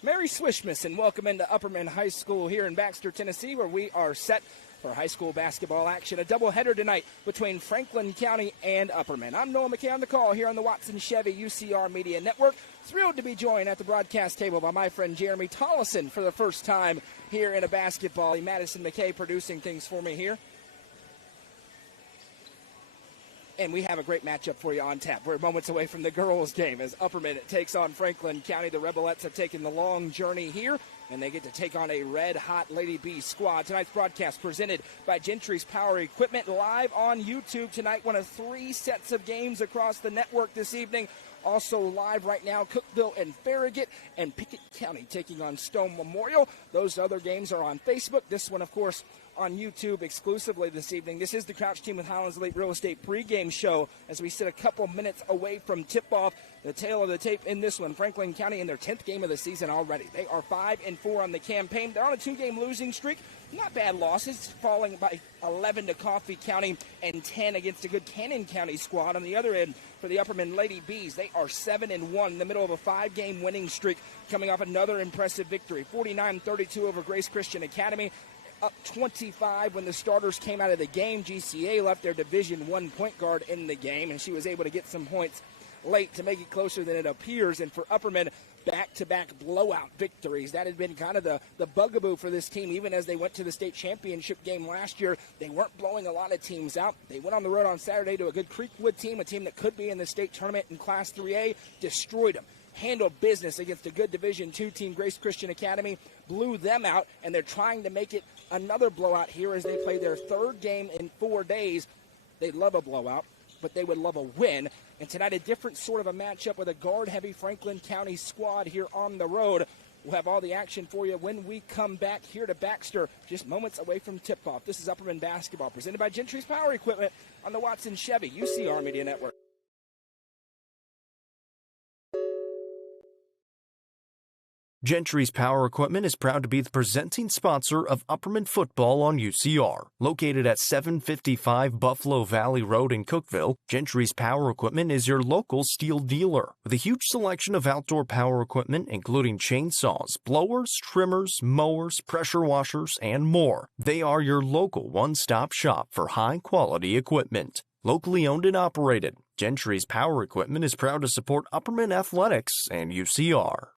Merry Swishmas and welcome into Upperman High School here in Baxter, Tennessee, where we are set for high school basketball action. A doubleheader tonight between Franklin County and Upperman. I'm Noah McKay on the call here on the Watson Chevy UCR Media Network. Thrilled to be joined at the broadcast table by my friend Jeremy Tollison for the first time here in a basketball. Madison McKay producing things for me here. And we have a great matchup for you on tap. We're moments away from the girls' game as Upperman takes on Franklin County. The Rebelettes have taken the long journey here, and they get to take on a red-hot Lady B squad. Tonight's broadcast presented by Gentry's Power Equipment, live on YouTube tonight. One of 3 sets of games across the network this evening. Also live right now, Cookeville and Farragut, and Pickett County taking on Stone Memorial. Those other games are on Facebook. This one, of course, on YouTube exclusively this evening. This is the Crouch Team with Highlands Elite Real Estate pregame show as we sit a couple minutes away from tip-off. The tail of the tape in this one, Franklin County in their 10th game of the season already. They are 5-4 on the campaign. They're on a 2-game losing streak. Not bad losses, falling by 11 to Coffee County and 10 against a good Cannon County squad. On the other end, for the Upperman Lady Bees, they are 7-1 in the middle of a 5-game winning streak, coming off another impressive victory, 49-32 over Grace Christian Academy. Up 25 when the starters came out of the game. GCA left their Division I point guard in the game, and she was able to get some points late to make it closer than it appears. And for Upperman, back-to-back blowout victories. That had been kind of the bugaboo for this team, even as they went to the state championship game last year. They weren't blowing a lot of teams out. They went on the road on Saturday to a good Creekwood team, a team that could be in the state tournament in Class 3A, destroyed them. Handled business against a good Division II team, Grace Christian Academy, blew them out, and they're trying to make it another blowout here as they play their 3rd game in 4 days. They'd love a blowout, but they would love a win. And tonight, a different sort of a matchup with a guard-heavy Franklin County squad here on the road. We'll have all the action for you when we come back here to Baxter, just moments away from tip-off. This is Upperman Basketball, presented by Gentry's Power Equipment on the Watson Chevy UCR Media Network. Gentry's Power Equipment is proud to be the presenting sponsor of Upperman football on UCR. Located at 755 Buffalo Valley Road in Cookeville, Gentry's Power Equipment is your local steel dealer. With a huge selection of outdoor power equipment, including chainsaws, blowers, trimmers, mowers, pressure washers, and more. They are your local one-stop shop for high-quality equipment. Locally owned and operated, Gentry's Power Equipment is proud to support Upperman Athletics and UCR.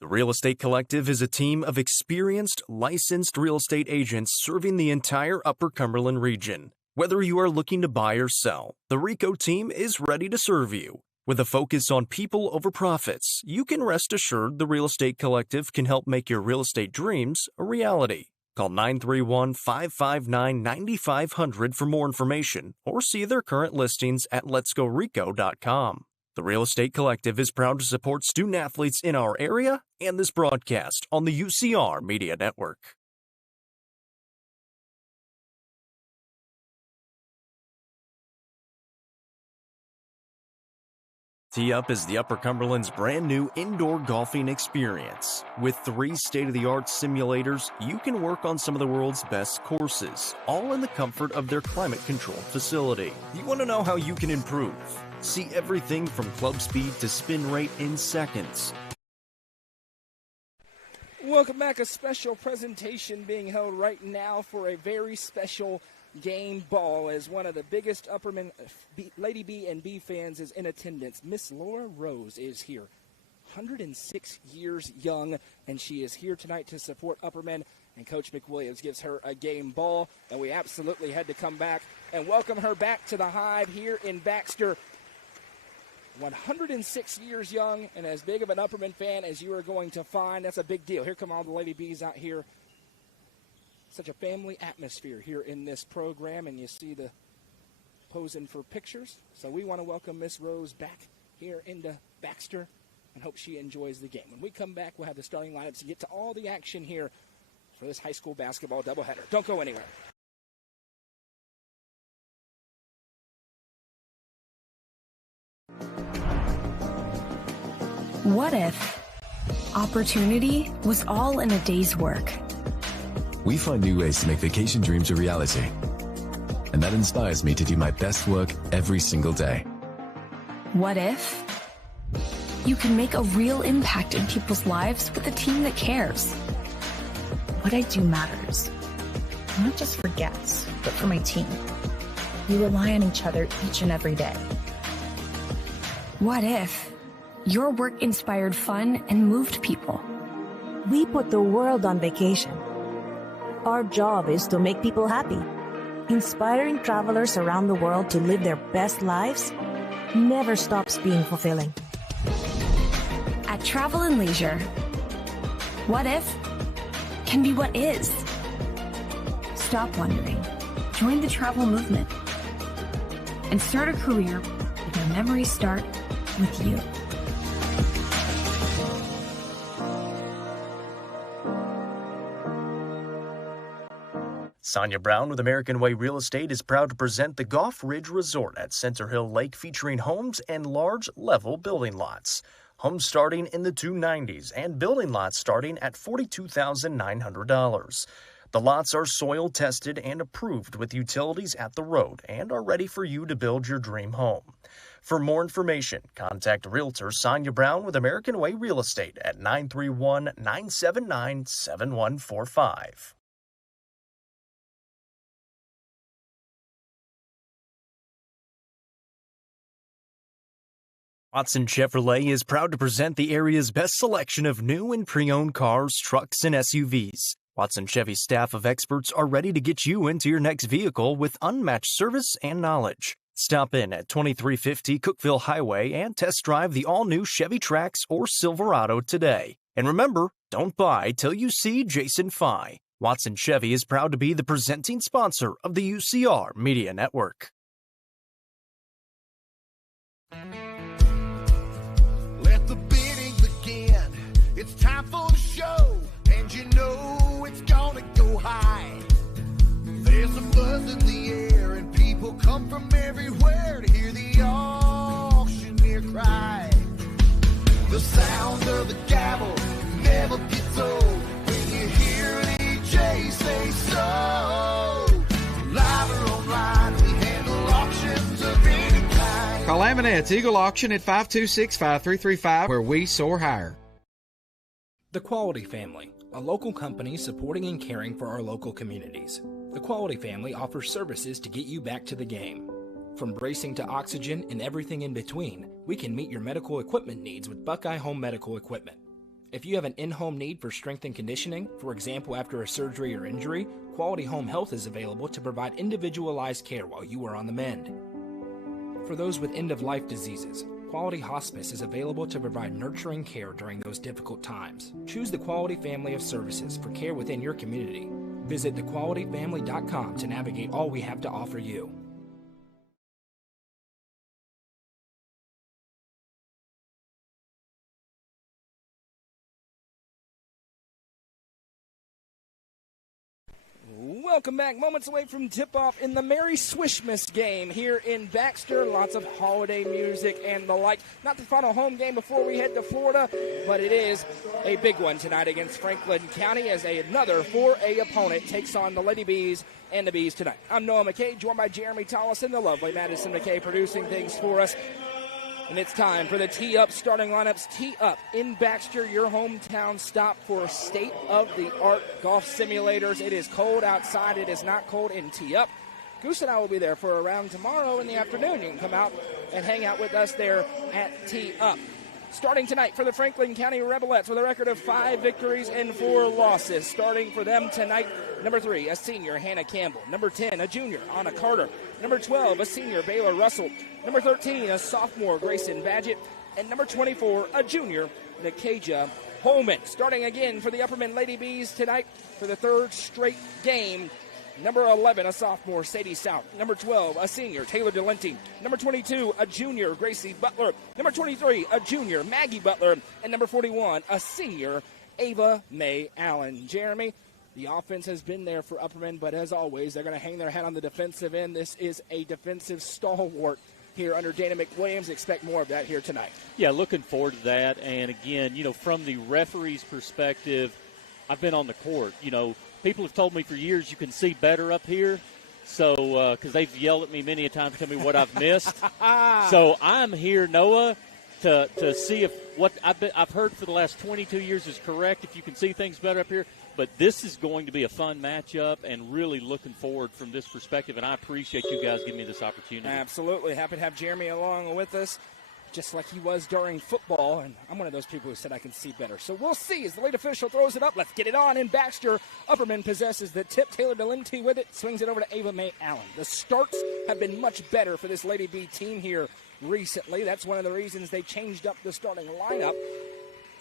The Real Estate Collective is a team of experienced, licensed real estate agents serving the entire Upper Cumberland region. Whether you are looking to buy or sell, the RICO team is ready to serve you. With a focus on people over profits, you can rest assured the Real Estate Collective can help make your real estate dreams a reality. Call 931-559-9500 for more information or see their current listings at letsgorico.com. The Real Estate Collective is proud to support student athletes in our area and this broadcast on the UCR Media Network. Tee Up is the Upper Cumberland's brand new indoor golfing experience. With 3 state-of-the-art simulators, you can work on some of the world's best courses, all in the comfort of their climate-controlled facility. You want to know how you can improve? See everything from club speed to spin rate in seconds. Welcome back. A special presentation being held right now for a very special game ball as one of the biggest Upperman Lady B and B fans is in attendance. Miss Laura Rose is here, 106 years young, and she is here tonight to support Upperman. And Coach McWilliams gives her a game ball, and we absolutely had to come back and welcome her back to the Hive here in Baxter. 106 years young and as big of an Upperman fan as you are going to find. That's a big deal. Here come all the Lady Bees out here. Such a family atmosphere here in this program, and you see the posing for pictures. So we want to welcome Miss Rose back here into Baxter and hope she enjoys the game. When we come back, we'll have the starting lineups to get to all the action here for this high school basketball doubleheader. Don't go anywhere. What if opportunity was all in a day's work? We find new ways to make vacation dreams a reality. And that inspires me to do my best work every single day. What if you can make a real impact in people's lives with a team that cares. What I do matters, not just for guests, but for my team. We rely on each other each and every day. What if your work inspired fun and moved people? We put the world on vacation. Our job is to make people happy. Inspiring travelers around the world to live their best lives never stops being fulfilling. At Travel and Leisure, what if can be what is. Stop wondering. Join the travel movement. And start a career where memories start with you. Sonia Brown with American Way Real Estate is proud to present the Goff Ridge Resort at Center Hill Lake, featuring homes and large level building lots. Homes starting in the 290s and building lots starting at $42,900. The lots are soil tested and approved with utilities at the road and are ready for you to build your dream home. For more information, contact Realtor Sonia Brown with American Way Real Estate at 931-979-7145. Watson Chevrolet is proud to present the area's best selection of new and pre-owned cars, trucks, and SUVs. Watson Chevy's staff of experts are ready to get you into your next vehicle with unmatched service and knowledge. Stop in at 2350 Cookeville Highway and test drive the all-new Chevy Trax or Silverado today. And remember, don't buy till you see Jason Fye. Watson Chevy is proud to be the presenting sponsor of the UCR Media Network. The bidding begin. It's time for the show, and you know it's gonna go high. There's a buzz in the air, and people come from everywhere to hear the auctioneer cry. The sound of the gavel never gets old when you hear an EJ say so. Live or online, we handle auctions of any kind. Call Aminette's Eagle Auction at 526-5335, where we soar higher. The Quality Family, a local company supporting and caring for our local communities. The Quality Family offers services to get you back to the game. From bracing to oxygen and everything in between, we can meet your medical equipment needs with Buckeye Home Medical Equipment. If you have an in-home need for strength and conditioning, for example after a surgery or injury, Quality Home Health is available to provide individualized care while you are on the mend. For those with end-of-life diseases, Quality Hospice is available to provide nurturing care during those difficult times. Choose the Quality Family of Services for care within your community. Visit thequalityfamily.com to navigate all we have to offer you. Welcome back. Moments away from tip-off in the Merry Swishmas game here in Baxter. Lots of holiday music and the like. Not the final home game before we head to Florida, but it is a big one tonight against Franklin County as another 4A opponent takes on the Lady Bees and the Bees tonight. I'm Noah McKay, joined by Jeremy Tollison, the lovely Madison McKay producing things for us. And it's time for the Tee Up starting lineups. Tee Up in Baxter, your hometown stop for state-of-the-art golf simulators. It is cold outside. It is not cold in Tee Up. Goose and I will be there for a round tomorrow in the afternoon. You can come out and hang out with us there at Tee Up. Starting tonight for the Franklin County Rebelettes with a record of 5 victories and 4 losses. Starting for them tonight, number 3, a senior, Hannah Campbell. Number 10, a junior, Anna Carter. Number 12, a senior, Baylor Russell. Number 13, a sophomore, Grayson Badgett. And number 24, a junior, Nikaja Holman. Starting again for the Upperman Lady Bees tonight for the 3rd straight game. Number 11, a sophomore, Sadie South. Number 12, a senior, Taylor Delenti. Number 22, a junior, Gracie Butler. Number 23, a junior, Maggie Butler. And number 41, a senior, Ava May Allen. Jeremy, the offense has been there for Upperman, but as always, they're going to hang their hat on the defensive end. This is a defensive stalwart here under Dana McWilliams. Expect more of that here tonight. Yeah, looking forward to that. And again, from the referee's perspective, I've been on the court. People have told me for years you can see better up here, so because they've yelled at me many a time to tell me what I've missed. So I'm here, Noah, to see if what I've heard for the last 22 years is correct, if you can see things better up here. But this is going to be a fun matchup, and really looking forward from this perspective, and I appreciate you guys giving me this opportunity. Absolutely. Happy to have Jeremy along with us, just like he was during football, and I'm one of those people who said I can see better. So we'll see as the late official throws it up. Let's get it on, and Baxter. Upperman possesses the tip. Taylor Delente with it, swings it over to Ava Mae Allen. The starts have been much better for this Lady B team here recently. That's one of the reasons they changed up the starting lineup.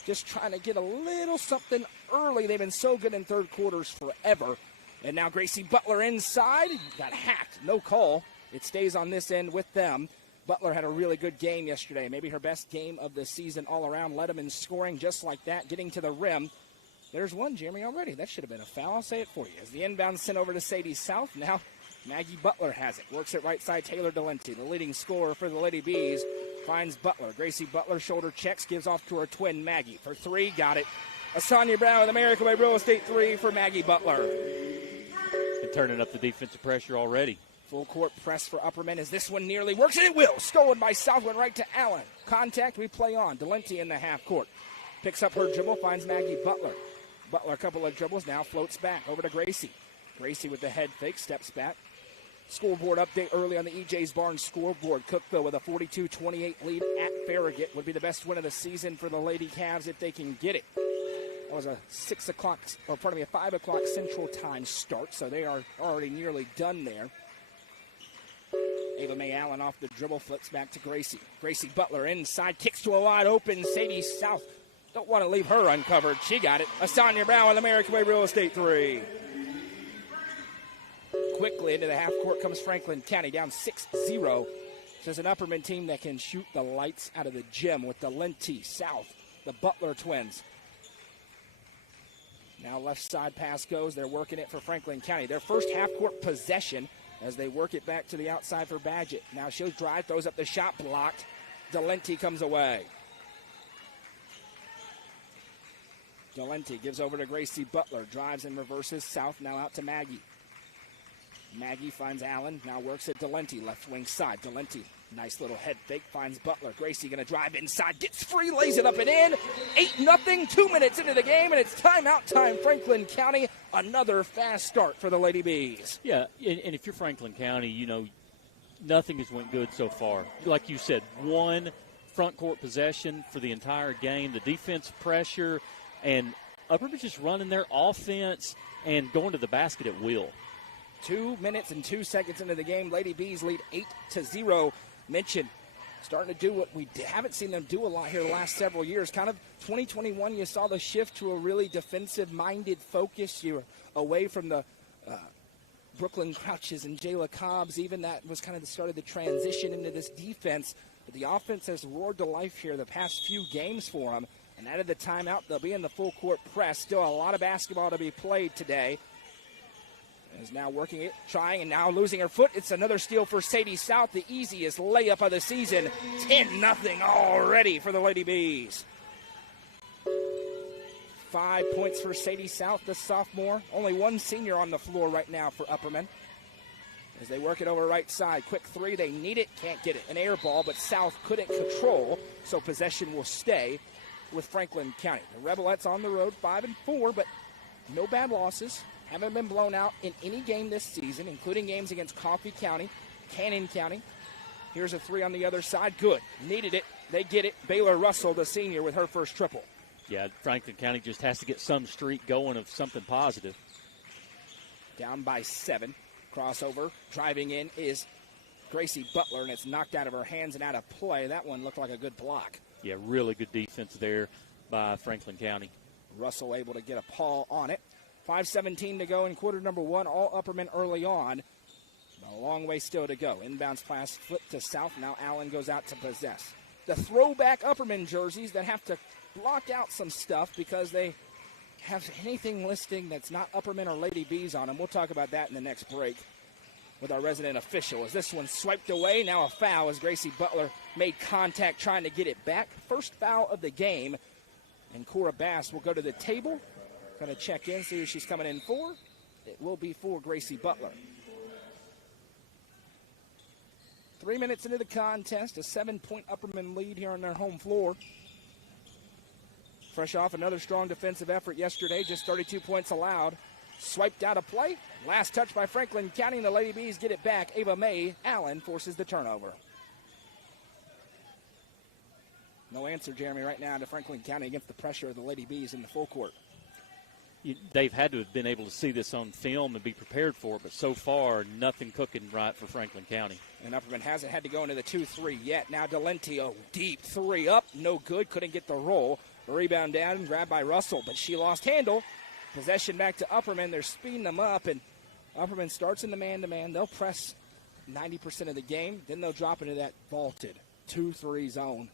Just trying to get a little something early. They've been so good in third quarters forever. And now Gracie Butler inside. Got hacked. No call. It stays on this end with them. Butler had a really good game yesterday. Maybe her best game of the season all around. Led them in scoring just like that, getting to the rim. There's one, Jeremy, already. That should have been a foul. I'll say it for you. As the inbound sent over to Sadie South. Now Maggie Butler has it. Works it right side. Taylor Delente, the leading scorer for the Lady Bees, finds Butler. Gracie Butler shoulder checks, gives off to her twin Maggie. For three, got it. Asanya Brown with American Way Real Estate 3 for Maggie Butler. And turning up the defensive pressure already. Full court press for Upperman as this one nearly works, and it will. Stolen by Southwood right to Allen. Contact, we play on. Delente in the half court. Picks up her dribble, finds Maggie Butler. Butler a couple of dribbles, now floats back over to Gracie. Gracie with the head fake, steps back. Scoreboard update early on the EJ's Barn scoreboard. Cookville with a 42-28 lead at Farragut. Would be the best win of the season for the Lady Cavs if they can get it. That was a 5 o'clock Central Time start, so they are already nearly done there. Ava Mae Allen off the dribble, flips back to Gracie. Gracie Butler inside, kicks to a wide open Sadie South. Don't want to leave her uncovered. She got it. Asanya Brown with American Way Real Estate 3. Quickly into the half court comes Franklin County, down 6-0. There's an Upperman team that can shoot the lights out of the gym with Delente, South, the Butler twins. Now left side pass goes. They're working it for Franklin County. Their first half court possession as they work it back to the outside for Badgett. Now she'll drive, throws up the shot, blocked. Delente comes away. Delente gives over to Gracie Butler. Drives and reverses. South now out to Maggie. Maggie finds Allen. Now works at Delente. Left wing side. Delente, nice little head fake. Finds Butler. Gracie going to drive inside. Gets free. Lays it up and in. 8-0. 2 minutes into the game. And it's timeout time. Franklin County. Another fast start for the Lady Bees. Yeah, and if you're Franklin County, you know, nothing has went good so far. Like you said, one front court possession for the entire game. The defense pressure. And Upperman just running their offense and going to the basket at will. 2 minutes and 2 seconds into the game. Lady Bees lead 8-0. Mention starting to do what we haven't seen them do a lot here the last several years. Kind of 2021, you saw the shift to a really defensive-minded focus. You were away from the Brooklyn Crouches and Jayla Cobbs. Even that was kind of the start of the transition into this defense. But the offense has roared to life here the past few games for them. And out of the timeout, they'll be in the full court press. Still a lot of basketball to be played today. Is now working it, trying, and now losing her foot. It's another steal for Sadie South, the easiest layup of the season. 10-0 already for the Lady Bees. 5 points for Sadie South, the sophomore. Only one senior on the floor right now for Upperman. As they work it over right side. Quick three, they need it, can't get it. An air ball, but South couldn't control, so possession will stay with Franklin County. The Rebelettes on the road, 5-4, but no bad losses. Haven't been blown out in any game this season, including games against Coffee County, Cannon County. Here's a three on the other side. Good. Needed it. They get it. Baylor Russell, the senior, with her first triple. Yeah, Franklin County just has to get some streak going of something positive. Down by 7. Crossover. Driving in is Gracie Butler, and it's knocked out of her hands and out of play. That one looked like a good block. Yeah, really good defense there by Franklin County. Russell able to get a paw on it. 5:17 to go in quarter number one. All Upperman early on. A long way still to go. Inbounds pass flip to South. Now Allen goes out to possess. The throwback Upperman jerseys that have to block out some stuff because they have anything listing that's not Upperman or Lady Bees on them. We'll talk about that in the next break with our resident official. As this one swiped away, now a foul as Gracie Butler made contact trying to get it back. First foul of the game. And Cora Bass will go to the table. Going to check in, see who she's coming in for. It will be for Gracie Butler. 3 minutes into the contest, a 7-point Upperman lead here on their home floor. Fresh off another strong defensive effort yesterday, just 32 points allowed. Swiped out of play. Last touch by Franklin County, and the Lady Bees get it back. Ava Mae Allen forces the turnover. No answer, Jeremy, right now to Franklin County against the pressure of the Lady Bees in the full court. They've had to have been able to see this on film and be prepared for it, but so far, nothing cooking right for Franklin County. And Upperman hasn't had to go into the 2-3 yet. Now Delentio, deep three up, no good, couldn't get the roll. A rebound down, grabbed by Russell, but she lost handle. Possession back to Upperman. They're speeding them up, and Upperman starts in the man-to-man. They'll press 90% of the game. Then they'll drop into that vaulted 2-3 zone.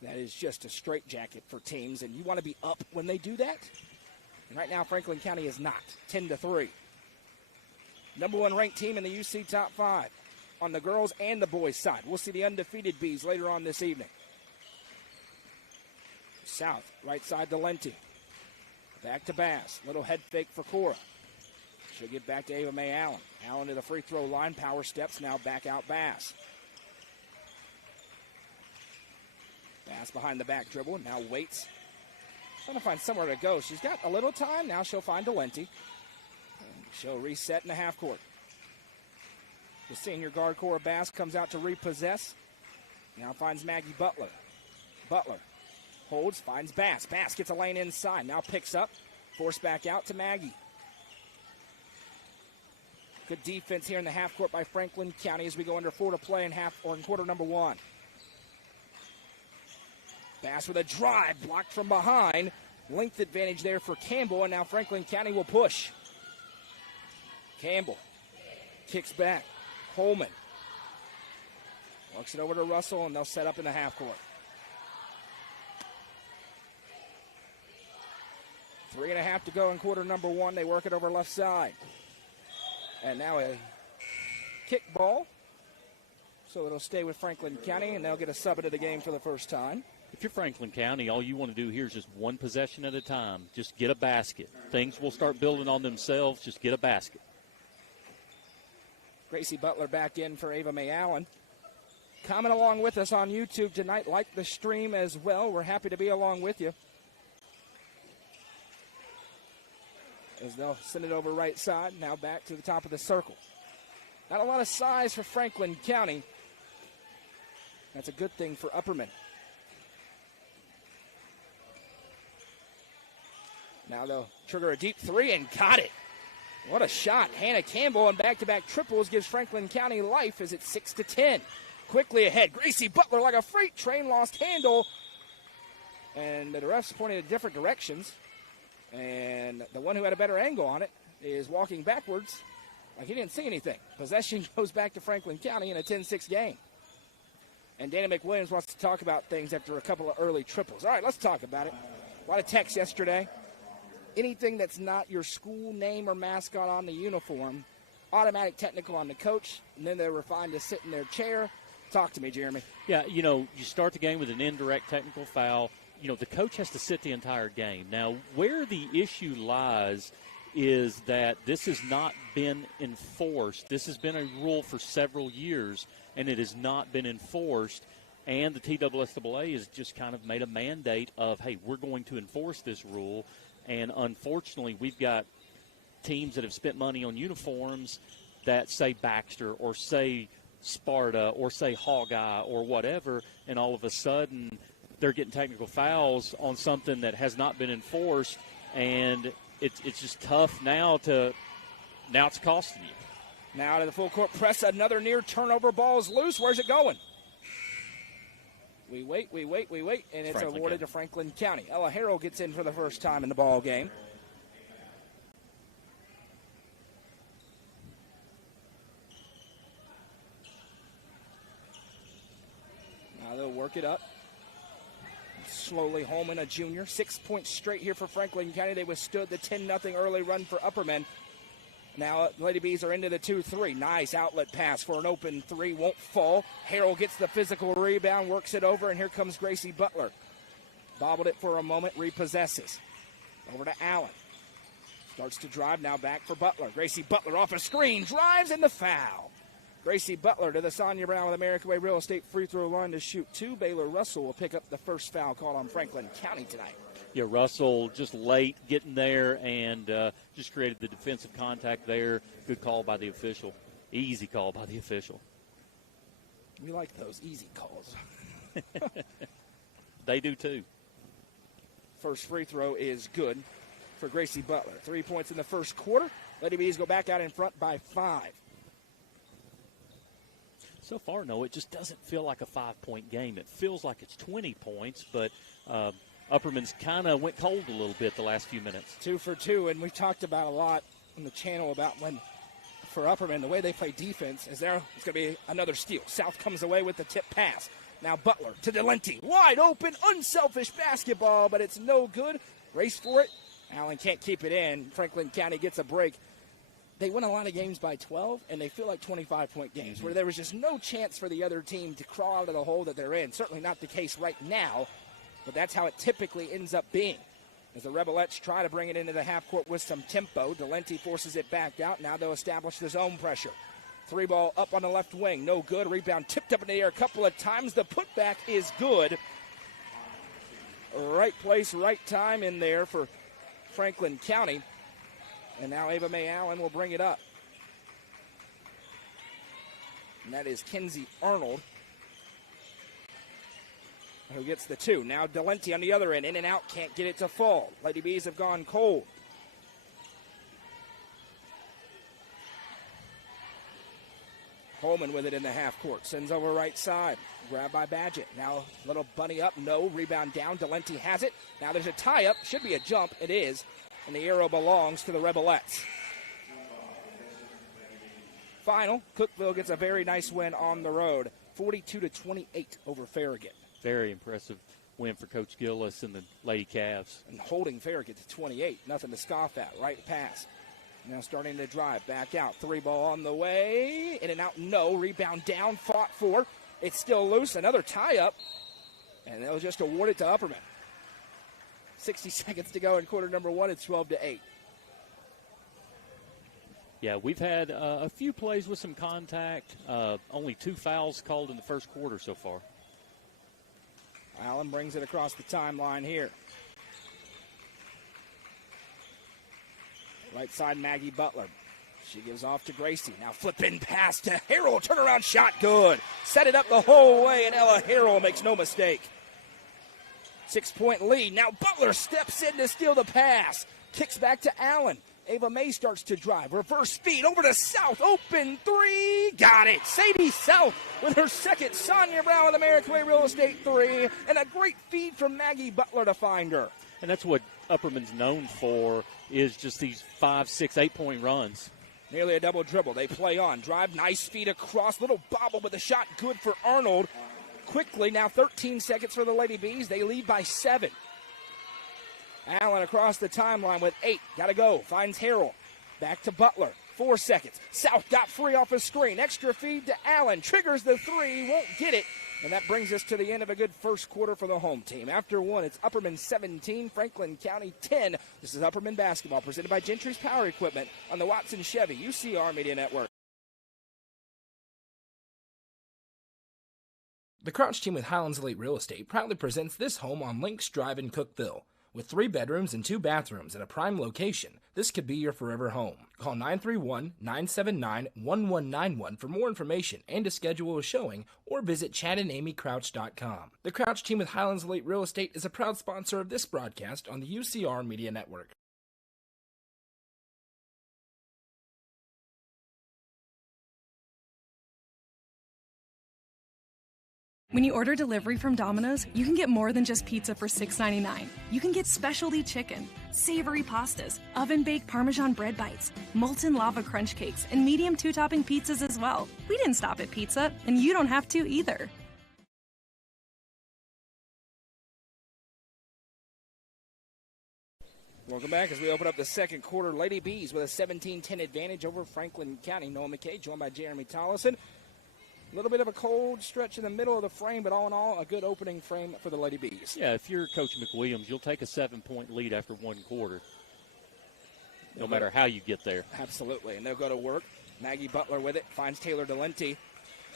That is just a straitjacket for teams, and you want to be up when they do that. And right now, Franklin County is not. 10-3. Number one ranked team in the UC Top 5 on the girls and the boys side. We'll see the undefeated Bees later on this evening. South, right side to Lenti. Back to Bass. Little head fake for Cora. She'll get back to Ava Mae Allen. Allen to the free throw line. Power steps. Now back out Bass. Bass behind the back dribble. Now waits. Trying to find somewhere to go. She's got a little time. Now she'll find Delenti. She'll reset in the half court. The senior guard Cora Bass comes out to repossess. Now finds Maggie Butler. Butler holds, finds Bass. Bass gets a lane inside. Now picks up. Forced back out to Maggie. Good defense here in the half court by Franklin County as we go under 4 to play in quarter number 1. Bass with a drive, blocked from behind. Length advantage there for Campbell, and now Franklin County will push. Campbell kicks back. Holman works it over to Russell, and they'll set up in the half court. 3.5 to go in quarter number 1. They work it over left side. And now a kick ball. So it'll stay with Franklin County, and they'll get a sub into the game for the first time. If you're Franklin County, all you want to do here is just one possession at a time. Just get a basket. Things will start building on themselves. Just get a basket. Gracie Butler back in for Ava Mae Allen. Comment along with us on YouTube tonight. Like the stream as well. We're happy to be along with you. As they'll send it over right side. Now back to the top of the circle. Not a lot of size for Franklin County. That's a good thing for Upperman. Now they'll trigger a deep 3 and got it. What a shot. Hannah Campbell and back-to-back triples gives Franklin County life as it's 6-10. Quickly ahead. Gracie Butler like a freight train lost handle. And the refs pointed in different directions. And the one who had a better angle on it is walking backwards like he didn't see anything. Possession goes back to Franklin County in a 10-6 game. And Dana McWilliams wants to talk about things after a couple of early triples. All right, let's talk about it. A lot of text yesterday. Anything that's not your school name or mascot on the uniform, automatic technical on the coach, and then they're refined to sit in their chair. Talk to me, Jeremy. Yeah, you start the game with an indirect technical foul. The coach has to sit the entire game. Now, where the issue lies is that this has not been enforced. This has been a rule for several years, and it has not been enforced. And the TSSAA has just kind of made a mandate of, hey, we're going to enforce this rule. And unfortunately, we've got teams that have spent money on uniforms that say Baxter or say Sparta or say Hawkeye or whatever, and all of a sudden they're getting technical fouls on something that has not been enforced, and it's just tough now it's costing you. Now to the full court press, another near turnover, ball is loose. Where's it going? We wait, and it's awarded to Franklin County. Ella Harrell gets in for the first time in the ball game. Now they'll work it up. Slowly, Holman, a junior. 6 points straight here for Franklin County. They withstood the 10-0 early run for Upperman. Now, Lady Bees are into the 2-3. Nice outlet pass for an open 3. Won't fall. Harrell gets the physical rebound, works it over, and here comes Gracie Butler. Bobbled it for a moment, repossesses. Over to Allen. Starts to drive, now back for Butler. Gracie Butler off a screen, drives, and the foul. Gracie Butler to the Sonia Brown with American Way Real Estate free throw line to shoot 2. Baylor Russell will pick up the first foul called on Franklin County tonight. Yeah, Russell just late getting there and just created the defensive contact there. Good call by the official. Easy call by the official. We like those easy calls. They do too. First free throw is good for Gracie Butler. 3 points in the first quarter. Lady Bees go back out in front by 5. So far, no, it just doesn't feel like a 5-point game. It feels like it's 20 points, but Upperman's kind of went cold a little bit the last few minutes. 2 for 2, and we've talked about a lot on the channel about when, for Upperman, the way they play defense is there. It's going to be another steal. South comes away with the tip pass. Now Butler to Delenti. Wide open, unselfish basketball, but it's no good. Race for it. Allen can't keep it in. Franklin County gets a break. They win a lot of games by 12, and they feel like 25-point games, where there was just no chance for the other team to crawl out of the hole that they're in. Certainly not the case right now, but that's how it typically ends up being. As the Rebelettes try to bring it into the half court with some tempo, Delenti forces it back out. Now they'll establish the zone pressure. 3 ball up on the left wing, no good. Rebound tipped up in the air a couple of times. The putback is good. Right place, right time in there for Franklin County. And now Ava Mae Allen will bring it up. And that is Kenzie Arnold who gets the 2. Now Delenti on the other end, in and out, can't get it to fall. Lady Bees have gone cold. Holman with it in the half court, sends over right side. Grab by Badgett. Now little bunny up, no. Rebound down, Delenti has it. Now there's a tie-up, should be a jump, it is. And the arrow belongs to the Rebelettes. Final, Cookeville gets a very nice win on the road, 42-28 over Farragut. Very impressive win for Coach Gillis and the Lady Cavs. And holding Farragut to 28, nothing to scoff at. Right pass. Now starting to drive, back out. 3 ball on the way, in and out, no. Rebound down, fought for. It's still loose, another tie-up. And they'll just award it to Upperman. 60 seconds to go in quarter number 1. It's 12-8. Yeah, we've had a few plays with some contact. Only 2 fouls called in the first quarter so far. Allen brings it across the timeline here. Right side, Maggie Butler. She gives off to Gracie. Now flipping pass to Harrell. Turnaround shot, good. Set it up the whole way, and Ella Harrell makes no mistake. 6-point lead. Now Butler steps in to steal the pass. Kicks back to Allen. Ava Mae starts to drive. Reverse feed over to South. Open 3. Got it. Sadie South with her second. Sonia Brown with American Way Real Estate 3. And a great feed from Maggie Butler to find her. And that's what Upperman's known for, is just these 5, 6, 8-point runs. Nearly a double dribble. They play on. Drive, nice feed across. Little bobble with a shot. Good for Arnold. Quickly, now 13 seconds for the Lady Bees. They lead by 7. Allen across the timeline with 8. Got to go. Finds Harrell. Back to Butler. 4 seconds. South got free off a screen. Extra feed to Allen. Triggers the 3. Won't get it. And that brings us to the end of a good first quarter for the home team. After 1, it's Upperman 17, Franklin County 10. This is Upperman basketball presented by Gentry's Power Equipment on the Watson Chevy UCR Media Network. The Crouch team with Highlands Elite Real Estate proudly presents this home on Links Drive in Cookeville. With 3 bedrooms and 2 bathrooms in a prime location, this could be your forever home. Call 931-979-1191 for more information and to schedule a showing, or visit chadandamycrouch.com. The Crouch team with Highlands Elite Real Estate is a proud sponsor of this broadcast on the UCR Media Network. When you order delivery from Domino's, you can get more than just pizza for $6.99. You can get specialty chicken, savory pastas, oven-baked Parmesan bread bites, molten lava crunch cakes, and medium 2-topping pizzas as well. We didn't stop at pizza, and you don't have to either. Welcome back as we open up the second quarter. Lady Bees with a 17-10 advantage over Franklin County. Noah McKay joined by Jeremy Tollison. A little bit of a cold stretch in the middle of the frame, but all in all, a good opening frame for the Lady Bees. Yeah, if you're Coach McWilliams, you'll take a 7-point lead after 1 quarter, no matter how you get there. Absolutely, and they'll go to work. Maggie Butler with it, finds Taylor Delente.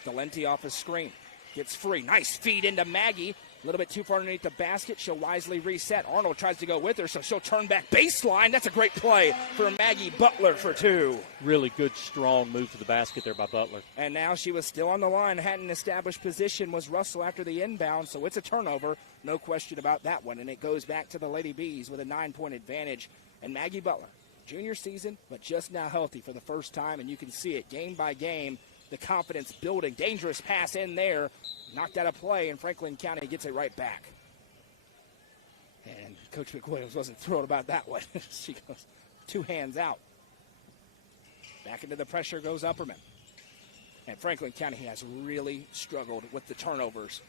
Delente off a screen, gets free. Nice feed into Maggie. A little bit too far underneath the basket. She'll wisely reset. Arnold tries to go with her, so she'll turn back baseline. That's a great play for Maggie Butler for two. Really good, strong move to the basket there by Butler. And now she was still on the line, hadn't established position, was Russell after the inbound, so it's a turnover. No question about that one, and it goes back to the Lady Bees with a 9-point advantage. And Maggie Butler, junior season, but just now healthy for the first time, and you can see it game by game. The confidence building. Dangerous pass in there. Knocked out of play, and Franklin County gets it right back. And Coach McWilliams wasn't thrilled about that one. She goes 2 hands out. Back into the pressure goes Upperman. And Franklin County has really struggled with the turnovers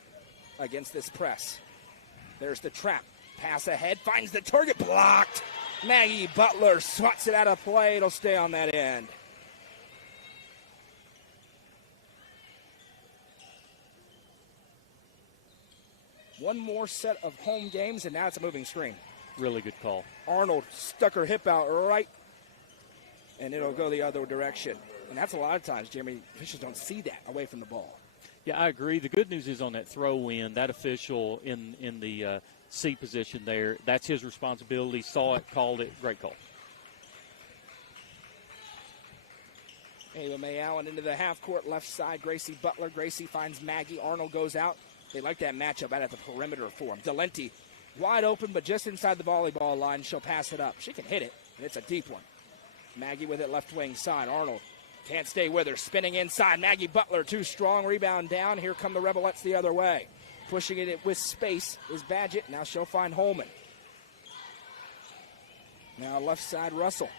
against this press. There's the trap. Pass ahead. Finds the target. Blocked. Maggie Butler swats it out of play. It'll stay on that end. One more set of home games, and now it's a moving screen. Really good call. Arnold stuck her hip out right, and it'll go the other direction. And that's a lot of times, Jeremy, officials don't see that away from the ball. Yeah, I agree. The good news is on that throw-in, that official in the C position there, that's his responsibility. Saw it, called it. Great call. Ava May Allen into the half-court left side. Gracie Butler. Gracie finds Maggie. Arnold goes out. They like that matchup out at the perimeter for him. Delente wide open, but just inside the volleyball line. She'll pass it up. She can hit it, and it's a deep one. Maggie with it left wing side. Arnold can't stay with her. Spinning inside. Maggie Butler too strong. Rebound down. Here come the Rebelettes the other way. Pushing it with space is Badgett. Now she'll find Holman. Now left side Russell.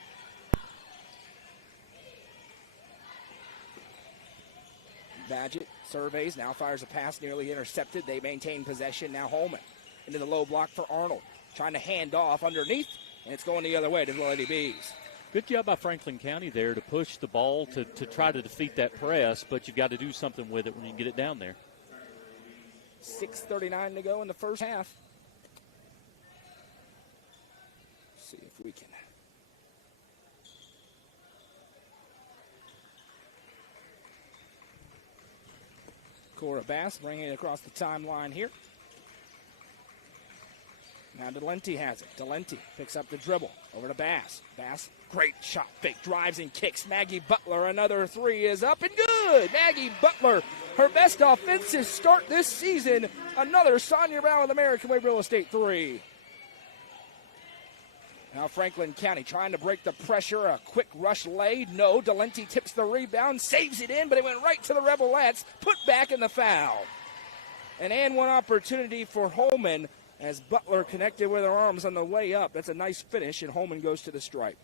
Badgett surveys, now fires a pass, nearly intercepted. They maintain possession. Now Holman into the low block for Arnold. Trying to hand off underneath, and it's going the other way to the Lady Bees. Good job by Franklin County there to push the ball to try to defeat that press, but you've got to do something with it when you get it down there. 6:39 to go in the first half. Let's see if we can. Cora Bass bringing it across the timeline here. Now Delente has it. Delente picks up the dribble. Over to Bass. Bass, great shot fake. Drives and kicks. Maggie Butler, another three is up and good. Maggie Butler, her best offensive start this season. Another Sonia Brown with American Way Real Estate three. Now Franklin County trying to break the pressure. A quick rush laid. No, Delente tips the rebound, saves it in, but it went right to the Rebelettes. Put back in the foul. And one opportunity for Holman as Butler connected with her arms on the way up. That's a nice finish, and Holman goes to the stripe.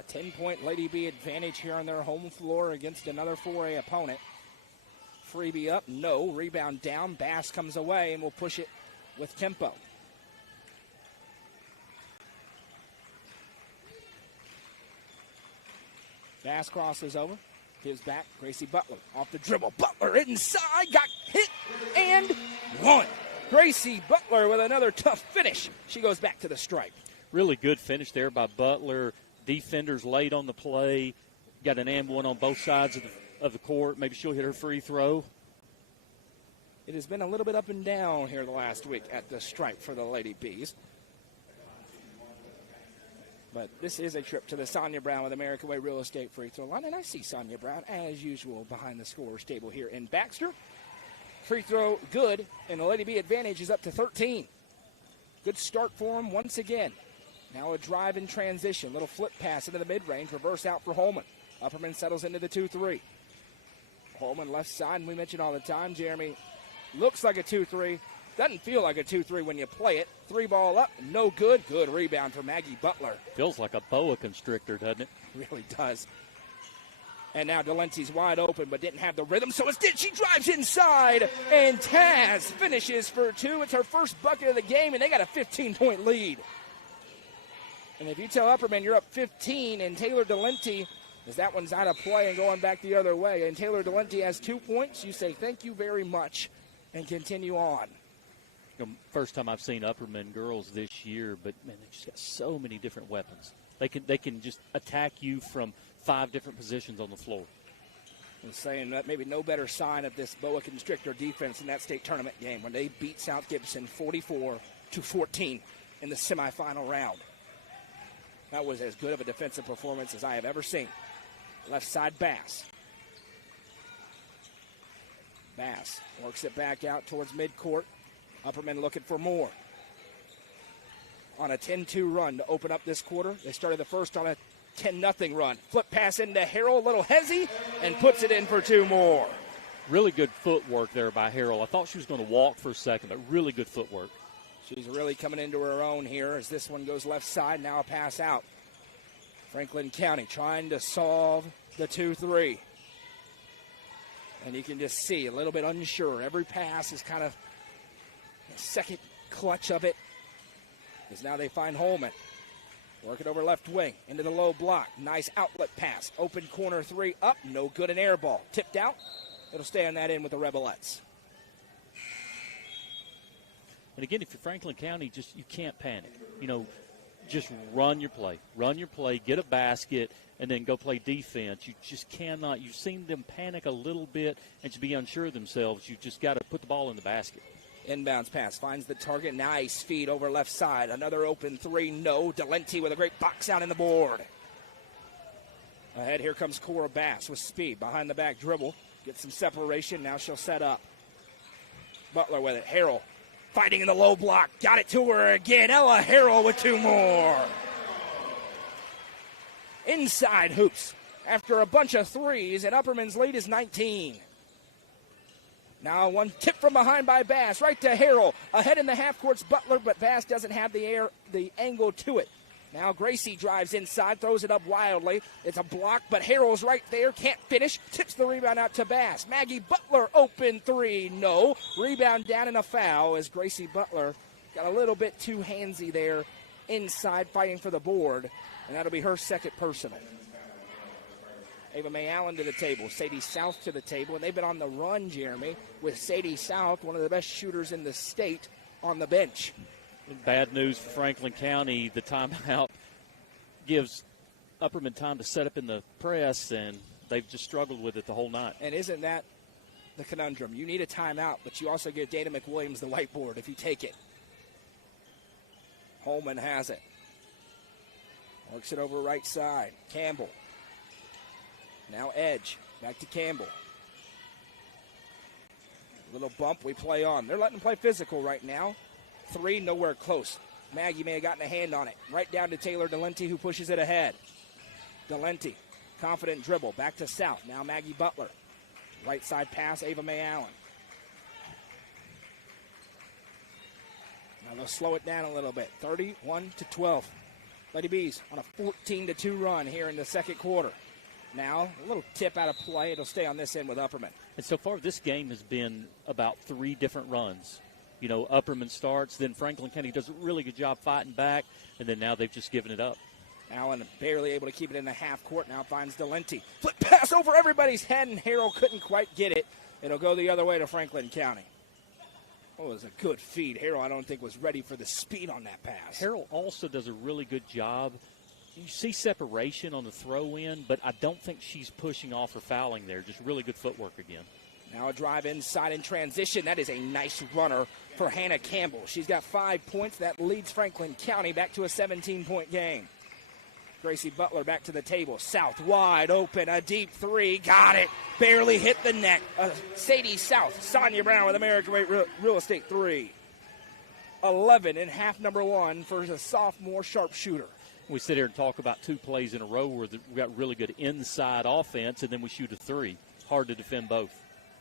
A 10-point Lady B advantage here on their home floor against another 4A opponent. Freebie up, no. Rebound down. Bass comes away, and we'll push it with tempo. Bass crosses over. Gives back. Gracie Butler off the dribble. Butler inside. Got hit and one. Gracie Butler with another tough finish. She goes back to the stripe. Really good finish there by Butler. Defenders late on the play. Got an and one on both sides of the court. Maybe she'll hit her free throw. It has been a little bit up and down here the last week at the stripe for the Lady Bees. But this is a trip to the Sonia Brown with American Way Real Estate free throw line. And I see Sonia Brown, as usual, behind the scorer's table here in Baxter. Free throw good, and the Lady B advantage is up to 13. Good start for them once again. Now a drive in transition. Little flip pass into the mid-range. Reverse out for Holman. Upperman settles into the 2-3. Holman left side, and we mention all the time, Jeremy, looks like a 2-3. Doesn't feel like a 2-3 when you play it. Three ball up, no good. Good rebound for Maggie Butler. Feels like a boa constrictor, doesn't it? Really does. And now Delente's wide open, but didn't have the rhythm, so instead she drives inside, and Taz finishes for two. It's her first bucket of the game, and they got a 15-point lead. And if you tell Upperman you're up 15, and Taylor Delente, as that one's out of play and going back the other way, and Taylor Delente has 2 points, you say thank you very much and continue on. First time I've seen Upperman girls this year, but man, they've just got so many different weapons. They can just attack you from 5 different positions on the floor. And saying that maybe no better sign of this boa constrictor defense in that state tournament game when they beat South Gibson 44-14 in the semifinal round. That was as good of a defensive performance as I have ever seen. Left side Bass. Bass works it back out towards midcourt. Upperman looking for more. On a 10-2 run to open up this quarter. They started the first on a 10-0 run. Flip pass into Harrell, a little hezzy, and puts it in for 2 more. Really good footwork there by Harrell. I thought she was going to walk for a second, but really good footwork. She's really coming into her own here as this one goes left side. Now a pass out. Franklin County trying to solve the 2-3. And you can just see a little bit unsure. Every pass is kind of the second clutch of it. As now they find Holman. Work it over left wing into the low block. Nice outlet pass. Open corner 3 up. No good, an air ball. Tipped out. It'll stay on that end with the Rebelettes. And again, if you're Franklin County, you can't panic. Just run your play. Run your play, get a basket, and then go play defense. You just cannot. You've seen them panic a little bit and to be unsure of themselves. You just got to put the ball in the basket. Inbounds pass, finds the target. Nice feed over left side. Another open 3, no. Delenti with a great box out in the board. Ahead, here comes Cora Bass with speed. Behind the back dribble. Gets some separation. Now she'll set up. Butler with it. Harrell fighting in the low block. Got it to her again. Ella Harrell with 2 more. Inside hoops after a bunch of threes, and Upperman's lead is 19. Now one tip from behind by Bass, right to Harrell. Ahead in the half court's Butler, but Bass doesn't have the angle to it. Now Gracie drives inside, throws it up wildly. It's a block, but Harrell's right there, can't finish. Tips the rebound out to Bass. Maggie Butler, open 3, no. Rebound down and a foul as Gracie Butler got a little bit too handsy there inside fighting for the board, and that'll be her second personal. Ava Mae Allen to the table, Sadie South to the table, and they've been on the run, Jeremy, with Sadie South, one of the best shooters in the state, on the bench. Bad news for Franklin County. The timeout gives Upperman time to set up in the press, and they've just struggled with it the whole night. And isn't that the conundrum? You need a timeout, but you also give Dana McWilliams the whiteboard if you take it. Holman has it. Works it over right side. Campbell. Now Edge. Back to Campbell. Little bump, we play on. They're letting them play physical right now. 3, nowhere close. Maggie may have gotten a hand on it. Right down to Taylor Delenti, who pushes it ahead. Delenti, confident dribble. Back to South. Now Maggie Butler. Right side pass, Ava Mae Allen. Now they'll slow it down a little bit. 31-12. Lady Bees on a 14-2 run here in the second quarter. Now, a little tip out of play. It'll stay on this end with Upperman. And so far, this game has been about 3 different runs. Upperman starts, then Franklin County does a really good job fighting back, and then now they've just given it up. Allen barely able to keep it in the half court. Now finds Delenti. Flip pass over everybody's head, and Harrell couldn't quite get it. It'll go the other way to Franklin County. Oh, it was a good feed. Harrell, I don't think, was ready for the speed on that pass. Harrell also does a really good job. You see separation on the throw-in, but I don't think she's pushing off or fouling there. Just really good footwork again. Now a drive inside in transition. That is a nice runner for Hannah Campbell. She's got 5 points. That leads Franklin County back to a 17-point game. Gracie Butler back to the table. South wide open. A deep 3. Got it. Barely hit the net. Sadie South. Sonia Brown with American Way Real Estate 3. 11 in half number 1 for the sophomore sharpshooter. We sit here and talk about 2 plays in a row where we've got really good inside offense, and then we shoot a 3. Hard to defend both.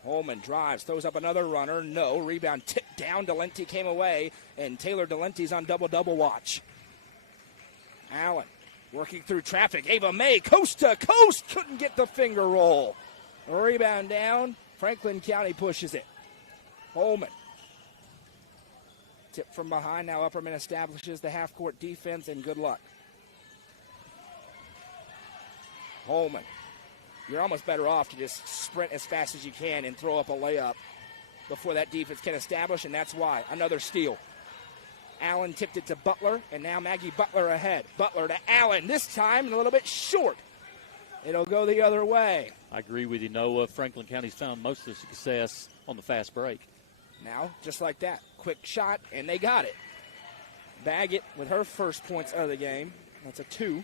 Holman drives, throws up another runner. No. Rebound tipped down. Delenti came away, and Taylor Delenti's on double-double watch. Allen working through traffic. Ava Mae, coast to coast. Couldn't get the finger roll. Rebound down. Franklin County pushes it. Holman. Tip from behind. Now Upperman establishes the half-court defense, and good luck. Holman. You're almost better off to just sprint as fast as you can and throw up a layup. before that defense can establish, and that's why. Another steal. Allen tipped it to Butler, and now Maggie Butler ahead. Butler to Allen, this time a little bit short. It'll go the other way. I agree with you, Noah. Franklin County's found most of the success on the fast break. Now, just like that, quick shot, and they got it. Baggett with her first points of the game. That's a 2.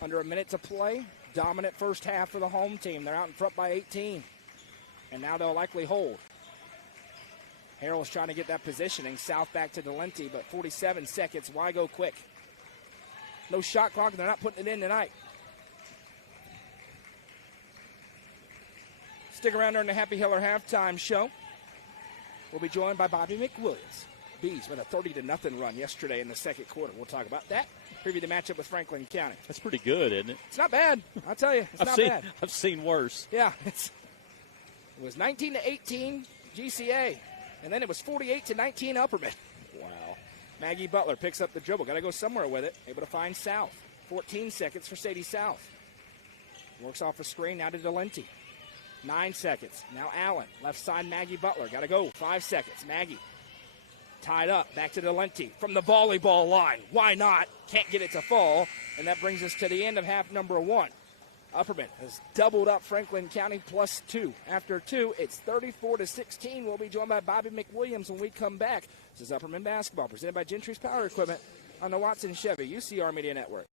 Under a minute to play. Dominant first half for the home team. They're out in front by 18. And now they'll likely hold. Harrell's trying to get that positioning. South back to Delenti, but 47 seconds. Why go quick? No shot clock, and they're not putting it in tonight. Stick around during the Happy Hiller halftime show. We'll be joined by Bobby McWilliams. Bees with a 30-0 run yesterday in the second quarter. We'll talk about that. Preview the matchup with Franklin County. That's pretty good, isn't it? It's not bad. I'll tell you, it's not bad. I've seen worse. Yeah. It was 19-18 GCA, and then it was 48-19 Upperman. Wow. Maggie Butler picks up the dribble. Got to go somewhere with it. Able to find South. 14 seconds for Sadie South. Works off a screen now to Delenti. 9 seconds. Now Allen. Left side Maggie Butler. Got to go. 5 seconds. Maggie. Tied up. Back to Delenti from the volleyball line. Why not? Can't get it to fall. And that brings us to the end of half number 1. Upperman has doubled up Franklin County plus 2. After 2, it's 34-16. We'll be joined by Bobby McWilliams when we come back. This is Upperman Basketball presented by Gentry's Power Equipment on the Watson Chevy UCR Media Network.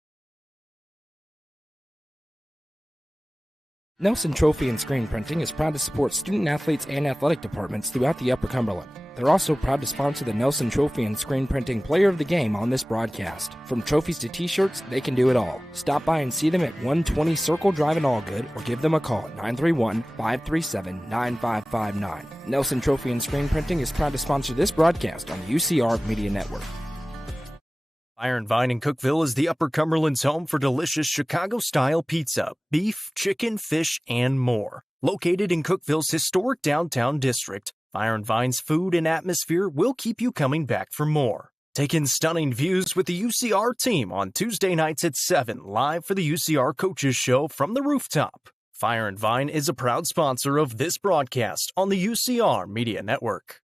Nelson Trophy and Screen Printing is proud to support student athletes and athletic departments throughout the Upper Cumberland. They're also proud to sponsor the Nelson Trophy and Screen Printing Player of the Game on this broadcast. From trophies to t-shirts, they can do it all. Stop by and see them at 120 Circle Drive in Allgood or give them a call at 931-537-9559. Nelson Trophy and Screen Printing is proud to sponsor this broadcast on the UCR Media Network. Iron Vine in Cookeville is the Upper Cumberland's home for delicious Chicago-style pizza, beef, chicken, fish, and more. Located in Cookeville's historic downtown district, Iron Vine's food and atmosphere will keep you coming back for more. Take in stunning views with the UCR team on Tuesday nights at 7, live for the UCR Coaches Show from the rooftop. Fire and Vine is a proud sponsor of this broadcast on the UCR Media Network.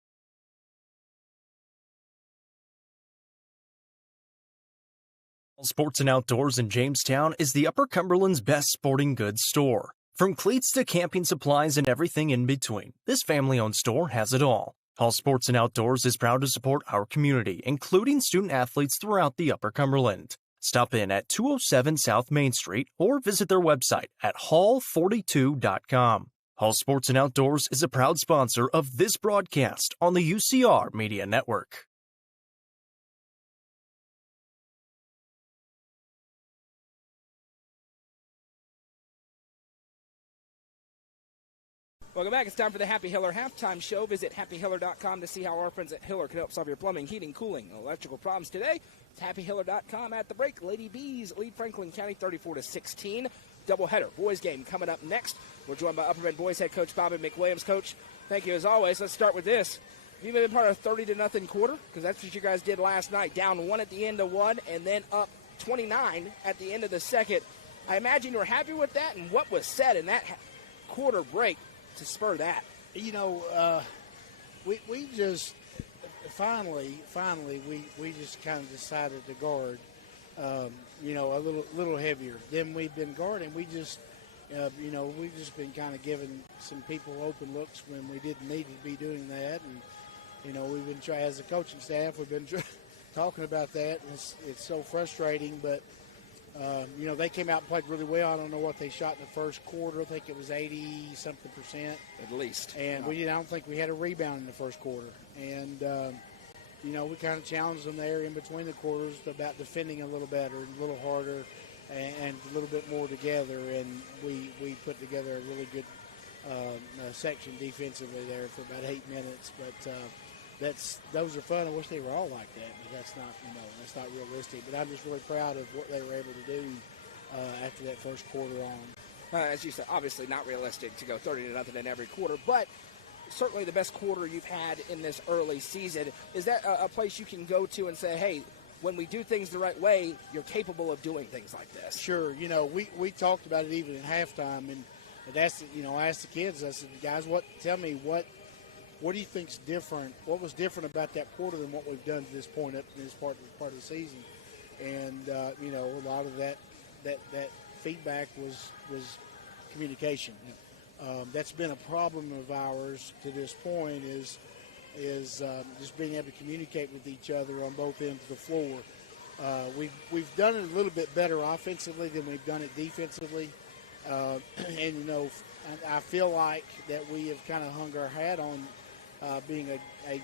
Sports and Outdoors in Jamestown is the Upper Cumberland's best sporting goods store. From cleats to camping supplies and everything in between, this family-owned store has it all. Hall Sports and Outdoors is proud to support our community, including student athletes throughout the Upper Cumberland. Stop in at 207 South Main Street or visit their website at hall42.com. Hall Sports and Outdoors is a proud sponsor of this broadcast on the UCR Media Network. Welcome back. It's time for the Happy Hiller halftime show. Visit happyhiller.com to see how our friends at Hiller can help solve your plumbing, heating, cooling, and electrical problems today. It's happyhiller.com. At the break, Lady Bees lead Franklin County 34-16. Doubleheader boys game coming up next. We're joined by Upperman boys head coach Bobby McWilliams. Coach, thank you as always. Let's start with this. Have you been part of a 30-0 quarter? Because that's what you guys did last night. Down 1 at the end of 1 and then up 29 at the end of the second. I imagine you were happy with that, and what was said in that quarter break to spur that? You know, we just finally we just kind of decided to guard, you know, a little heavier than we've been guarding. We just, you know, we've just been kind of giving some people open looks when we didn't need to be doing that, and you know, we've been trying as a coaching staff, we've been talking about that, and it's so frustrating, but. You know, they came out and played really well. I don't know what they shot in the first quarter. I think it was 80-something%. At least. And I don't think we had a rebound in the first quarter. And, you know, we kind of challenged them there in between the quarters about defending a little better, a little harder, and a little bit more together. And we put together a really good section defensively there for about 8 minutes. But those are fun. I wish they were all like that, but that's not realistic. But I'm just really proud of what they were able to do after that first quarter on. As you said, obviously not realistic to go 30-0 in every quarter, but certainly the best quarter you've had in this early season. Is that a place you can go to and say, hey, when we do things the right way, you're capable of doing things like this? Sure. You know, we talked about it even in halftime, and But that's, I asked the kids, I said, guys, tell me what do you think's different? What was different about that quarter than what we've done to this point up in this part of the season? And a lot of that feedback was communication. That's been a problem of ours to this point is just being able to communicate with each other on both ends of the floor. We've done it a little bit better offensively than we've done it defensively, and I feel like that we have kind of hung our hat on being a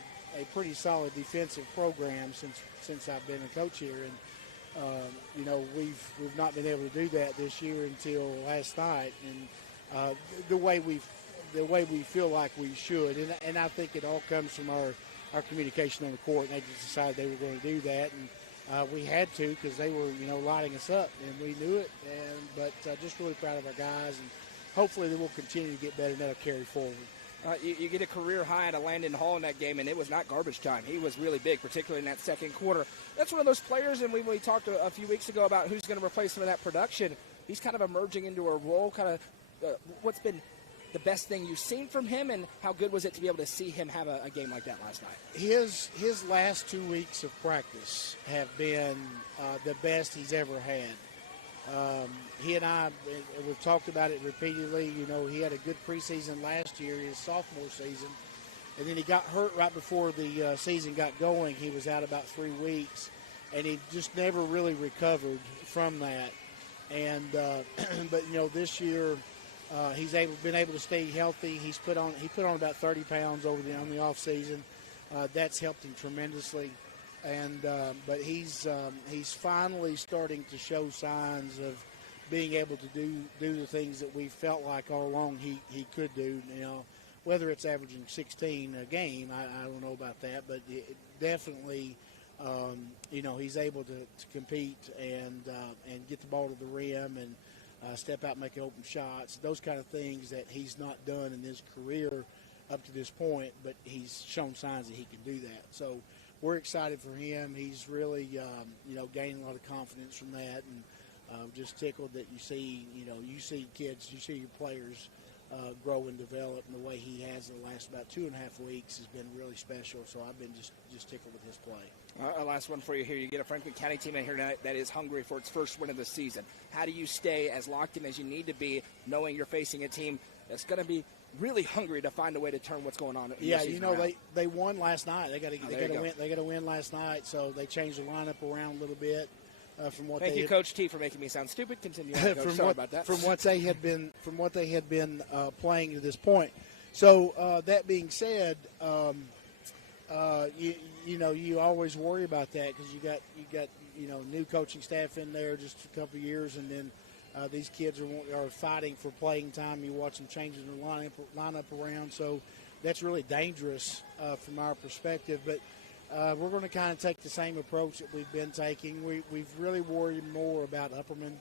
pretty solid defensive program since I've been a coach here, and we've not been able to do that this year until last night, and the way we feel like we should, and I think it all comes from our communication on the court, and they just decided they were going to do that, and we had to because they were lighting us up, and we knew it, but just really proud of our guys, and hopefully they will continue to get better, and that'll carry forward. You get a career high out of Landon Hall in that game, and it was not garbage time. He was really big, particularly in that second quarter. That's one of those players, and we talked a few weeks ago about who's going to replace some of that production. He's kind of emerging into a role, what's been the best thing you've seen from him, and how good was it to be able to see him have a game like that last night? His last 2 weeks of practice have been the best he's ever had. He and I, we've talked about it repeatedly. He had a good preseason last year, his sophomore season, and then he got hurt right before the season got going. He was out about 3 weeks, and he just never really recovered from that. And but this year he's been able to stay healthy. He put on about 30 pounds on the off season. That's helped him tremendously. And but he's finally starting to show signs of being able to do the things that we felt like all along he could do. Whether it's averaging 16 a game, I don't know about that, but definitely, he's able to compete and get the ball to the rim and step out, and make open shots. Those kind of things that he's not done in his career up to this point, but he's shown signs that he can do that. So we're excited for him. He's really, gaining a lot of confidence from that, and just tickled that you see kids, you see your players grow and develop, and the way he has in the last about 2.5 weeks has been really special. So I've been just tickled with his play. Last one for you here. You get a Franklin County team in here tonight that is hungry for its first win of the season. How do you stay as locked in as you need to be, knowing you're facing a team that's going to be really hungry to find a way to turn what's going on? They won last night. They got to win. They got to win last night, so they changed the lineup around a little bit from what. Thank you, Coach T, for making me sound stupid. Continue. Sorry about that. From what they had been playing to this point. So that being said, you always worry about that because you got new coaching staff in there just a couple of years, and then these kids are fighting for playing time. You watch them changing their lineup around, so that's really dangerous from our perspective. But we're going to kind of take the same approach that we've been taking. We've really worried more about Upperman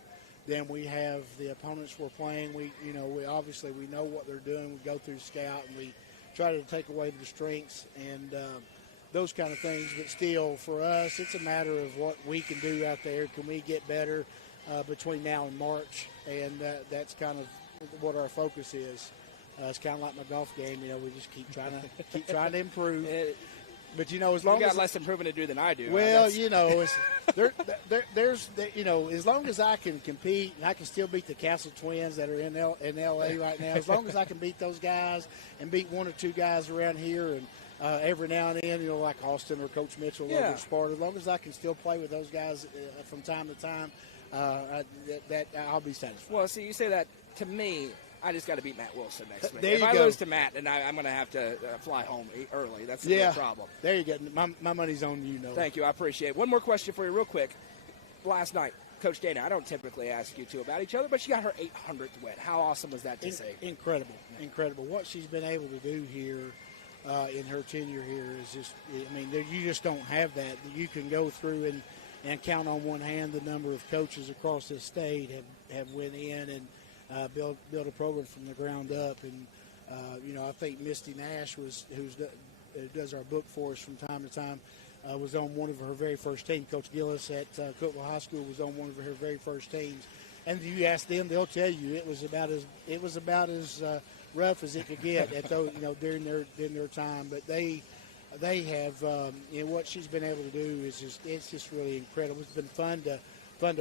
than we have the opponents we're playing. We obviously we know what they're doing. We go through scout and we try to take away their strengths and those kind of things. But still, for us, it's a matter of what we can do out there. Can we get better between now and March? And that's kind of what our focus is. It's kind of like my golf game. We just keep trying to improve. But as long you got as less improvement to do than I do. Well, as long as I can compete and I can still beat the Castle Twins that are in L.A. right now, as long as I can beat those guys and beat one or two guys around here, and every now and then, like Austin or Coach Mitchell over at Sparta, as long as I can still play with those guys from time to time, that I'll be satisfied. Well, see, you say that to me. I just got to beat Matt Wilson next week. If I lose to Matt, and I'm going to have to fly home early. That's the problem. There you go. My money's on you, Noah. Thank you. I appreciate it. One more question for you real quick. Last night, Coach Dana, I don't typically ask you two about each other, but she got her 800th win. How awesome was that to see? Incredible. Incredible. What she's been able to do here in her tenure here is just, you just don't have that. You can go through and count on one hand the number of coaches across this state have went in and build a program from the ground up, and I think Misty Nash who does our book for us from time to time was on one of her very first teams. Coach Gillis at Cookville High School was on one of her very first teams, and you ask them, they'll tell you it was about as rough as it could get at those, during their time. But they have what she's been able to do is just really incredible. It's been fun to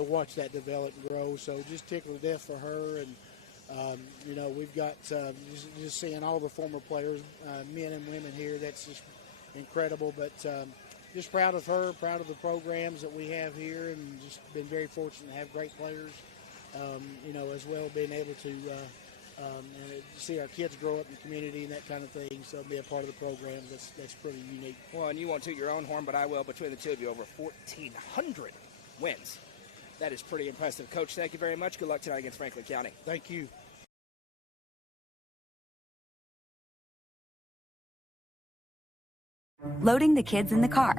watch that develop and grow. So just tickled to death for her. And we've got just seeing all the former players, men and women here. That's just incredible. But just proud of her, proud of the programs that we have here, and just been very fortunate to have great players. As well, being able to see our kids grow up in the community and that kind of thing. So be a part of the program. That's pretty unique. Well, and you won't toot your own horn, but I will. Between the two of you, over 1,400 wins. That is pretty impressive. Coach, thank you very much. Good luck tonight against Franklin County. Thank you. Loading the kids in the car,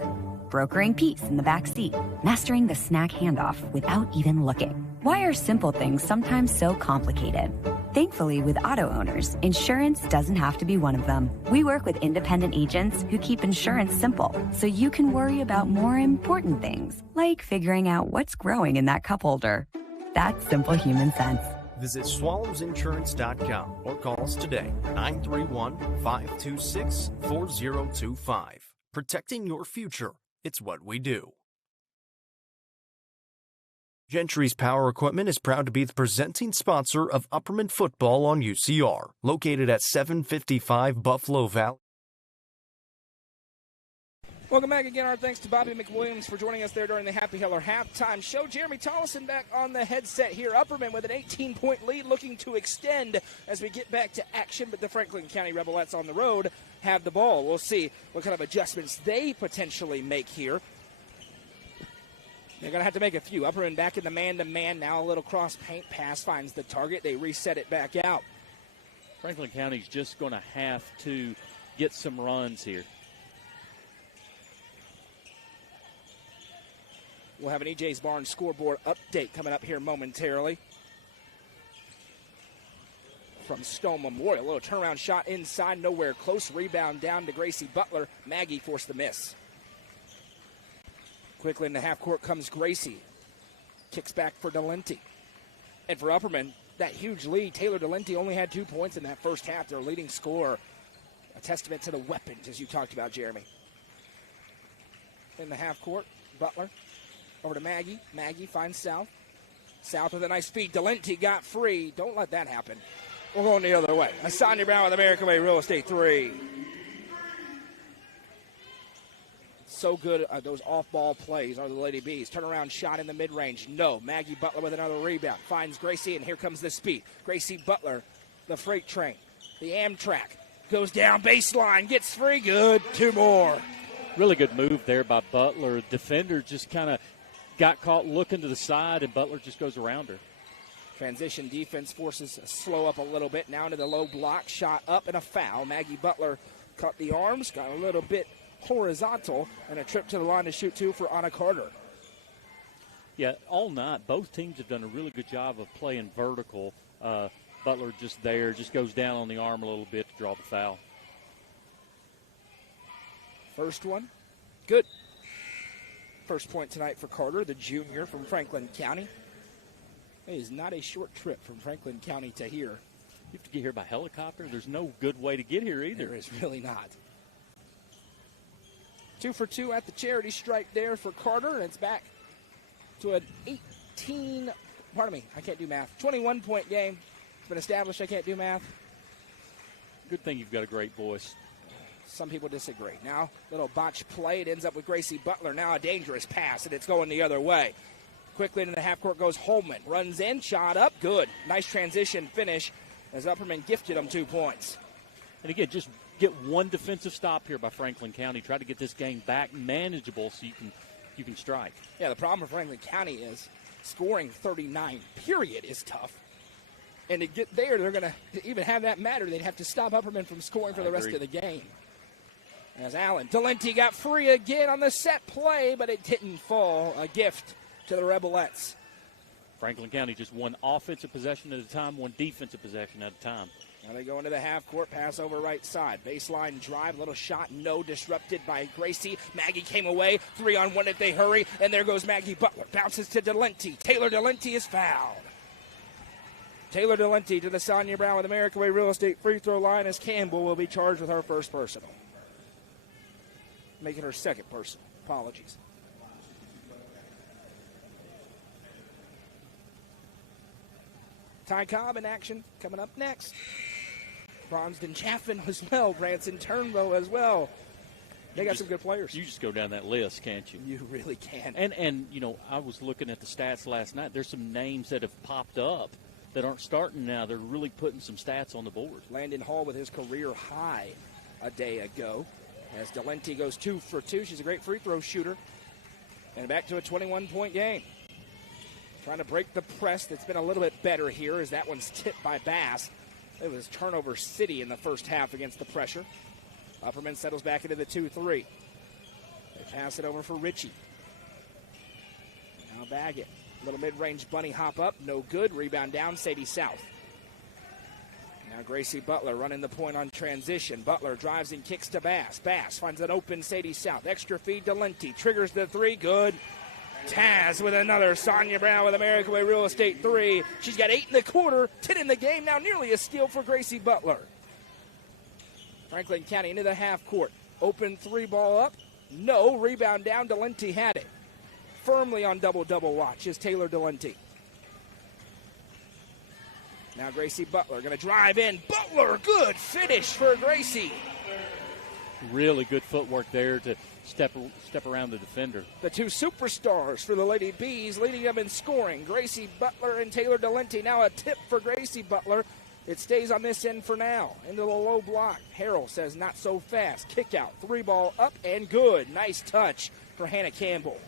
brokering peace in the back seat, mastering the snack handoff without even looking. Why are simple things sometimes so complicated? Thankfully, with auto owners, insurance doesn't have to be one of them. We work with independent agents who keep insurance simple, so you can worry about more important things, like figuring out what's growing in that cup holder. That's simple human sense. Visit swallowsinsurance.com or call us today, 931-526-4025. Protecting your future. It's what we do. Gentry's Power Equipment is proud to be the presenting sponsor of Upperman football on UCR, located at 755 Buffalo Valley. Welcome back again. Our thanks to Bobby McWilliams for joining us there during the Happy Heller halftime show. Jeremy Tollison back on the headset here. Upperman with an 18-point lead, looking to extend as we get back to action. But the Franklin County Rebelettes on the road have the ball. We'll see what kind of adjustments they potentially make here. They're going to have to make a few. Upperman back in the man-to-man now. A little cross-paint pass finds the target. They reset it back out. Franklin County's just going to have to get some runs here. We'll have an EJ's Barn scoreboard update coming up here momentarily. From Stone Memorial, a little turnaround shot inside, nowhere close. Rebound down to Gracie Butler. Maggie forced the miss. Quickly in the half court comes Gracie. Kicks back for Delenti. And for Upperman, that huge lead. Taylor Delenti only had 2 points in that first half. Their leading scorer. A testament to the weapons, as you talked about, Jeremy. In the half court, Butler. Over to Maggie. Maggie finds South. South with a nice feed. Delenti got free. Don't let that happen. We're going the other way. Asanya Brown with American Way Real Estate 3. So good those off-ball plays are the Lady Bees. Turnaround shot in the mid-range. No. Maggie Butler with another rebound. Finds Gracie, and here comes the speed. Gracie Butler, the freight train. The Amtrak goes down baseline. Gets free. Good. 2 more. Really good move there by Butler. Defender just kind of got caught looking to the side, and Butler just goes around her. Transition defense forces slow up a little bit. Now into the low block. Shot up and a foul. Maggie Butler caught the arms. Got a little bit horizontal. And a trip to the line to shoot 2 for Anna Carter. Yeah, all night, both teams have done a really good job of playing vertical. Butler just there, just goes down on the arm a little bit to draw the foul. First one. Good. First point tonight for Carter, the junior from Franklin County. It is not a short trip from Franklin County to here. You have to get here by helicopter. There's no good way to get here either. There is really not. 2 for 2 at the charity stripe there for Carter, and it's back to an 21-point game. It's been established I can't do math. Good thing you've got a great voice. Some people disagree. Now, little botch play. It ends up with Gracie Butler. Now a dangerous pass, and it's going the other way. Quickly into the half court goes Holman. Runs in, shot up, good. Nice transition finish as Upperman gifted them 2 points. And again, just get one defensive stop here by Franklin County. Try to get this game back manageable so you can strike. Yeah, the problem for Franklin County is scoring 39, period, is tough. And to get there, they're going to even have that matter. They'd have to stop Upperman from scoring for the rest of the game. As Allen, Delenti got free again on the set play, but it didn't fall. A gift to the Rebelettes. Franklin County just one offensive possession at a time, one defensive possession at a time. Now they go into the half-court, pass over right side. Baseline drive, little shot, no, disrupted by Gracie. Maggie came away, 3-on-1 if they hurry, and there goes Maggie Butler. Bounces to Delenti. Taylor Delenti is fouled. Taylor Delente to the Sonia Brown with American Way Real Estate free throw line as Campbell will be charged with her first personal. Making her second personal. Apologies. Ty Cobb in action coming up next. Bronston Chaffin as well. Branson Turnbow as well. They got some good players. You just go down that list, can't you? You really can. And you know, I was looking at the stats last night. There's some names that have popped up that aren't starting now. They're really putting some stats on the board. Landon Hall with his career high a day ago. As Delente goes 2 for 2. She's a great free throw shooter. And back to a 21-point game. Trying to break the press. That's been a little bit better here as that one's tipped by Bass. It was turnover city in the first half against the pressure. Upperman settles back into the 2-3. They pass it over for Ritchie. Now Baggett. Little mid-range bunny hop up. No good. Rebound down. Sadie South. Now Gracie Butler running the point on transition. Butler drives and kicks to Bass. Bass finds an open Sadie South. Extra feed Delente. Triggers the 3. Good. Taz with another. Sonia Brown with American Way Real Estate 3. She's got 8 in the quarter. 10 in the game. Now nearly a steal for Gracie Butler. Franklin County into the half court. Open 3 ball up. No. Rebound down. Delente had it. Firmly on double-double watch is Taylor Delente. Now Gracie Butler going to drive in. Butler, good finish for Gracie. Really good footwork there to step around the defender. The 2 superstars for the Lady Bees leading them in scoring. Gracie Butler and Taylor Delente. Now a tip for Gracie Butler. It stays on this end for now. Into the low block. Harrell says not so fast. Kick out. 3 ball up and good. Nice touch for Hannah Campbell.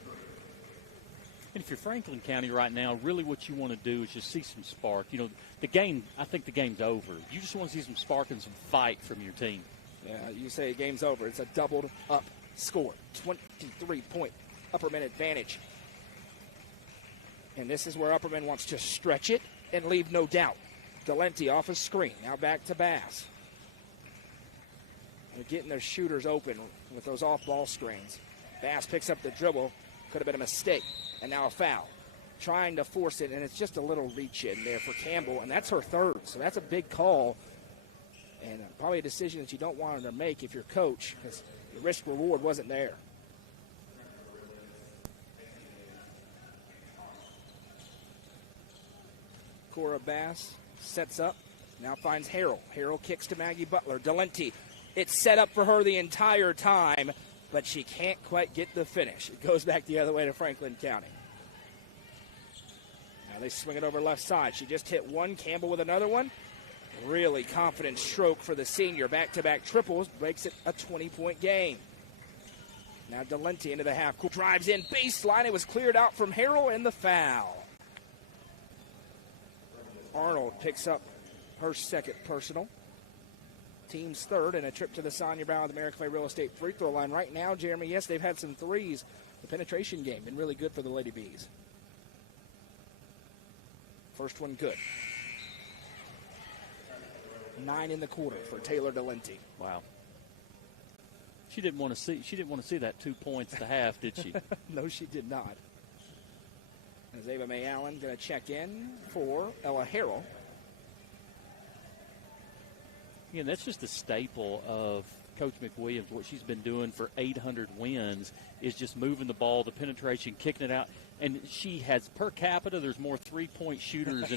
And if you're Franklin County right now, really what you want to do is just see some spark. You know, the game, I think the game's over. You just want to see some spark and some fight from your team. Yeah, you say game's over. It's a doubled up score. 23-point Upperman advantage. And this is where Upperman wants to stretch it and leave no doubt. Delente off a screen. Now back to Bass. They're getting their shooters open with those off-ball screens. Bass picks up the dribble. Could have been a mistake. And now a foul. Trying to force it, and it's just a little reach in there for Campbell, and that's her third. So that's a big call, and probably a decision that you don't want her to make if you're coach, because the risk-reward wasn't there. Cora Bass sets up, now finds Harrell. Harrell kicks to Maggie Butler. Delente, it's set up for her the entire time, but she can't quite get the finish. It goes back the other way to Franklin County. Now they swing it over left side. She just hit one. Campbell with another one. Really confident stroke for the senior. Back-to-back triples makes it a 20-point game. Now Delente into the half court. Drives in baseline. It was cleared out from Harrell, and the foul. Arnold picks up her second personal. Team's third, and a trip to the Sonia Brown with American Way Real Estate free throw line. Right now, Jeremy, yes, they've had some threes. The penetration game been really good for the Lady Bees. First one good. 9 in the quarter for Taylor Delente. Wow. She didn't want to see that 2 points to half, did she? No, she did not. As Ava May Allen going to check in for Ella Harrell. Again, that's just a staple of Coach McWilliams. What she's been doing for 800 wins is just moving the ball, the penetration, kicking it out. And she has, per capita, there's more three-point shooters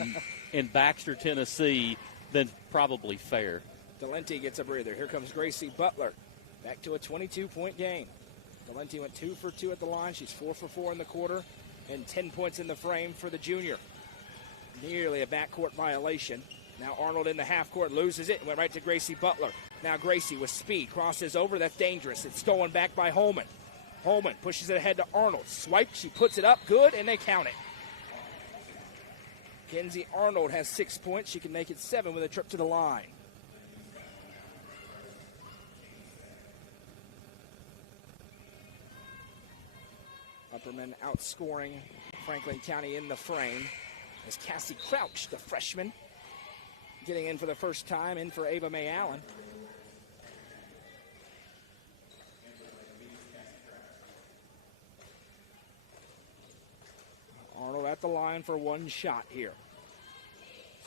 in Baxter, Tennessee than probably fair. Delente gets a breather. Here comes Gracie Butler. Back to a 22-point game. Delente went 2 for 2 at the line. She's 4 for 4 in the quarter and 10 points in the frame for the junior. Nearly a backcourt violation. Now Arnold in the half court loses it and went right to Gracie Butler. Now Gracie with speed crosses over. That's dangerous. It's stolen back by Holman. Holman pushes it ahead to Arnold. Swipe. She puts it up. Good, and they count it. Kenzie Arnold has 6 points. She can make it 7 with a trip to the line. Upperman outscoring Franklin County in the frame as Cassie Crouch, the freshman, getting in for the first time, in for Ava May Allen. Arnold at the line for one shot here.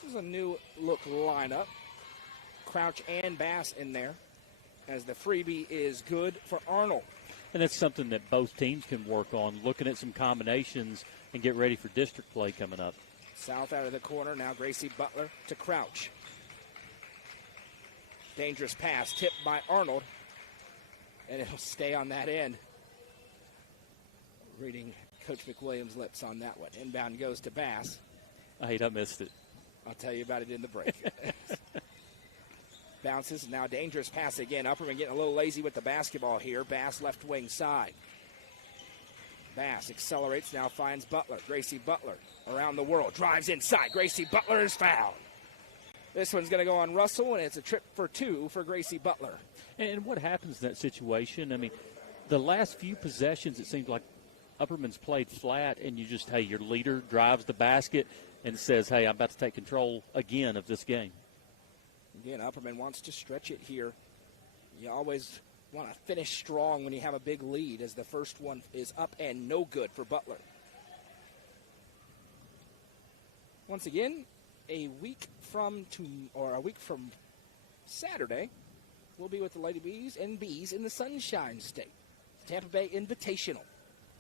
This is a new look lineup. Crouch and Bass in there, as the freebie is good for Arnold. And that's something that both teams can work on, looking at some combinations and get ready for district play coming up. South out of the corner. Now Gracie Butler to Crouch. Dangerous pass tipped by Arnold. And it'll stay on that end. Reading Coach McWilliams' lips on that one. Inbound goes to Bass. I missed it. I'll tell you about it in the break. Bounces. Now dangerous pass again. Upperman getting a little lazy with the basketball here. Bass left wing side. Bass accelerates. Now finds Butler. Gracie Butler around the world. Drives inside. Gracie Butler is fouled. This one's going to go on Russell, and it's a trip for 2 for Gracie Butler. And what happens in that situation? I mean, the last few possessions, it seems like Upperman's played flat, and you just, your leader drives the basket and says, I'm about to take control again of this game. Again, Upperman wants to stretch it here. You always want to finish strong when you have a big lead, as the first one is up and no good for Butler. Once again, a week from Saturday, we'll be with the Lady Bees and Bees in the Sunshine State. Tampa Bay Invitational.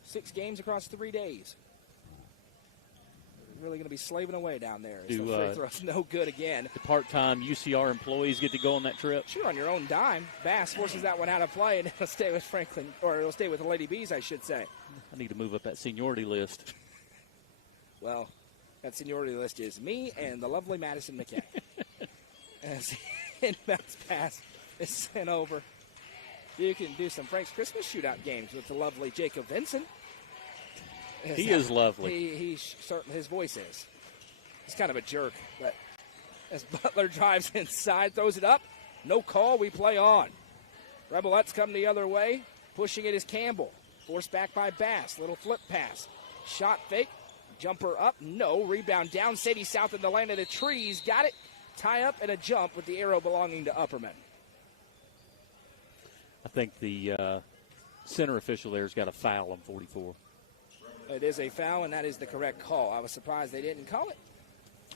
6 games across 3 days. Really going to be slaving away down there. The free throw's no good again. The part-time UCR employees get to go on that trip? Sure, on your own dime. Bass forces that one out of play, and it'll stay with Franklin, or it'll stay with the Lady Bees, I should say. I need to move up that seniority list. Well, that seniority list is me and the lovely Madison McKay. As the inbounds pass is sent over. You can do some Frank's Christmas shootout games with the lovely Jacob Vinson. He is lovely. He certainly, his voice is. He's kind of a jerk, but as Butler drives inside, throws it up, no call, we play on. Rebelettes come the other way. Pushing it is Campbell. Forced back by Bass. Little flip pass. Shot fake. Jumper up. No. Rebound down. Sadie South in the land of the trees. Got it. Tie up and a jump with the arrow belonging to Upperman. I think the center official there has got a foul on 44. It is a foul, and that is the correct call. I was surprised they didn't call it.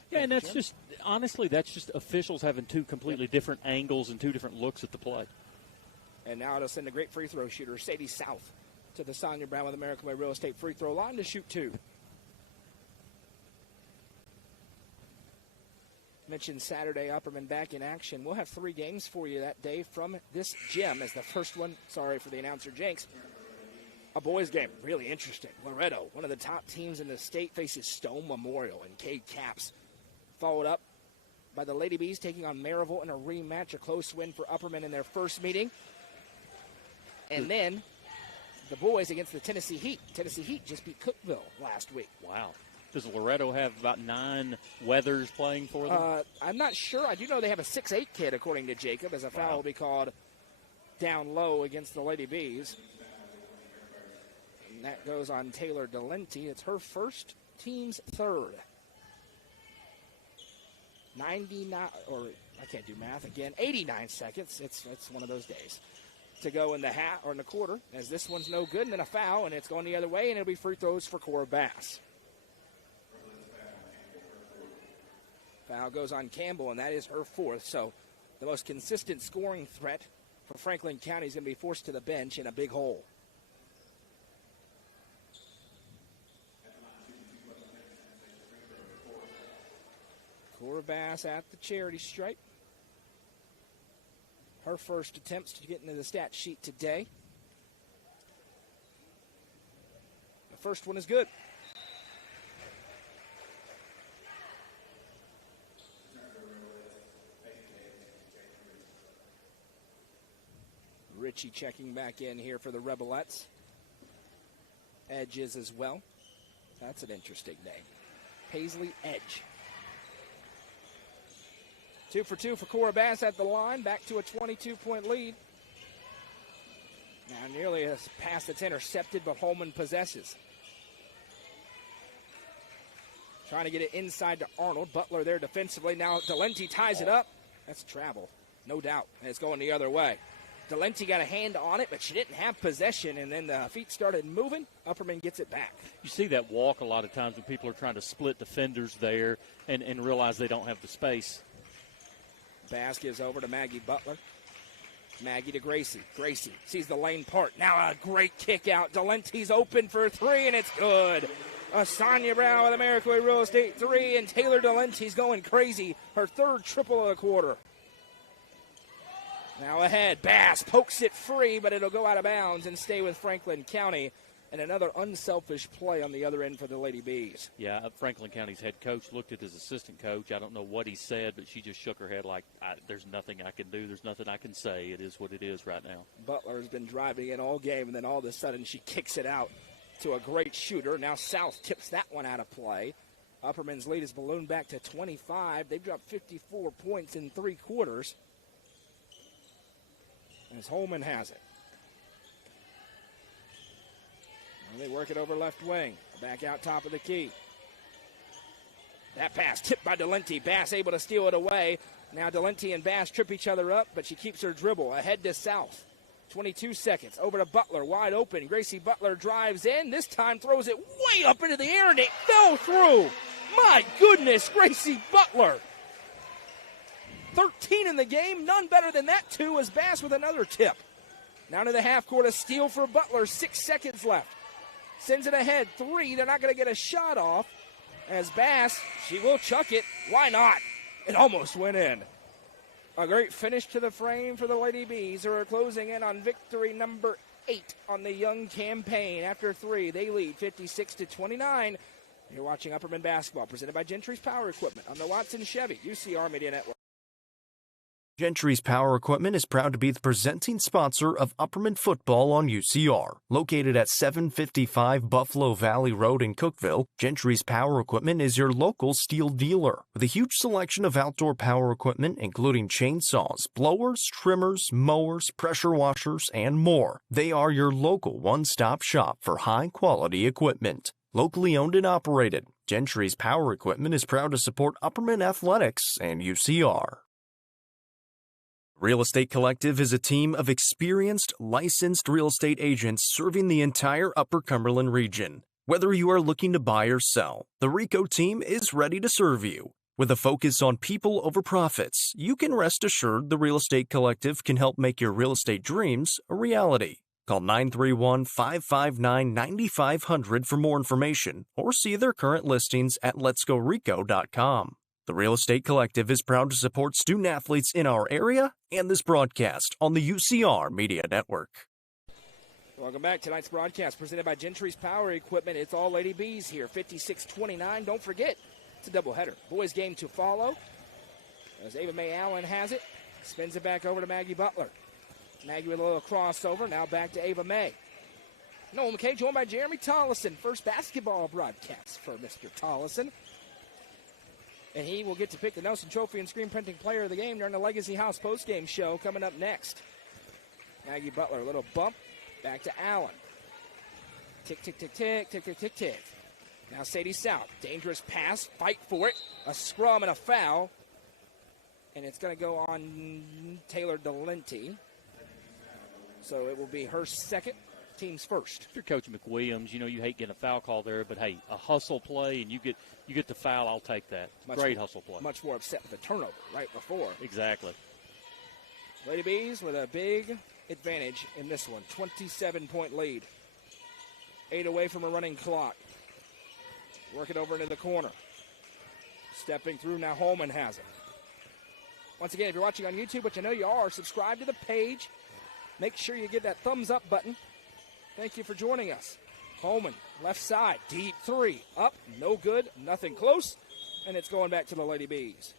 Yeah, and that's just, honestly, that's just officials having 2 completely different angles and 2 different looks at the play. And now it'll send a great free throw shooter, Sadie South, to the Sonia Brown with American Way Real Estate free throw line to shoot 2. Mentioned Saturday, Upperman back in action. We'll have 3 games for you that day from this gym, as the first one, sorry for the announcer jinx, a boys game. Really interesting. Loretto, one of the top teams in the state, faces Stone Memorial and Cade Caps. Followed up by the Lady Bees taking on Maryville in a rematch, a close win for Upperman in their first meeting. And then the boys against the Tennessee Heat. Tennessee Heat just beat Cookeville last week. Wow. Does Loretto have about 9 Weathers playing for them? I'm not sure. I do know they have a 6'8" kid, according to Jacob, as a foul will be called down low against the Lady Bees. And that goes on Taylor Delenti. It's her first, team's third. 99, or I can't do math again, 89 seconds. It's one of those days to go in the half or in the quarter, as this one's no good, and then a foul, and it's going the other way, and it'll be free throws for Cora Bass. Foul goes on Campbell, and that is her 4th. So the most consistent scoring threat for Franklin County is going to be forced to the bench in a big hole. Cora Bass at the charity stripe. Her first attempts to get into the stat sheet today. The first one is good. Richie checking back in here for the Rebelettes. Edges as well. That's an interesting name. Paisley Edge. 2 for 2 for Cora Bass at the line. Back to a 22-point lead. Now nearly a pass that's intercepted, but Holman possesses. Trying to get it inside to Arnold. Butler there defensively. Now Delenti ties it up. That's travel, no doubt. And it's going the other way. Delenti got a hand on it, but she didn't have possession, and then the feet started moving. Upperman gets it back. You see that walk a lot of times when people are trying to split defenders there and realize they don't have the space. Bass gives over to Maggie Butler. Maggie to Gracie. Gracie sees the lane part. Now a great kick out. Delenti's open for three, and it's good. Sonia Brown with American Way Real Estate 3, and Taylor Delenti's going crazy. Her third triple of the quarter. Now ahead, Bass pokes it free, but it'll go out of bounds and stay with Franklin County. And another unselfish play on the other end for the Lady Bees. Yeah, Franklin County's head coach looked at his assistant coach. I don't know what he said, but she just shook her head like, there's nothing I can do. There's nothing I can say. It is what it is right now. Butler has been driving in all game, and then all of a sudden she kicks it out to a great shooter. Now South tips that one out of play. Upperman's lead is ballooned back to 25. They've dropped 54 points in 3 quarters. As Holman has it. And they work it over left wing. Back out top of the key. That pass tipped by Delenti. Bass able to steal it away. Now Delenti and Bass trip each other up, but she keeps her dribble. Ahead to South. 22 seconds. Over to Butler. Wide open. Gracie Butler drives in. This time throws it way up into the air, and it fell through. My goodness, Gracie Butler. 13 in the game. None better than that, too, as Bass with another tip. Now to the half court. A steal for Butler. 6 seconds left. Sends it ahead. 3. They're not going to get a shot off. As Bass, she will chuck it. Why not? It almost went in. A great finish to the frame for the Lady Bees, who are closing in on victory number 8 on the young campaign. After 3, they lead 56-29. You're watching Upperman basketball, presented by Gentry's Power Equipment on the Watson Chevy UCR Media Network. Gentry's Power Equipment is proud to be the presenting sponsor of Upperman football on UCR. Located at 755 Buffalo Valley Road in Cookeville, Gentry's Power Equipment is your local steel dealer. With a huge selection of outdoor power equipment, including chainsaws, blowers, trimmers, mowers, pressure washers, and more. They are your local one-stop shop for high-quality equipment. Locally owned and operated, Gentry's Power Equipment is proud to support Upperman Athletics and UCR. Real Estate Collective is a team of experienced, licensed real estate agents serving the entire Upper Cumberland region. Whether you are looking to buy or sell, the RICO team is ready to serve you. With a focus on people over profits, you can rest assured the Real Estate Collective can help make your real estate dreams a reality. Call 931-559-9500 for more information or see their current listings at letsgorico.com. The Real Estate Collective is proud to support student athletes in our area and this broadcast on the UCR Media Network. Welcome back. Tonight's broadcast presented by Gentry's Power Equipment. It's all Lady Bees here, 56-29. Don't forget, it's a doubleheader. Boys game to follow. As Ava Mae Allen has it, spins it back over to Maggie Butler. Maggie with a little crossover. Now back to Ava Mae. Noel McKay joined by Jeremy Tollison. First basketball broadcast for Mr. Tollison. And he will get to pick the Nelson Trophy and Screen Printing Player of the Game during the Legacy House postgame show coming up next. Maggie Butler, a little bump. Back to Allen. Tick, tick, tick, tick, tick, tick, tick, tick. Now Sadie South. Dangerous pass. Fight for it. A scrum and a foul. And it's going to go on Taylor Delenti. So it will be her second, team's first. If you're Coach McWilliams, you know you hate getting a foul call there, but hey, a hustle play and you get the foul, I'll take that. Great hustle play. Much more upset with the turnover right before. Exactly. Lady Bees with a big advantage in this one. 27-point lead. 8 away from a running clock. Work it over into the corner. Stepping through, now Holman has it. Once again, if you're watching on YouTube, which I know you are, subscribe to the page. Make sure you get that thumbs up button. Thank you for joining us. Holman, left side, deep 3. Up, no good, nothing close. And it's going back to the Lady Bees.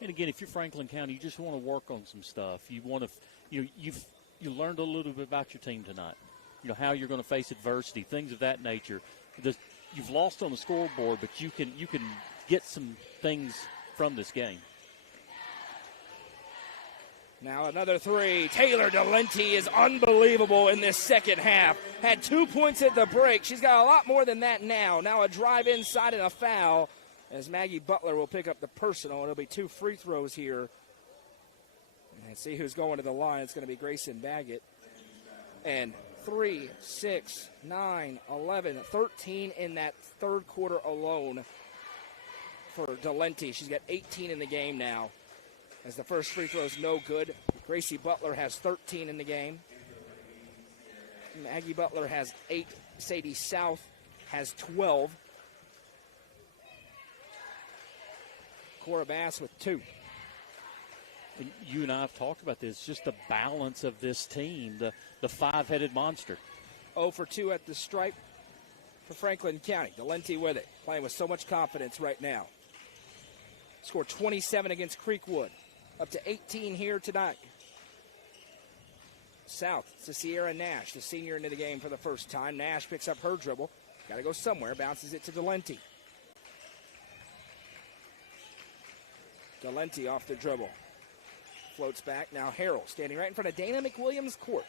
And again, if you're Franklin County, you just want to work on some stuff. You want to, you've learned a little bit about your team tonight. You know, how you're going to face adversity, things of that nature. You've lost on the scoreboard, but you can get some things from this game. Now another 3. Taylor Delenti is unbelievable in this second half. Had 2 points at the break. She's got a lot more than that now. Now a drive inside and a foul as Maggie Butler will pick up the personal. It'll be 2 free throws here And see who's going to the line. It's going to be Grayson Baggett. And 3, 6, 9, 11, 13 in that third quarter alone for Delenti. She's got 18 in the game now. As the first free throw is no good. Gracie Butler has 13 in the game. Maggie Butler has 8. Sadie South has 12. Cora Bass with 2. And you and I have talked about this, just the balance of this team, the five-headed monster. 0 for 2 at the stripe for Franklin County. Delenti with it, playing with so much confidence right now. Scored 27 against Creekwood, up to 18 here tonight. South to Sierra Nash, the senior into the game for the first time. Nash picks up her dribble. Got to go somewhere, bounces it to Delenti. Delenti off the dribble. Floats back. Now Harrell standing right in front of Dana McWilliams' court.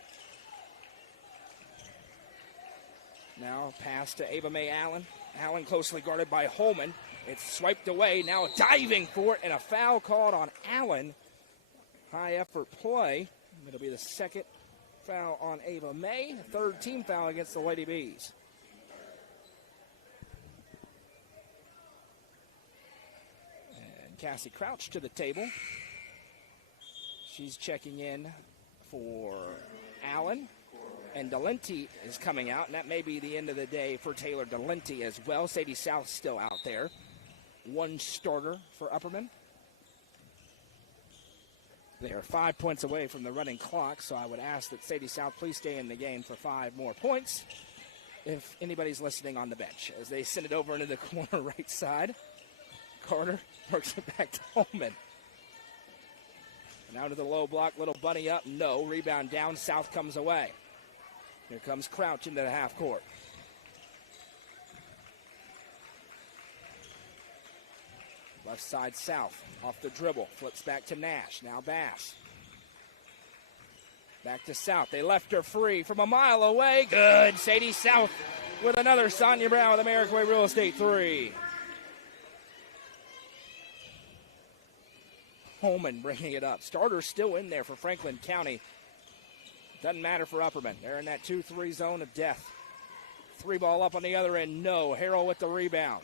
Now pass to Ava Mae Allen. Allen closely guarded by Holman. It's swiped away. Now diving for it, and a foul called on Allen. High effort play. It'll be the second foul on Ava Mae. Third team foul against the Lady Bees. And Cassie Crouch to the table. She's checking in for Allen. And Delenti is coming out, and that may be the end of the day for Taylor Delenti as well. Sadie South still out there. One starter for Upperman. They are 5 points away from the running clock, so I would ask that Sadie South please stay in the game for 5 more points if anybody's listening on the bench. As they send it over into the corner right side, Carter works it back to Holman. And out to the low block, little bunny up, no. Rebound down, South comes away. Here comes Crouch into the half court. Left side South, off the dribble, flips back to Nash, now Bass. Back to South, they left her free from a mile away, good. Sadie South with another Sonia Brown with American Way Real Estate 3. Holman bringing it up. Starter still in there for Franklin County. Doesn't matter for Upperman. They're in that 2-3 zone of death. 3 ball up on the other end, no. Harrell with the rebound.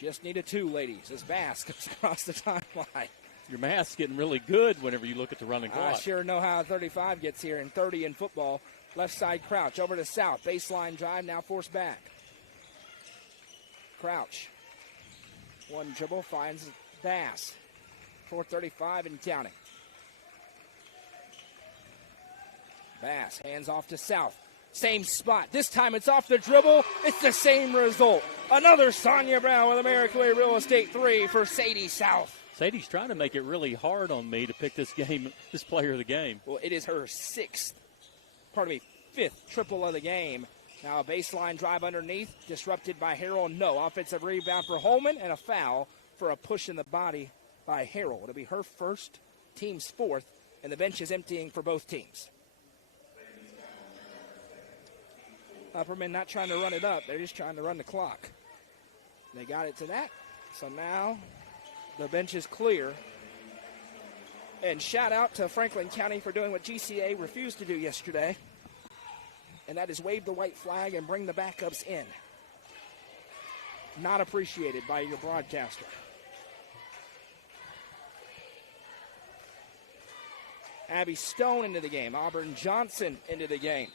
Just need a 2, ladies, as Bass comes across the timeline. Your math's getting really good whenever you look at the running clock. I sure know how 35 gets here, and 30 in football. Left side Crouch over to South. Baseline drive, now forced back. Crouch. One dribble, finds Bass. 4:35 and counting. Bass hands off to South. Same spot. This time it's off the dribble. It's the same result. Another Sonia Brown with American Way Real Estate 3 for Sadie South. Sadie's trying to make it really hard on me to pick this player of the game. Well, it is her fifth triple of the game. Now a baseline drive underneath, disrupted by Harrell. No. Offensive rebound for Holman, and a foul for a push in the body by Harrell. It'll be her first, team's fourth, and the bench is emptying for both teams. Upperman not trying to run it up. They're just trying to run the clock. They got it to that. So now the bench is clear. And shout out to Franklin County for doing what GCA refused to do yesterday. And that is wave the white flag and bring the backups in. Not appreciated by your broadcaster. Abby Stone into the game. Auburn Johnson into the game.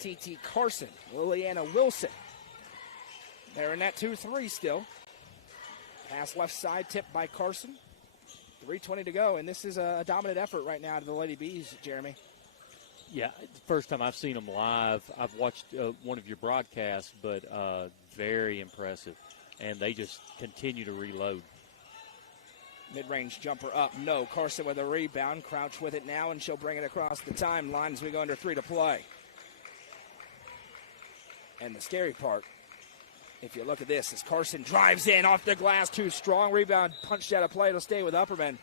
T.T. Carson, Liliana Wilson. They're in that 2-3 still. Pass left side, tipped by Carson. 3:20 to go, and this is a dominant effort right now to the Lady Bees, Jeremy. Yeah, first time I've seen them live. I've watched one of your broadcasts, but very impressive. And they just continue to reload. Mid-range jumper up, no. Carson with a rebound. Crouch with it now, and she'll bring it across the timeline as we go under 3 to play. And the scary part, if you look at this, as Carson drives in off the glass, too strong. Rebound punched out of play. It'll stay with Upperman.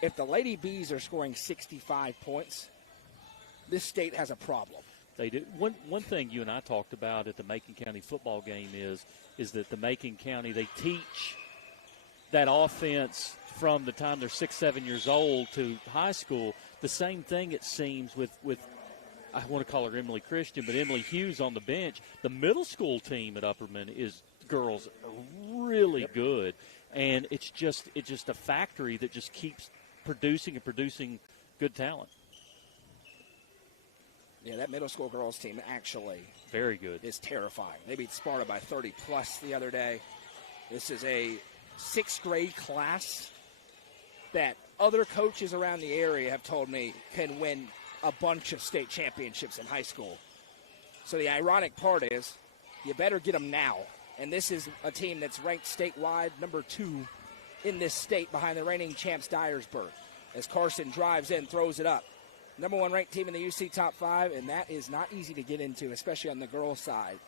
If the Lady Bees are scoring 65 points, this state has a problem. They do. One thing you and I talked about at the Macon County football game is that the Macon County, they teach that offense from the time they're 6, 7 years old to high school. The same thing, it seems, with I want to call her Emily Christian, but Emily Hughes on the bench. The middle school team at Upperman girls are really good, and it's just a factory that just keeps producing and producing good talent. Yeah, that middle school girls team actually very good. Is terrifying. They beat Sparta by 30-plus the other day. This is a 6th grade class that other coaches around the area have told me can win a bunch of state championships in high school. So the ironic part is you better get them now. And this is a team that's ranked statewide number 2 in this state behind the reigning champs Dyersburg. As Carson drives in, throws it up. Number 1 ranked team in the UC top 5, and that is not easy to get into, especially on the girls' side.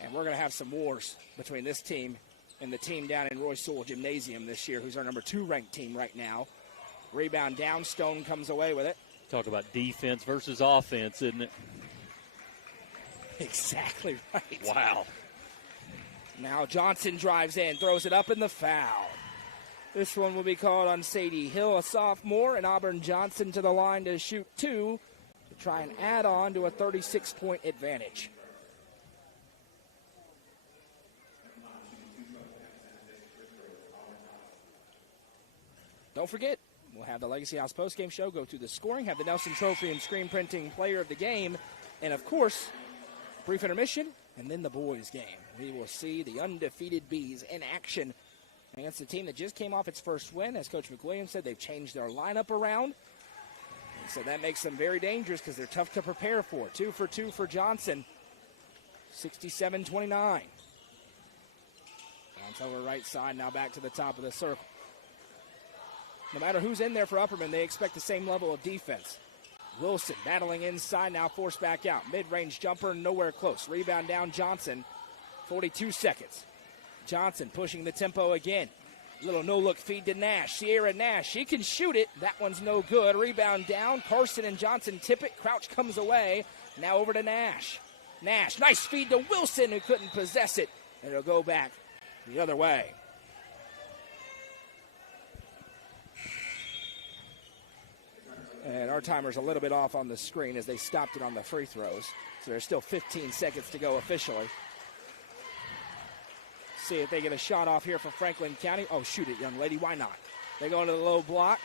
And we're going to have some wars between this team and the team down in Roy Sewell Gymnasium this year, who's our number 2 ranked team right now. Rebound down, Stone comes away with it. Talk about defense versus offense, isn't it? Exactly right. Wow. Now Johnson drives in, throws it up in the foul. This one will be called on Sadie Hill, a sophomore, and Auburn Johnson to the line to shoot 2 to try and add on to a 36-point advantage. Don't forget, we'll have the Legacy House postgame show, go through the scoring, have the Nelson Trophy and screen printing player of the game, and, of course, brief intermission, and then the boys' game. We will see the undefeated Bees in action against a team that just came off its first win. As Coach McWilliams said, they've changed their lineup around. So that makes them very dangerous because they're tough to prepare for. 2 for 2 for Johnson. 67-29. Bounce over right side, now back to the top of the circle. No matter who's in there for Upperman, they expect the same level of defense. Wilson battling inside, now forced back out. Mid-range jumper, nowhere close. Rebound down, Johnson. 42 seconds. Johnson pushing the tempo again. Little no-look feed to Nash. Sierra Nash, she can shoot it. That one's no good. Rebound down. Carson and Johnson tip it. Crouch comes away. Now over to Nash. Nash, nice feed to Wilson, who couldn't possess it. And it'll go back the other way. And our timer's a little bit off on the screen as they stopped it on the free throws. So there's still 15 seconds to go officially. See if they get a shot off here for Franklin County. Oh, shoot it, young lady. Why not? They go into the low block.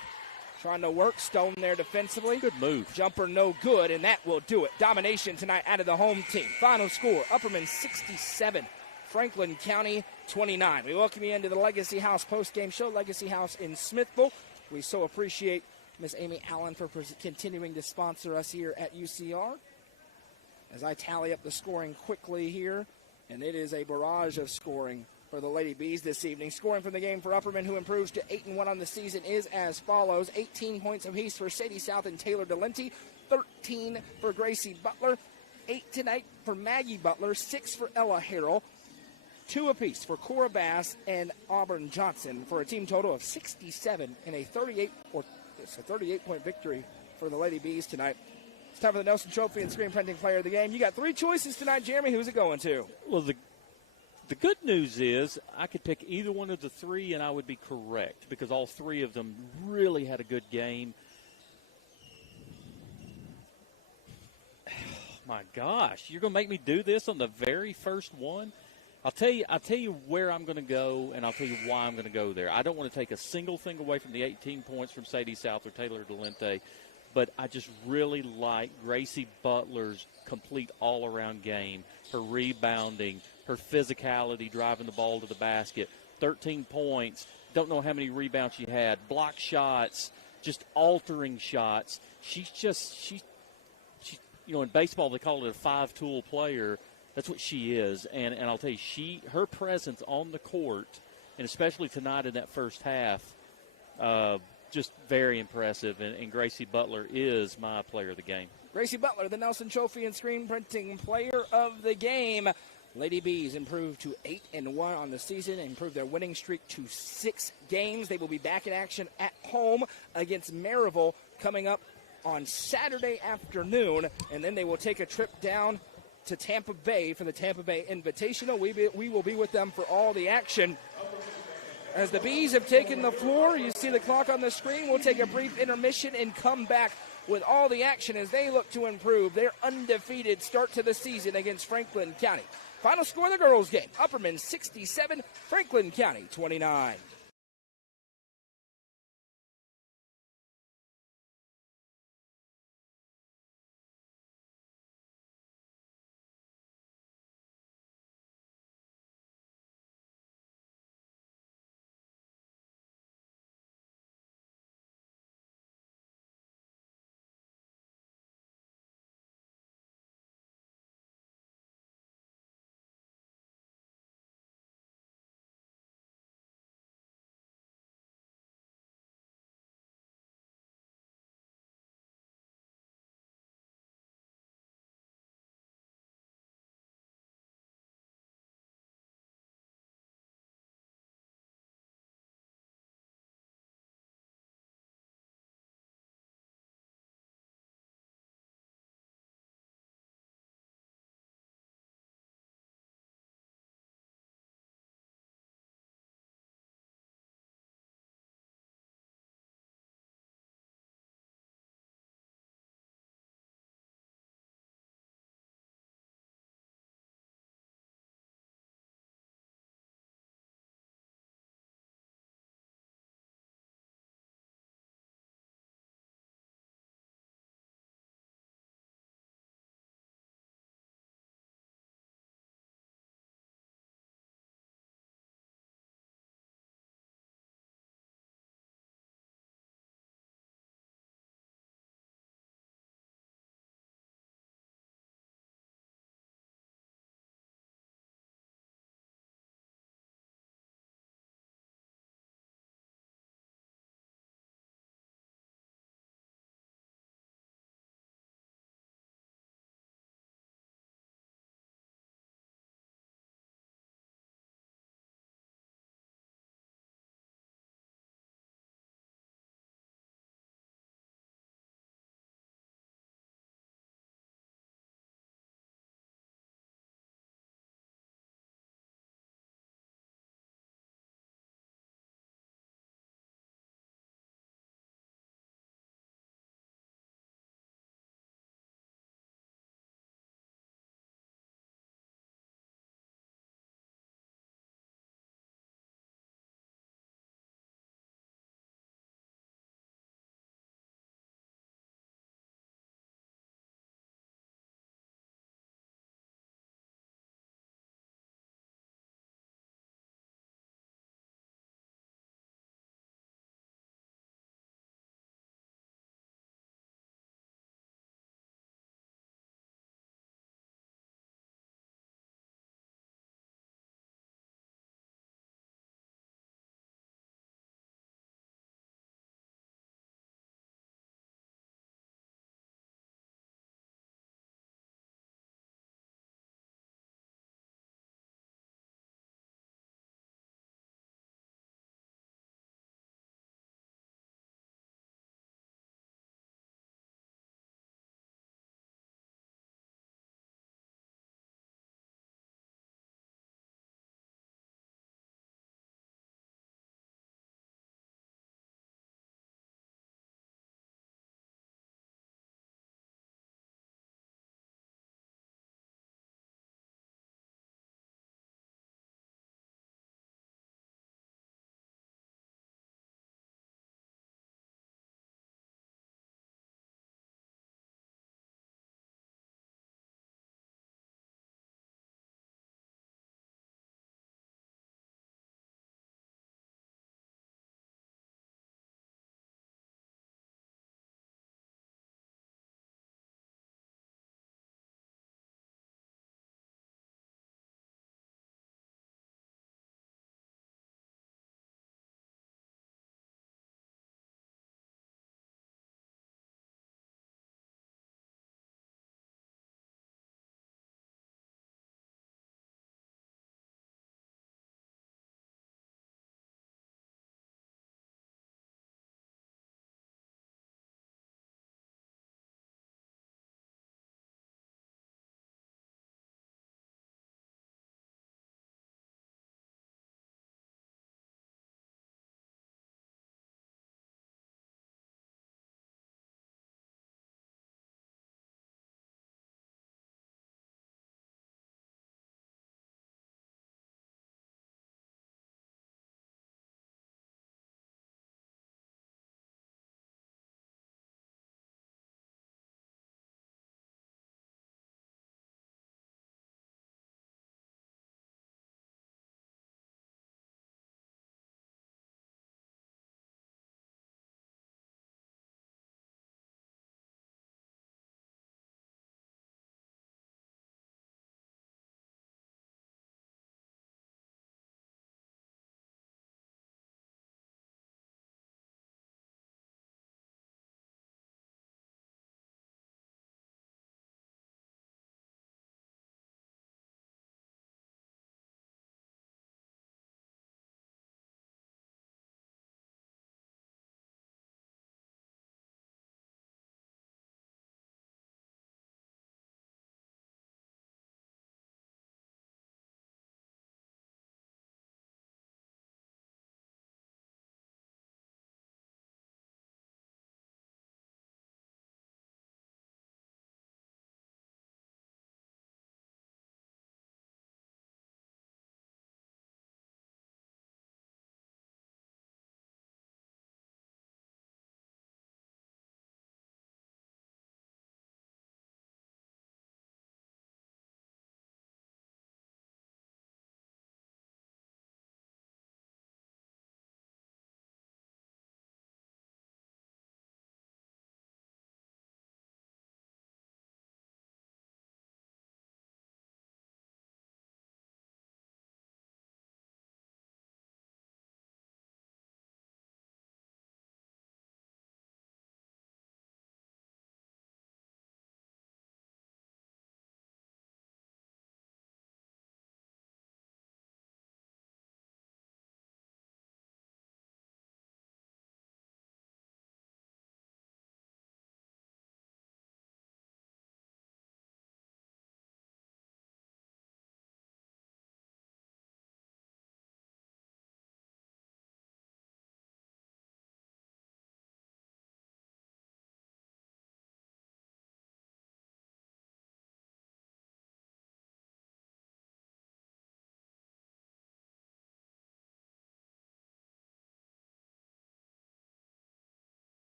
Trying to work. Stone there defensively. Good move. Jumper no good, and that will do it. Domination tonight out of the home team. Final score, Upperman 67, Franklin County 29. We welcome you into the Legacy House postgame show, Legacy House in Smithville. We so appreciate Miss Amy Allen for continuing to sponsor us here at UCR. As I tally up the scoring quickly here, and it is a barrage of scoring for the Lady Bees this evening. Scoring from the game for Upperman, who improves to 8-1 on the season, is as follows. 18 points apiece for Sadie South and Taylor Delenti, 13 for Gracie Butler, 8 tonight for Maggie Butler, 6 for Ella Harrell, 2 apiece for Cora Bass and Auburn Johnson, for a team total of 67 and a 38-point victory for the Lady Bees tonight. It's time for the Nelson Trophy and screen printing player of the game. You got 3 choices tonight, Jeremy. Who's it going to? Well, the good news is I could pick either one of the 3 and I would be correct because all 3 of them really had a good game. My gosh, you're going to make me do this on the very first one? I'll tell you where I'm going to go, and I'll tell you why I'm going to go there. I don't want to take a single thing away from the 18 points from Sadie South or Taylor Delente, but I just really like Gracie Butler's complete all-around game, her rebounding, her physicality, driving the ball to the basket. 13 points. Don't know how many rebounds she had. Block shots, just altering shots. She's in baseball they call it a 5-tool player. That's what she is. And I'll tell you, her presence on the court, and especially tonight in that first half, just very impressive. And Gracie Butler is my player of the game. Gracie Butler, the Nelson Trophy and screen printing player of the game. Lady Bees improved to 8-1 on the season, improved their winning streak to 6 games. They will be back in action at home against Maryville coming up on Saturday afternoon, and then they will take a trip down to Tampa Bay for the Tampa Bay Invitational. We will be with them for all the action. As the Bees have taken the floor, you see the clock on the screen. We'll take a brief intermission and come back with all the action as they look to improve their undefeated start to the season against Franklin County. Final score of the girls' game, Upperman 67, Franklin County 29.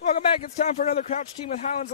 Welcome back. It's time for another Crouch Team with Highlands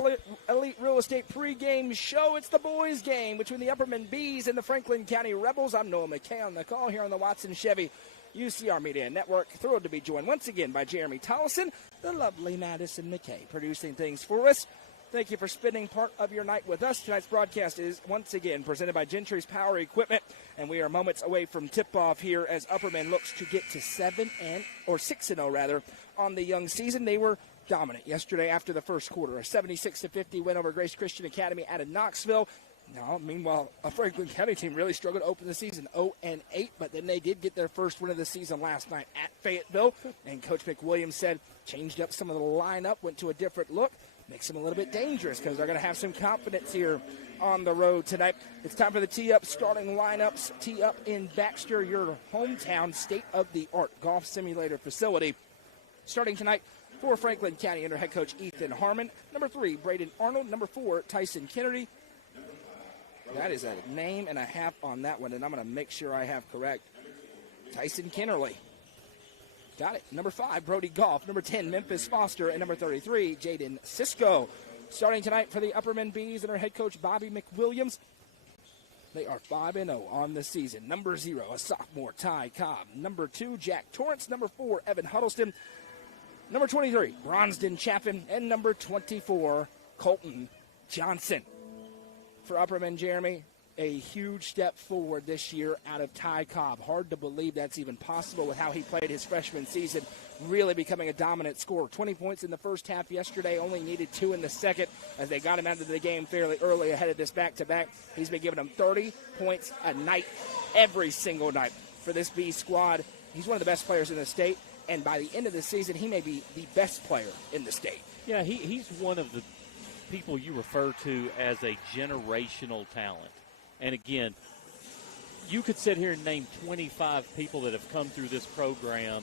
Elite Real Estate pregame show. It's the boys' game between the Upperman Bees and the Franklin County Rebels. I'm Noah McKay on the call here on the Watson Chevy UCR Media Network. Thrilled to be joined once again by Jeremy Tollison, the lovely Madison McKay, producing things for us. Thank you for spending part of your night with us. Tonight's broadcast is once again presented by Gentry's Power Equipment, and we are moments away from tip-off here as Upperman looks to get to 6-0 on the young season. They were dominant yesterday after the first quarter, a 76-50 win over Grace Christian Academy out of Knoxville. Now, meanwhile, a Franklin County team really struggled to open the season 0-8, but then they did get their first win of the season last night at Fayetteville, and Coach McWilliams said changed up some of the lineup, went to a different look, makes them a little bit dangerous because they're going to have some confidence here on the road tonight. It's time for the Tee-Up starting lineups. Tee-Up in Baxter, your hometown state-of-the-art golf simulator facility. Starting tonight, for Franklin County under head coach Ethan Harmon. Number 3, Braden Arnold. Number 4, Tyson Kennedy. That is a name and a half on that one, and I'm going to make sure I have correct. Tyson Kennerly. Got it. Number 5, Brody Goff. Number 10, Memphis Foster. And number 33, Jaden Cisco. Starting tonight for the Upperman Bees under head coach Bobby McWilliams. They are 5-0 on the season. Number 0, a sophomore, Ty Cobb. Number 2, Jack Torrance. Number 4, Evan Huddleston. Number 23, Bronston Chaffin. And number 24, Colton Johnson. For Upperman, Jeremy, a huge step forward this year out of Ty Cobb. Hard to believe that's even possible with how he played his freshman season, really becoming a dominant scorer. 20 points in the first half yesterday, only needed 2 in the second as they got him out of the game fairly early ahead of this back-to-back. He's been giving them 30 points a night, every single night for this B squad. He's one of the best players in the state. And by the end of the season, he may be the best player in the state. Yeah, he's one of the people you refer to as a generational talent. And again, you could sit here and name 25 people that have come through this program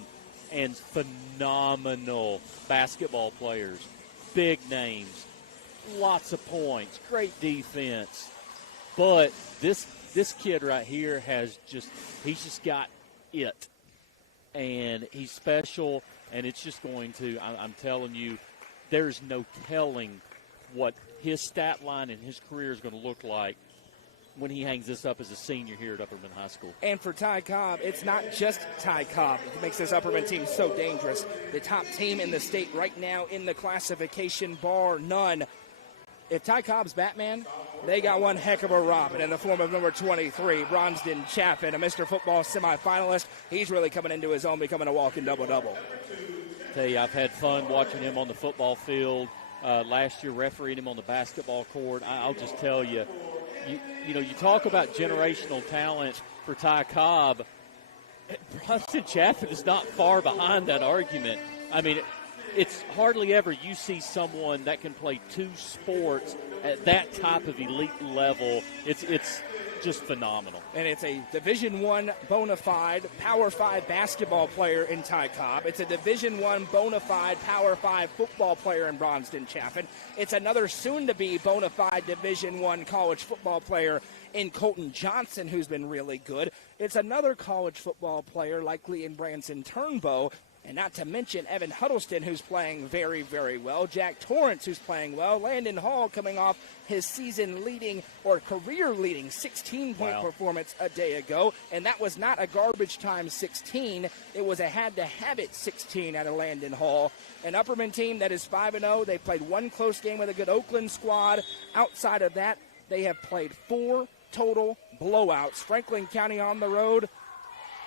and phenomenal basketball players, big names, lots of points, great defense. But this kid right here he's just got it. And he's special, and it's just going to, I'm telling you, there's no telling what his stat line and his career is going to look like when he hangs this up as a senior here at Upperman High School. And for Ty Cobb, it's not just Ty Cobb that makes this Upperman team so dangerous. The top team in the state right now in the classification, bar none. If Ty Cobb's Batman, they got one heck of a robin in the form of number 23, Bronston Chaffin, a Mr. Football semifinalist. He's really coming into his own, becoming a walking double-double. Tell you, I've had fun watching him on the football field. Last year, refereeing him on the basketball court. I'll just tell you, you talk about generational talent for Ty Cobb. Bronston Chaffin is not far behind that argument. I mean, it's hardly ever you see someone that can play 2 sports at that type of elite level. It's just phenomenal. And it's a Division I bona fide Power 5 basketball player in Ty Cobb. It's a Division I bona fide Power 5 football player in Bronston Chaffin. It's another soon-to-be bona fide Division I college football player in Colton Johnson, who's been really good. It's another college football player likely in Branson Turnbow. And not to mention Evan Huddleston, who's playing very, very well. Jack Torrance, who's playing well. Landon Hall coming off his season-leading or career-leading 16-point performance a day ago. And that was not a garbage time 16. It was a had-to-have-it 16 out of Landon Hall. An Upperman team that is 5-0. They played one close game with a good Oakland squad. Outside of that, they have played 4 total blowouts. Franklin County on the road.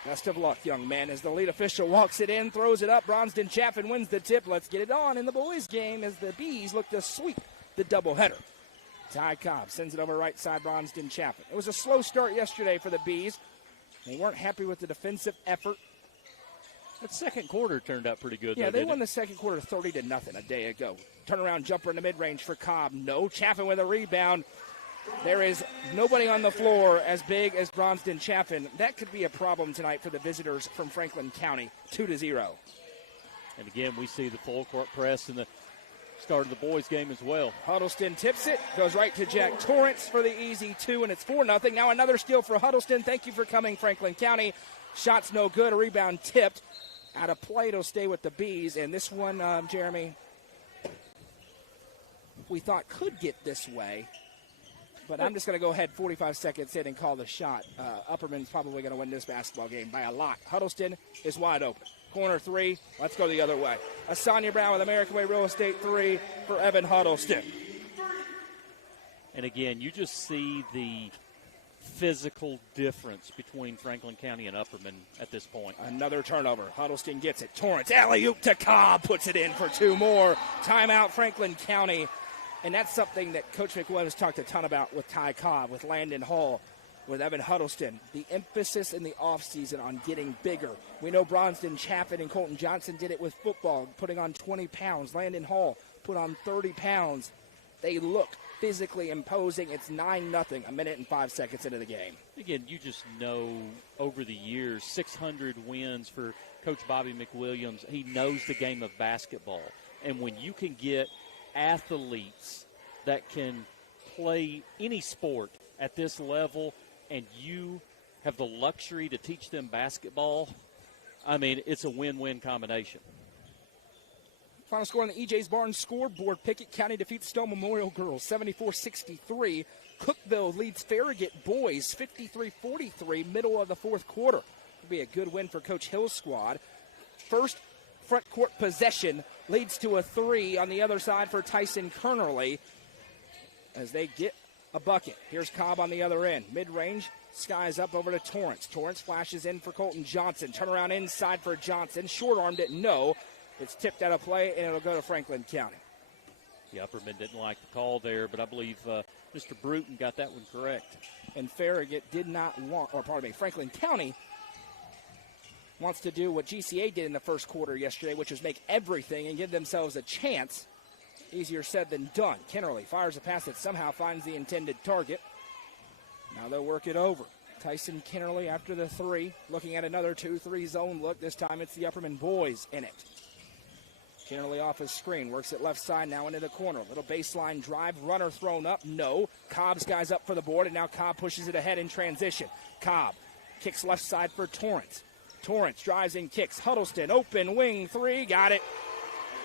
Best of luck, young man, as the lead official walks it in, throws it up. Bronston Chaffin wins the tip. Let's get it on in the boys' game as the Bees look to sweep the doubleheader. Ty Cobb sends it over right side, Bronston Chaffin. It was a slow start yesterday for the Bees. They weren't happy with the defensive effort. That second quarter turned out pretty good. Yeah, they won the second quarter 30-0 a day ago. Turnaround jumper in the mid-range for Cobb. No. Chaffin with a rebound. There is nobody on the floor as big as Bronston Chaffin. That could be a problem tonight for the visitors from Franklin County, 2-0. And again, we see the full court press in the start of the boys' game as well. Huddleston tips it, goes right to Jack Torrance for the easy 2, and it's 4-0. Now another steal for Huddleston. Thank you for coming, Franklin County. Shot's no good, a rebound tipped. Out of play, it'll stay with the Bees. And this one, Jeremy, we thought could get this way. But I'm just going to go ahead 45 seconds in and call the shot. Upperman's probably going to win this basketball game by a lot. Huddleston is wide open. Corner three. Let's go the other way. Asanya Brown with American Way Real Estate 3 for Evan Huddleston. And again, you just see the physical difference between Franklin County and Upperman at this point. Another turnover. Huddleston gets it. Torrance, alley-oop to Cobb, puts it in for 2 more. Timeout, Franklin County. And that's something that Coach McWebb has talked a ton about with Ty Cobb, with Landon Hall, with Evan Huddleston. The emphasis in the offseason on getting bigger. We know Bronston, Chaffin, and Colton Johnson did it with football, putting on 20 pounds. Landon Hall put on 30 pounds. They look physically imposing. It's 9-0, a minute and 5 seconds into the game. Again, you just know over the years, 600 wins for Coach Bobby McWilliams. He knows the game of basketball. And when you can get athletes that can play any sport at this level and you have the luxury to teach them basketball, I mean, it's a win-win combination. Final score on the EJ's Barn scoreboard. Pickett County defeats Stone Memorial Girls 74-63. Cookville leads Farragut Boys 53-43, middle of the fourth quarter. It'll be a good win for Coach Hill's squad. First front court possession leads to a 3 on the other side for Tyson Kernerly as they get a bucket. Here's Cobb on the other end. Mid-range, skies up over to Torrance. Torrance flashes in for Colton Johnson. Turnaround inside for Johnson. Short-armed it, no. It's tipped out of play, and it'll go to Franklin County. The Upperman didn't like the call there, but I believe Mr. Bruton got that one correct. And Farragut did not want, or pardon me, Franklin County wants to do what GCA did in the first quarter yesterday, which was make everything and give themselves a chance. Easier said than done. Kennerly fires a pass that somehow finds the intended target. Now they'll work it over. Tyson Kennerly after the 3, looking at another 2-3 zone look. This time it's the Upperman boys in it. Kennerly off his screen, works it left side now into the corner. Little baseline drive, runner thrown up, no. Cobb's guys up for the board, and now Cobb pushes it ahead in transition. Cobb kicks left side for Torrance. Torrance drives and kicks. Huddleston, open wing 3, got it.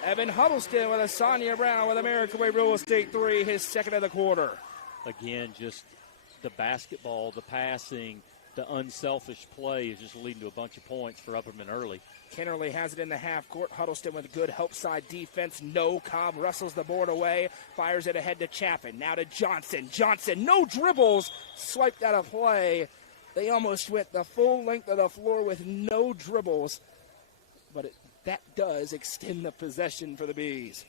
Evan Huddleston with Asanya Brown with American Way Real Estate 3, his second of the quarter. Again, just the basketball, the passing, the unselfish play is just leading to a bunch of points for Upperman early. Kennerly has it in the half court. Huddleston with good help side defense. No. Cobb wrestles the board away. Fires it ahead to Chaffin. Now to Johnson. Johnson, no dribbles. Swiped out of play. They almost went the full length of the floor with no dribbles. But that does extend the possession for the Bees.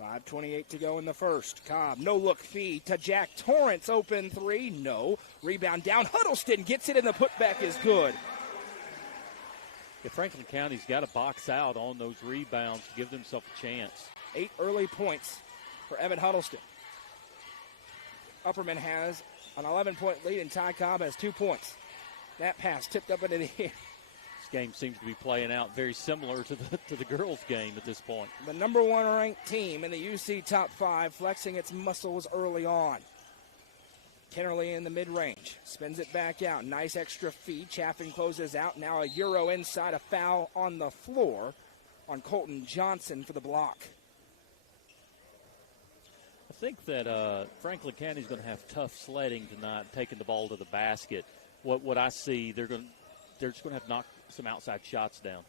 5:28 to go in the first. Cobb, no look feed to Jack Torrance. Open 3, no. Rebound down. Huddleston gets it, and the putback is good. If Franklin County's got to box out on those rebounds to give themselves a chance. 8 early points for Evan Huddleston. Upperman has an 11-point lead, and Ty Cobb has 2 points. That pass tipped up into the air. Game seems to be playing out very similar to the girls' game at this point. The number 1 ranked team in the UC Top 5 flexing its muscles early on. Kennerly in the mid-range. Spins it back out. Nice extra feed. Chaffin closes out. Now a Euro inside, a foul on the floor on Colton Johnson for the block. I think that Franklin County is going to have tough sledding tonight, taking the ball to the basket. What I see, they're just going to have to knock some outside shots down.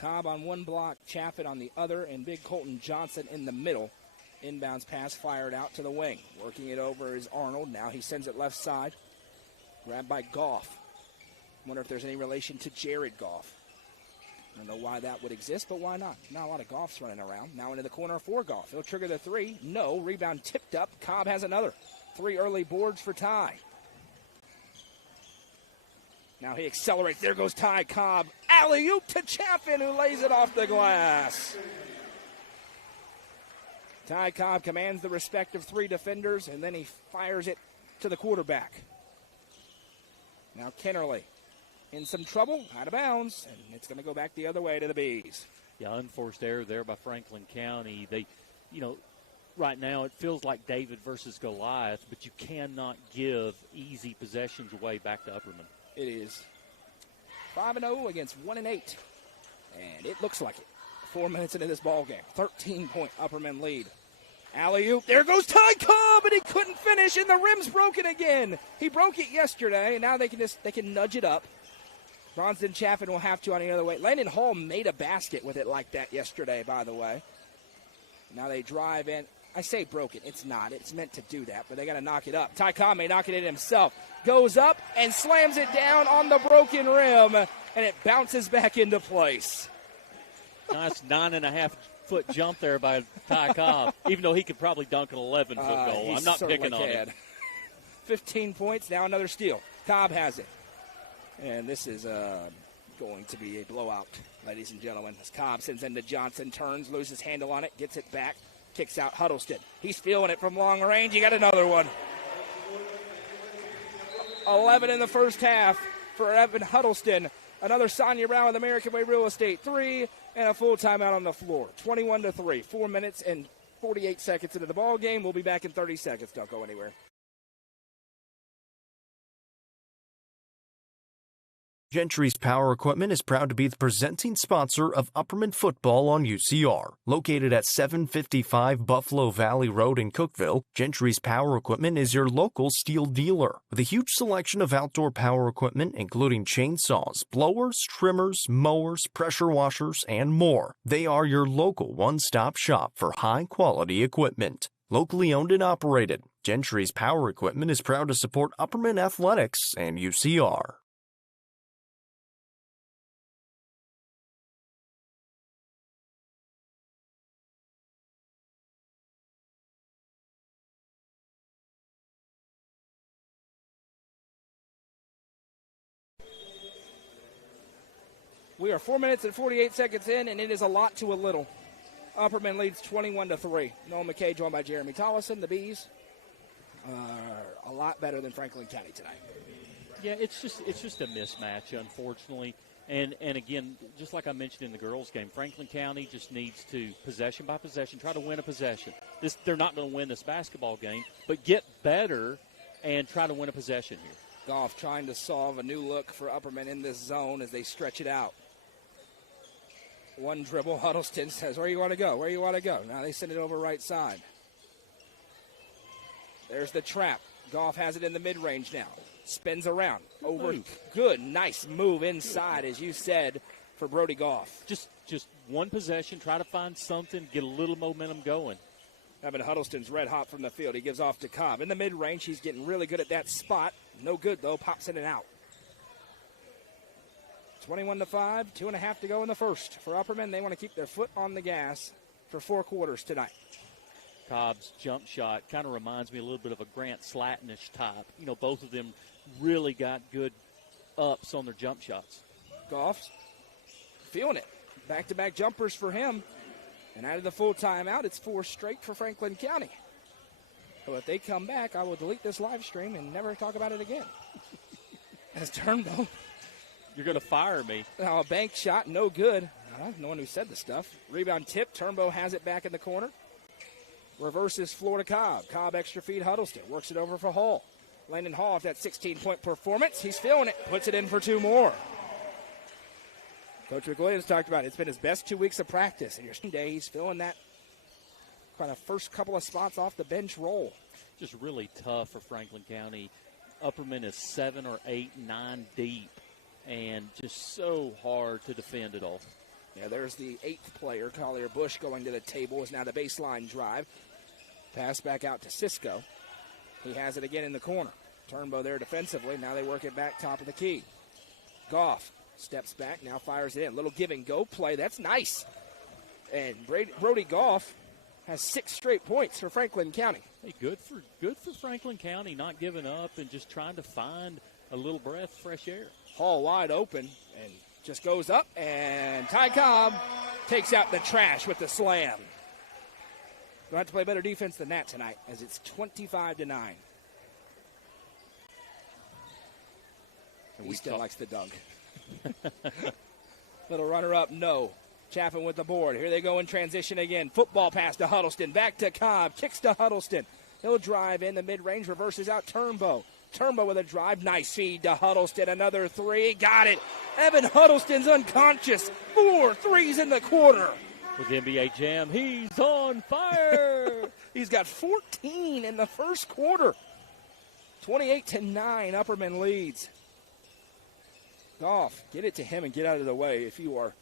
Cobb on one block, Chaffin on the other, and big Colton Johnson in the middle. Inbounds pass fired out to the wing. Working it over is Arnold. Now he sends it left side. Grabbed by Goff. Wonder if there's any relation to Jared Goff. I don't know why that would exist, but why not? Not a lot of Goffs running around. Now into the corner for Goff. He'll trigger the 3. No. Rebound tipped up. Cobb has another. 3 early boards for Ty. Now he accelerates. There goes Ty Cobb. Alley-oop to Chaffin, who lays it off the glass. Ty Cobb commands the respect of 3 defenders, and then he fires it to the quarterback. Now Kennerly in some trouble, out of bounds, and it's going to go back the other way to the Bees. Yeah, unforced error there by Franklin County. They, right now it feels like David versus Goliath, but you cannot give easy possessions away back to Upperman. It is 5-0 against 1-8, and it looks like it. 4 minutes into this ball game. 13-point Upperman lead. Alley-oop. There goes Ty Cobb, and he couldn't finish, and the rim's broken again. He broke it yesterday, and now they can nudge it up. Bronston Chaffin will have to on the other way. Landon Hall made a basket with it like that yesterday, by the way. Now they drive in. I say broken. It's not. It's meant to do that, but they got to knock it up. Ty Cobb may knock it in himself. Goes up and slams it down on the broken rim, and it bounces back into place. Nice 9.5-foot jump there by Ty Cobb, even though he could probably dunk an 11-foot goal. I'm not picking on him. 15 points, now another steal. Cobb has it. And this is going to be a blowout, ladies and gentlemen. As Cobb sends into Johnson, turns, loses handle on it, gets it back, kicks out Huddleston. He's feeling it from long range. You got another one. 11 in the first half for Evan Huddleston. Another Sonia Brown with American Way Real Estate 3, and a full timeout on the floor. 21-3, 4 minutes and 48 seconds into the ball game. We'll be back in 30 seconds. Don't go anywhere. Gentry's Power Equipment is proud to be the presenting sponsor of Upperman Football on UCR. Located at 755 Buffalo Valley Road in Cookeville, Gentry's Power Equipment is your local steel dealer. With a huge selection of outdoor power equipment, including chainsaws, blowers, trimmers, mowers, pressure washers, and more. They are your local one-stop shop for high-quality equipment. Locally owned and operated, Gentry's Power Equipment is proud to support Upperman Athletics and UCR. We are 4 minutes and 48 seconds in, and it is a lot to a little. Upperman leads 21-3. Noah McKay joined by Jeremy Tollison. The Bees are a lot better than Franklin County tonight. Yeah, it's just a mismatch, unfortunately. And again, just like I mentioned in the girls' game, Franklin County just needs to, possession by possession, try to win a possession. They're not going to win this basketball game, but get better and try to win a possession here. Goff trying to solve a new look for Upperman in this zone as they stretch it out. One dribble, Huddleston says, where you want to go? Where you want to go? Now they send it over right side. There's the trap. Goff has it in the mid-range now. Spins around. Over. Good, nice move inside, as you said, for Brody Goff. Just one possession, try to find something, get a little momentum going. Evan Huddleston's red hot from the field. He gives off to Cobb. In the mid-range, he's getting really good at that spot. No good, though. Pops in and out. 21-5, 2.5 to go in the first. For Upperman, they want to keep their foot on the gas for 4 quarters tonight. Cobb's jump shot kind of reminds me a little bit of a Grant Slatonish type. You know, both of them really got good ups on their jump shots. Goff's feeling it. Back-to-back jumpers for him. And out of the full timeout, it's 4 straight for Franklin County. So if they come back, I will delete this live stream and never talk about it again. As Turnbow. You're going to fire me. Now a bank shot, no good. No one who said the stuff. Rebound tip. Turnbow has it back in the corner. Reverses floor to Cobb. Cobb extra feed Huddleston. Works it over for Hall. Landon Hall with that 16-point performance. He's feeling it. Puts it in for 2 more. Coach McWilliams talked about it. It's been his best 2 weeks of practice. And your day, he's feeling that kind of first couple of spots off the bench roll. Just really tough for Franklin County. Upperman is 7 or 8, 9 deep. And just so hard to defend it all. Yeah, there's the 8th player, Collier Bush, going to the table. Is now the baseline drive. Pass back out to Cisco. He has it again in the corner. Turnbow there defensively. Now they work it back top of the key. Goff steps back, now fires it in. Little give and go play. That's nice. And Brody Goff has 6 straight points for Franklin County. Hey, good for Franklin County, not giving up and just trying to find a little breath of fresh air. Hall wide open and just goes up, and Ty Cobb takes out the trash with the slam. They'll have to play better defense than that tonight, as it's 25-9. And he still likes the dunk. Little runner-up, no. Chaffin with the board. Here they go in transition again. Football pass to Huddleston. Back to Cobb. Kicks to Huddleston. He'll drive in the mid-range. Reverses out Turnbow. Turnbow with a drive. Nice feed to Huddleston. Another 3. Got it. Evan Huddleston's unconscious. 4 threes in the quarter. with NBA Jam. He's on fire. He's got 14 in the first quarter. 28-9, Upperman leads. Goff, get it to him and get out of the way if you are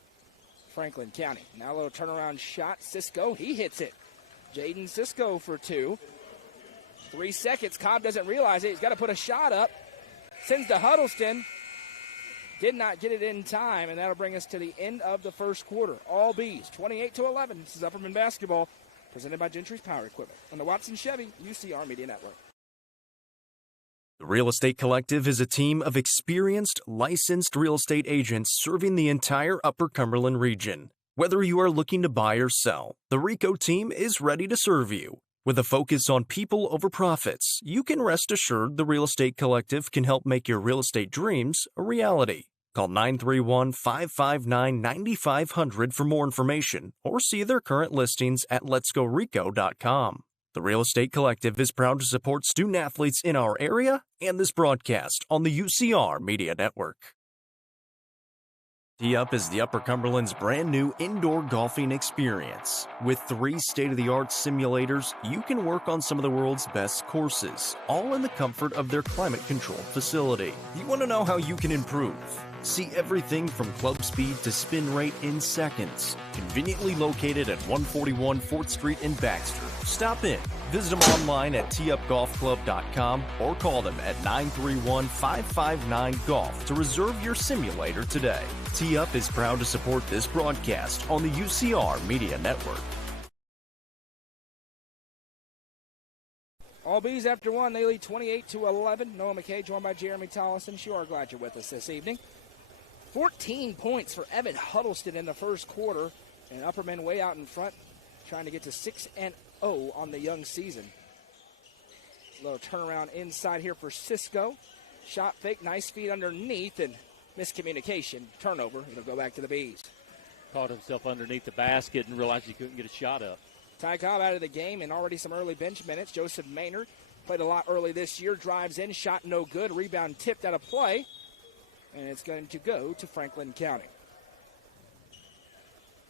Franklin County. Now a little turnaround shot. Cisco, he hits it. Jaden Cisco for 2. 3 seconds. Cobb doesn't realize it. He's got to put a shot up. Sends to Huddleston. Did not get it in time, and that'll bring us to the end of the first quarter. All Bees, 28-11. This is Upperman basketball, presented by Gentry's Power Equipment on the Watson Chevy UCR Media Network. The Real Estate Collective is a team of experienced, licensed real estate agents serving the entire Upper Cumberland region. Whether you are looking to buy or sell, the RICO team is ready to serve you. With a focus on people over profits, you can rest assured the Real Estate Collective can help make your real estate dreams a reality. Call 931-559-9500 for more information or see their current listings at letsgorico.com. The Real Estate Collective is proud to support student athletes in our area and this broadcast on the UCR Media Network. Tee Up is the Upper Cumberland's brand new indoor golfing experience. With 3 state-of-the-art simulators, you can work on some of the world's best courses, all in the comfort of their climate-controlled facility. You want to know how you can improve? See everything from club speed to spin rate in seconds. Conveniently located at 141 4th Street in Baxter. Stop in. Visit them online at teupgolfclub.com or call them at 931-559-GOLF to reserve your simulator today. Tee Up is proud to support this broadcast on the UCR Media Network. All Bees after 1, they lead 28-11. Noah McKay joined by Jeremy Tollison. Sure are glad you're with us this evening. 14 points for Evan Huddleston in the first quarter, and Upperman way out in front, trying to get to 6-0 on the young season. A little turnaround inside here for Cisco. Shot fake, nice feed underneath, and miscommunication. Turnover. It'll go back to the Bees. Caught himself underneath the basket and realized he couldn't get a shot up. Ty Cobb out of the game and already some early bench minutes. Joseph Maynard played a lot early this year. Drives in, shot no good. Rebound tipped out of play. And it's going to go to Franklin County.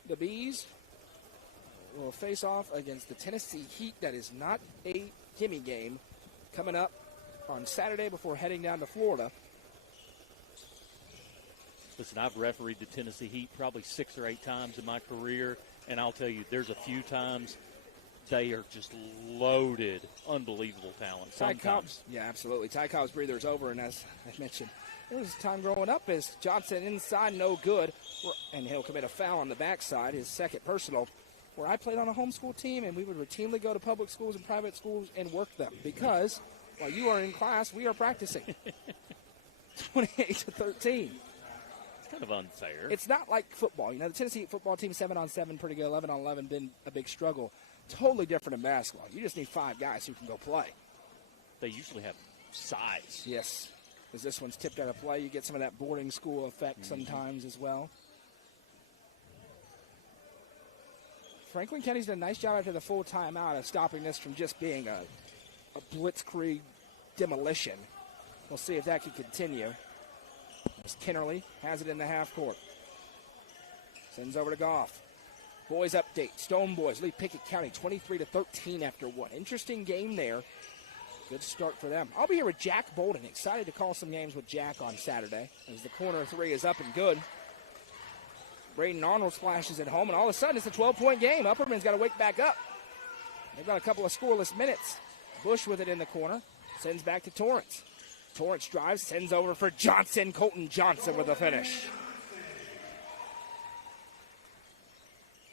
The Bees will face off against the Tennessee Heat. That is not a gimme game. Coming up on Saturday before heading down to Florida. Listen, I've refereed the Tennessee Heat probably 6 or 8 times in my career, and I'll tell you, there's a few times they are just loaded, unbelievable talent. Ty Cobb's, yeah, absolutely. Ty Cobb's breather is over, and as I mentioned, there was a time growing up as Johnson inside, no good, and he'll commit a foul on the backside, his second personal, where I played on a homeschool team, and we would routinely go to public schools and private schools and work them because while you are in class, we are practicing. 28-13. Kind of unfair. It's not like football. You know, the Tennessee football team, 7-on-7, pretty good. 11-on-11, been a big struggle. Totally different in basketball. You just need 5 guys who can go play. They usually have size. Yes. As this one's tipped out of play, you get some of that boarding school effect sometimes as well. Franklin County's done a nice job after the full timeout of stopping this from just being a blitzkrieg demolition. We'll see if that can continue. As Kennerly has it in the half court. Sends over to Goff. Boys update. Stone Boys lead Pickett County 23-13 after 1. Interesting game there. Good start for them. I'll be here with Jack Bolden. Excited to call some games with Jack on Saturday as the corner 3 is up and good. Braden Arnold splashes at home, and all of a sudden it's a 12-point game. Upperman's got to wake back up. They've got a couple of scoreless minutes. Bush with it in the corner. Sends back to Torrance. Torrance drives, sends over for Johnson. Colton Johnson with a finish.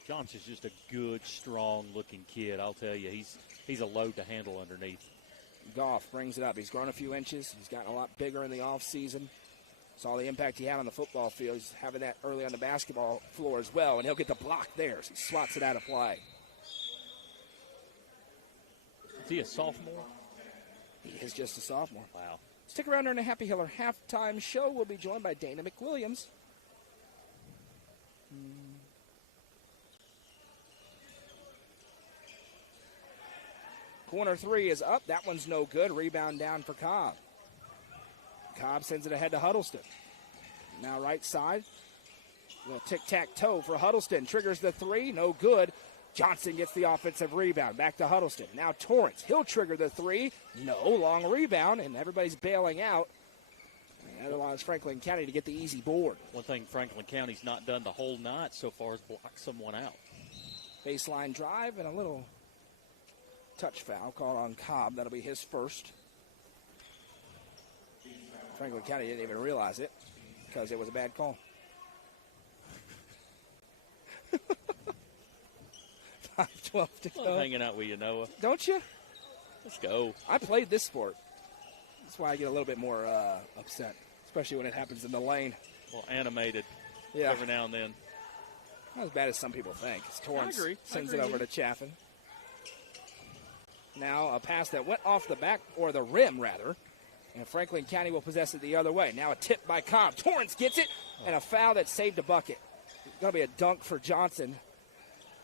Johnson's just a good, strong-looking kid. I'll tell you, he's a load to handle underneath. Goff brings it up. He's grown a few inches. He's gotten a lot bigger in the offseason. Saw the impact he had on the football field. He's having that early on the basketball floor as well, and he'll get the block there as he swats it out of play. Is he a sophomore? He is just a sophomore. Wow. Stick around during the Happy Hiller halftime show. We'll be joined by Dana McWilliams. Corner 3 is up. That one's no good. Rebound down for Cobb. Cobb sends it ahead to Huddleston. Now right side. little tic-tac-toe for Huddleston. Triggers the three, no good. Johnson gets the offensive rebound. Back to Huddleston. Now Torrance. He'll trigger the three. No, long rebound, and everybody's bailing out. And that allows Franklin County to get the easy board. One thing Franklin County's not done the whole night so far is block someone out. Baseline drive and a little touch foul called on Cobb. That'll be his first. Franklin County didn't even realize it because it was a bad call. 5:12 to go. I'm hanging out with you, Noah. Don't you? Let's go. I played this sport. That's why I get a little bit more upset, especially when it happens in the lane. Well, animated. Yeah. Every now and then. Not as bad as some people think. It's Torrance I agree. sends it over to Chaffin. Now a pass that went off the back, or the rim, rather. And Franklin County will possess it the other way. Now a tip by Cobb. Torrance gets it, and a foul that saved a bucket. It's going to be a dunk for Johnson.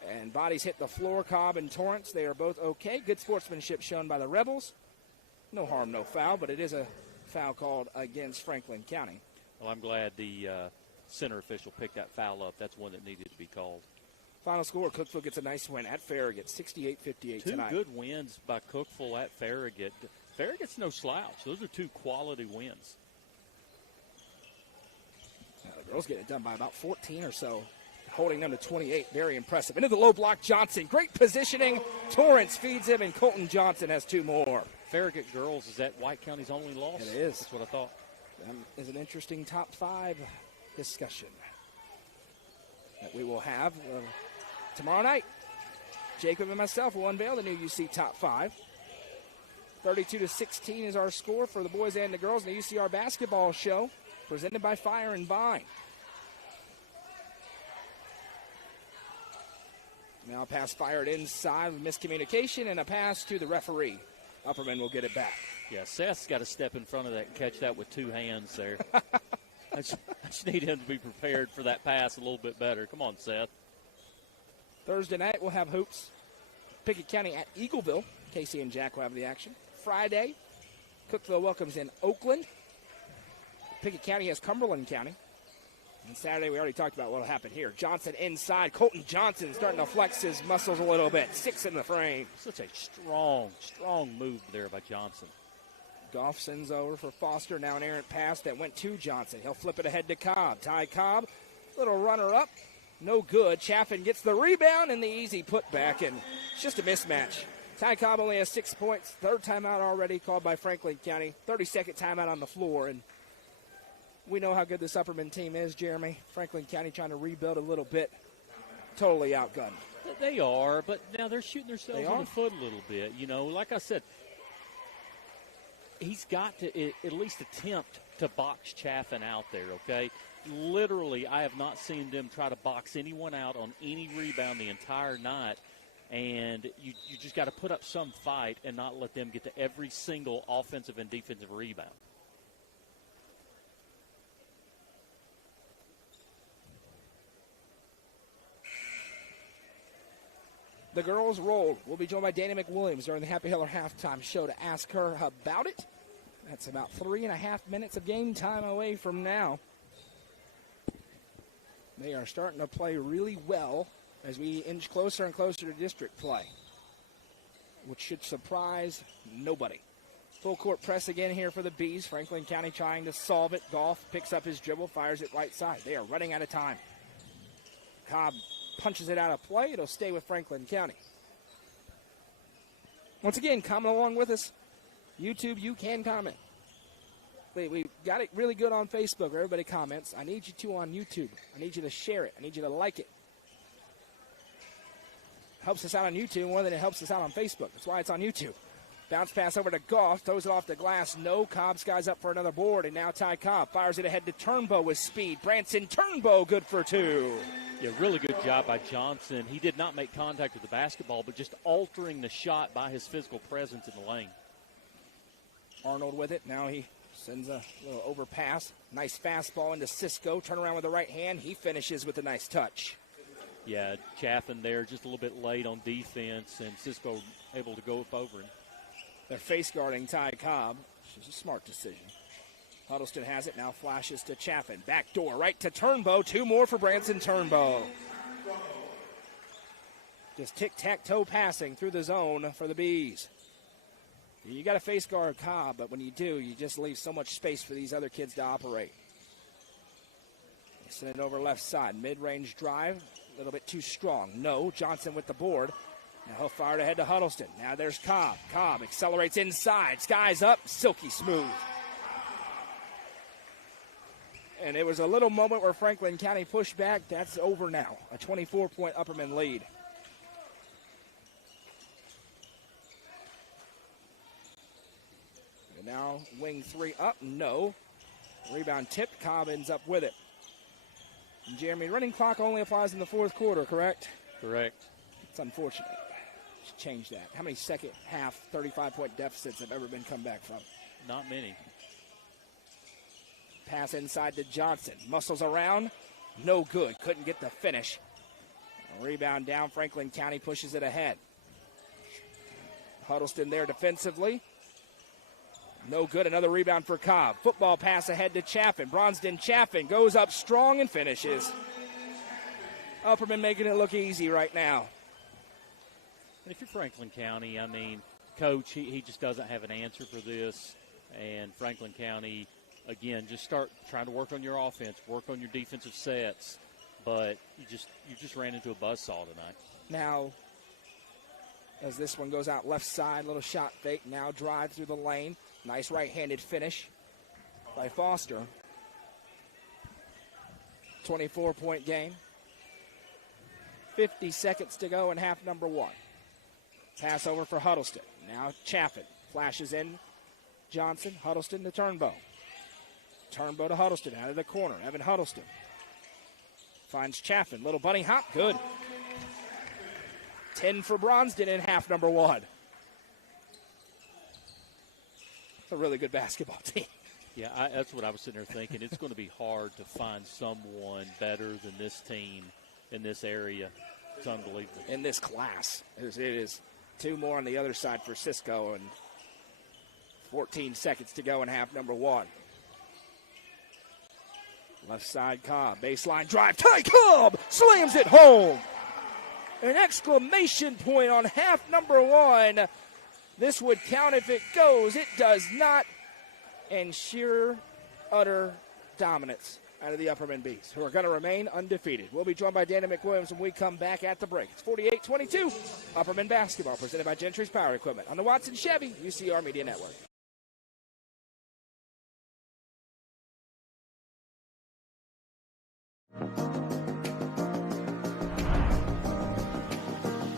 And bodies hit the floor. Cobb and Torrance, they are both okay. Good sportsmanship shown by the Rebels. No harm, no foul, but it is a foul called against Franklin County. Well, I'm glad the center official picked that foul up. That's one that needed to be called. Final score, Cookeville gets a nice win at Farragut, 68-58 tonight. Two good wins by Cookeville at Farragut. Farragut's no slouch. Those are two quality wins. Now the girls get it done by about 14 or so, holding them to 28. Very impressive. Into the low block, Johnson. Great positioning. Torrance feeds him, and Colton Johnson has two more. Farragut girls, is that White County's only loss? It is. That's what I thought. Is an interesting top five discussion that we will have tomorrow night. Jacob and myself will unveil the new UC top five. 32-16 is our score for the boys and the girls in the UCR basketball show, presented by Fire and Vine. Now a pass fired inside with miscommunication, and a pass to the referee. Upperman will get it back. Yeah, Seth's got to step in front of that and catch that with two hands there. I just need him to be prepared for that pass a little bit better. Come on, Seth. Thursday night we'll have hoops. Pickett County at Eagleville. Casey and Jack will have the action. Friday, Cookeville welcomes in Oakland. Pickett County has Cumberland County. And Saturday, we already talked about what will happen here. Johnson inside. Colton Johnson starting to flex his muscles a little bit. 6 in the frame. Such a strong move there by Johnson. Goff sends over for Foster. Now an errant pass that went to Johnson. He'll flip it ahead to Cobb. Ty Cobb, little runner up. No good. Chaffin gets the rebound and the easy putback, and it's just a mismatch. Ty Cobb only has 6 points. Third timeout already called by Franklin County. 32nd timeout on the floor, and we know how good this Upperman team is, Jeremy. Franklin County trying to rebuild a little bit. Totally outgunned. They are, but now they're shooting themselves on the foot a little bit. You know, like I said, he's got to at least attempt to box Chaffin out there, okay? Literally, I have not seen them try to box anyone out on any rebound the entire night. And you just got to put up some fight and not let them get to every single offensive and defensive rebound. The girls rolled. We'll be joined by Dana McWilliams during the Happy Heller halftime show to ask her about it. That's about 3.5 minutes of game time away from now. They are starting to play really well as we inch closer and closer to district play, which should surprise nobody. Full court press again here for the Bees. Franklin County trying to solve it. Goff picks up his dribble, fires it right side. They are running out of time. Cobb punches it out of play. It'll stay with Franklin County. Once again, comment along with us. YouTube, you can comment. We got it really good on Facebook where everybody comments. I need you to on YouTube. I need you to share it. I need you to like it. Helps us out on YouTube more than it helps us out on Facebook. That's why it's on YouTube. Bounce pass over to Goff. Throws it off the glass. No. Cobb skies up for another board. And now Ty Cobb fires it ahead to Turnbow with speed. Branson Turnbow good for two. Yeah, really good job by Johnson. He did not make contact with the basketball, but just altering the shot by his physical presence in the lane. Arnold with it. Now he sends a little overpass. Nice fastball into Cisco. Turn around with the right hand. He finishes with a nice touch. Yeah, Chaffin there just a little bit late on defense, and Cisco able to go up over him. They're face guarding Ty Cobb, which is a smart decision. Huddleston has it, now flashes to Chaffin. Back door, right to Turnbow. 2 more for Branson Turnbow. Just tic-tac-toe passing through the zone for the Bees. You got to face guard Cobb, but when you do, you just leave so much space for these other kids to operate. Send it over left side. Mid-range drive, a little bit too strong. No, Johnson with the board. Now he'll fire it ahead to Huddleston. Now there's Cobb. Cobb accelerates inside. Skies up, silky smooth. And it was a little moment where Franklin County pushed back. That's over now. A 24-point Upperman lead. And now wing 3 up. No. Rebound tipped. Cobb ends up with it. And Jeremy, running clock only applies in the 4th quarter, correct? Correct. It's unfortunate. Should change that. How many second half 35-point deficits have ever been come back from? Not many. Pass inside to Johnson. Muscles around. No good. Couldn't get the finish. A rebound down. Franklin County pushes it ahead. Huddleston there defensively. No good. Another rebound for Cobb. Football pass ahead to Chaffin. Bronston Chaffin goes up strong and finishes. Upperman making it look easy right now. And if you're Franklin County, I mean, Coach, he just doesn't have an answer for this. And Franklin County, again, just start trying to work on your offense, work on your defensive sets. But you just ran into a buzzsaw tonight. Now, as this one goes out left side, little shot fake. Now drive through the lane. Nice right-handed finish by Foster. 24-point game. 50 seconds to go in half number 1. Pass over for Huddleston. Now Chaffin flashes in. Johnson, Huddleston to Turnbow. Turnbow to Huddleston out of the corner. Evan Huddleston finds Chaffin. Little bunny hop. Good. 10 for Bronston in half number 1. It's a really good basketball team. Yeah, that's what I was sitting there thinking. It's going to be hard to find someone better than this team in this area. It's unbelievable. In this class. It is 2 more on the other side for Cisco, and 14 seconds to go in half number 1. Left side Cobb. Baseline drive. Ty Cobb slams it home. An exclamation point on half number 1. This would count if it goes. It does not. And sheer, utter dominance out of the Upperman Bees, who are going to remain undefeated. We'll be joined by Dana McWilliams when we come back at the break. It's 48-22, Upperman basketball, presented by Gentry's Power Equipment on the Watson Chevy UCR Media Network.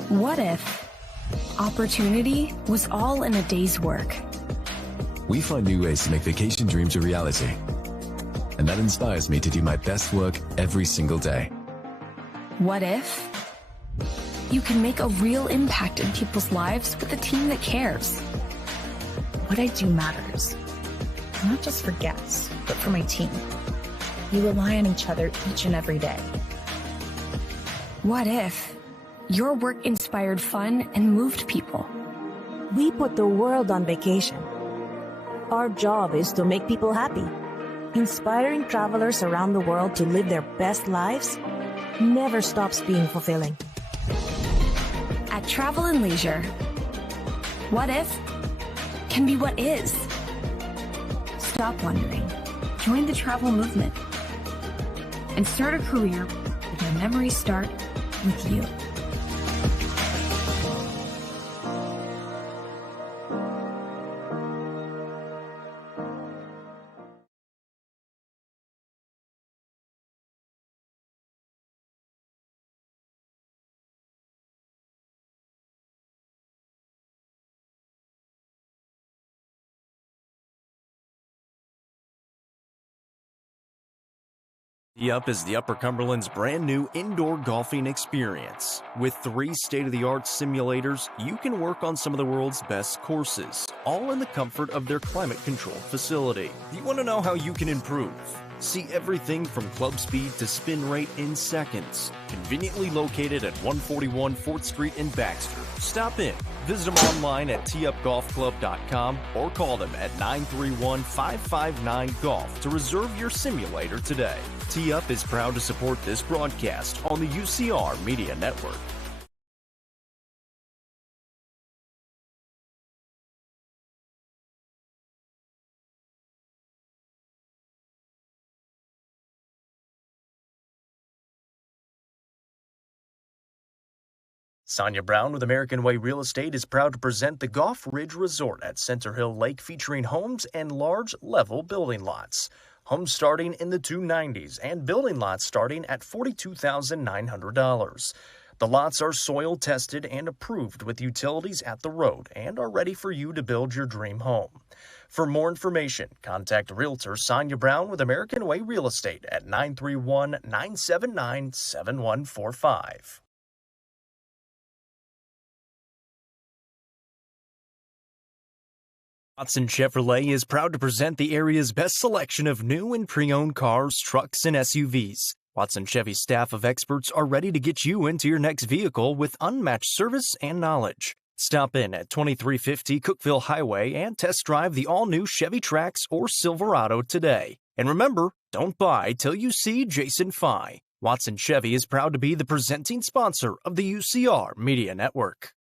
What if opportunity was all in a day's work? We find new ways to make vacation dreams a reality. And that inspires me to do my best work every single day. What if you can make a real impact in people's lives with a team that cares? What I do matters, not just for guests, but for my team. We rely on each other each and every day. What if your work inspired fun and moved people? We put the world on vacation. Our job is to make people happy. Inspiring travelers around the world to live their best lives never stops being fulfilling. At Travel and Leisure, what if can be what is. Stop wondering. Join the travel movement and start a career where memories start with you. Up is the Upper Cumberland's brand new indoor golfing experience. With 3 state-of-the-art simulators, you can work on some of the world's best courses, all in the comfort of their climate-controlled facility. You want to know how you can improve? See everything from club speed to spin rate in seconds. Conveniently located at 141 4th Street in Baxter. Stop in, Visit them online at teeupgolfclub.com or call them at 931-559-GOLF to reserve your simulator today. Tee Up is proud to support this broadcast on the UCR Media Network. Sonia Brown with American Way Real Estate is proud to present the Golf Ridge Resort at Center Hill Lake, featuring homes and large level building lots. Homes starting in the $290s and building lots starting at $42,900. The lots are soil tested and approved with utilities at the road and are ready for you to build your dream home. For more information, contact Realtor Sonia Brown with American Way Real Estate at 931-979-7145. Watson Chevrolet is proud to present the area's best selection of new and pre-owned cars, trucks, and SUVs. Watson Chevy's staff of experts are ready to get you into your next vehicle with unmatched service and knowledge. Stop in at 2350 Cookeville Highway and test drive the all-new Chevy Trax or Silverado today. And remember, don't buy till you see Jason Fye. Watson Chevy is proud to be the presenting sponsor of the UCR Media Network.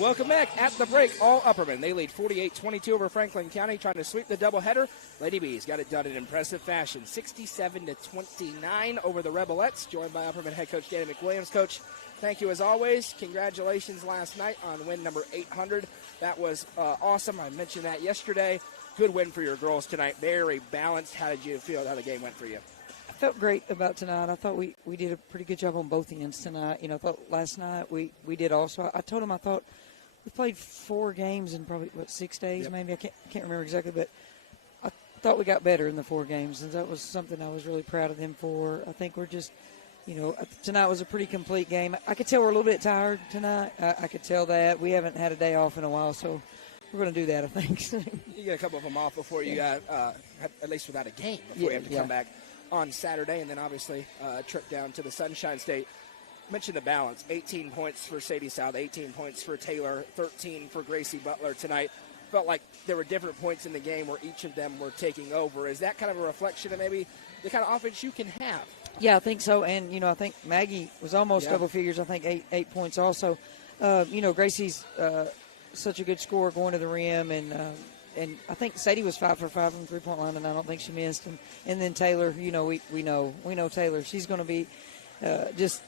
Welcome back. At the break, all Upperman. They lead 48-22 over Franklin County, trying to sweep the doubleheader. Lady Bees got it done in impressive fashion, 67-29 over the Rebelettes, joined by Upperman head coach Danny McWilliams. Coach, thank you as always. Congratulations last night on win number 800. That was awesome. I mentioned that yesterday. Good win for your girls tonight. Very balanced. How did you feel how the game went for you? I felt great about tonight. I thought we did a pretty good job on both ends tonight. I thought last night we did also. I told him I thought we played 4 games in probably, 6 days Yep. maybe. I can't remember exactly, but I thought we got better in the 4 games, and that was something I was really proud of them for. I think we're just, tonight was a pretty complete game. I could tell we're a little bit tired tonight. I could tell that. We haven't had a day off in a while, so we're going to do that, I think. You get a couple of them off before you got, at least without a game, before you have to come back on Saturday, and then obviously a trip down to the Sunshine State. Mention the balance. 18 points for Sadie South, 18 points for Taylor, 13 for Gracie Butler tonight. Felt like there were different points in the game where each of them were taking over. Is that kind of a reflection of maybe the kind of offense you can have? Yeah, I think so. And, I think Maggie was almost double figures. I think eight points also. Gracie's such a good scorer going to the rim. And I think Sadie was 5 for 5 from the three-point line, and I don't think she missed. And then Taylor, we know Taylor. She's going to be just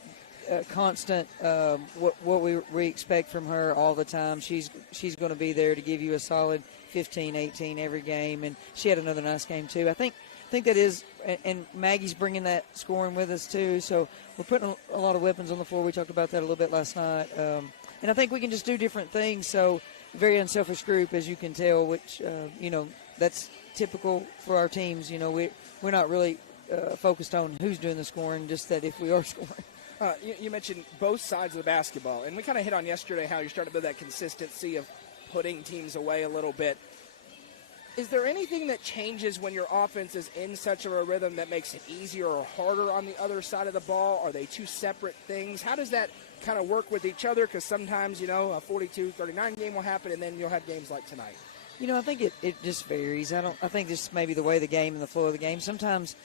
constant, what we expect from her all the time. She's going to be there to give you a solid 15, 18 every game, and she had another nice game too. I think that is, and Maggie's bringing that scoring with us too, so we're putting a lot of weapons on the floor. We talked about that a little bit last night, and I think we can just do different things. So very unselfish group, as you can tell, which that's typical for our teams. We're not really focused on who's doing the scoring, just that if we are scoring. You mentioned both sides of the basketball, and we kind of hit on yesterday how you're starting to build that consistency of putting teams away a little bit. Is there anything that changes when your offense is in such a rhythm that makes it easier or harder on the other side of the ball? Are they two separate things? How does that kind of work with each other? Because sometimes, a 42-39 game will happen, and then you'll have games like tonight. I think it just varies. I think just maybe the way the game and the flow of the game. Sometimes,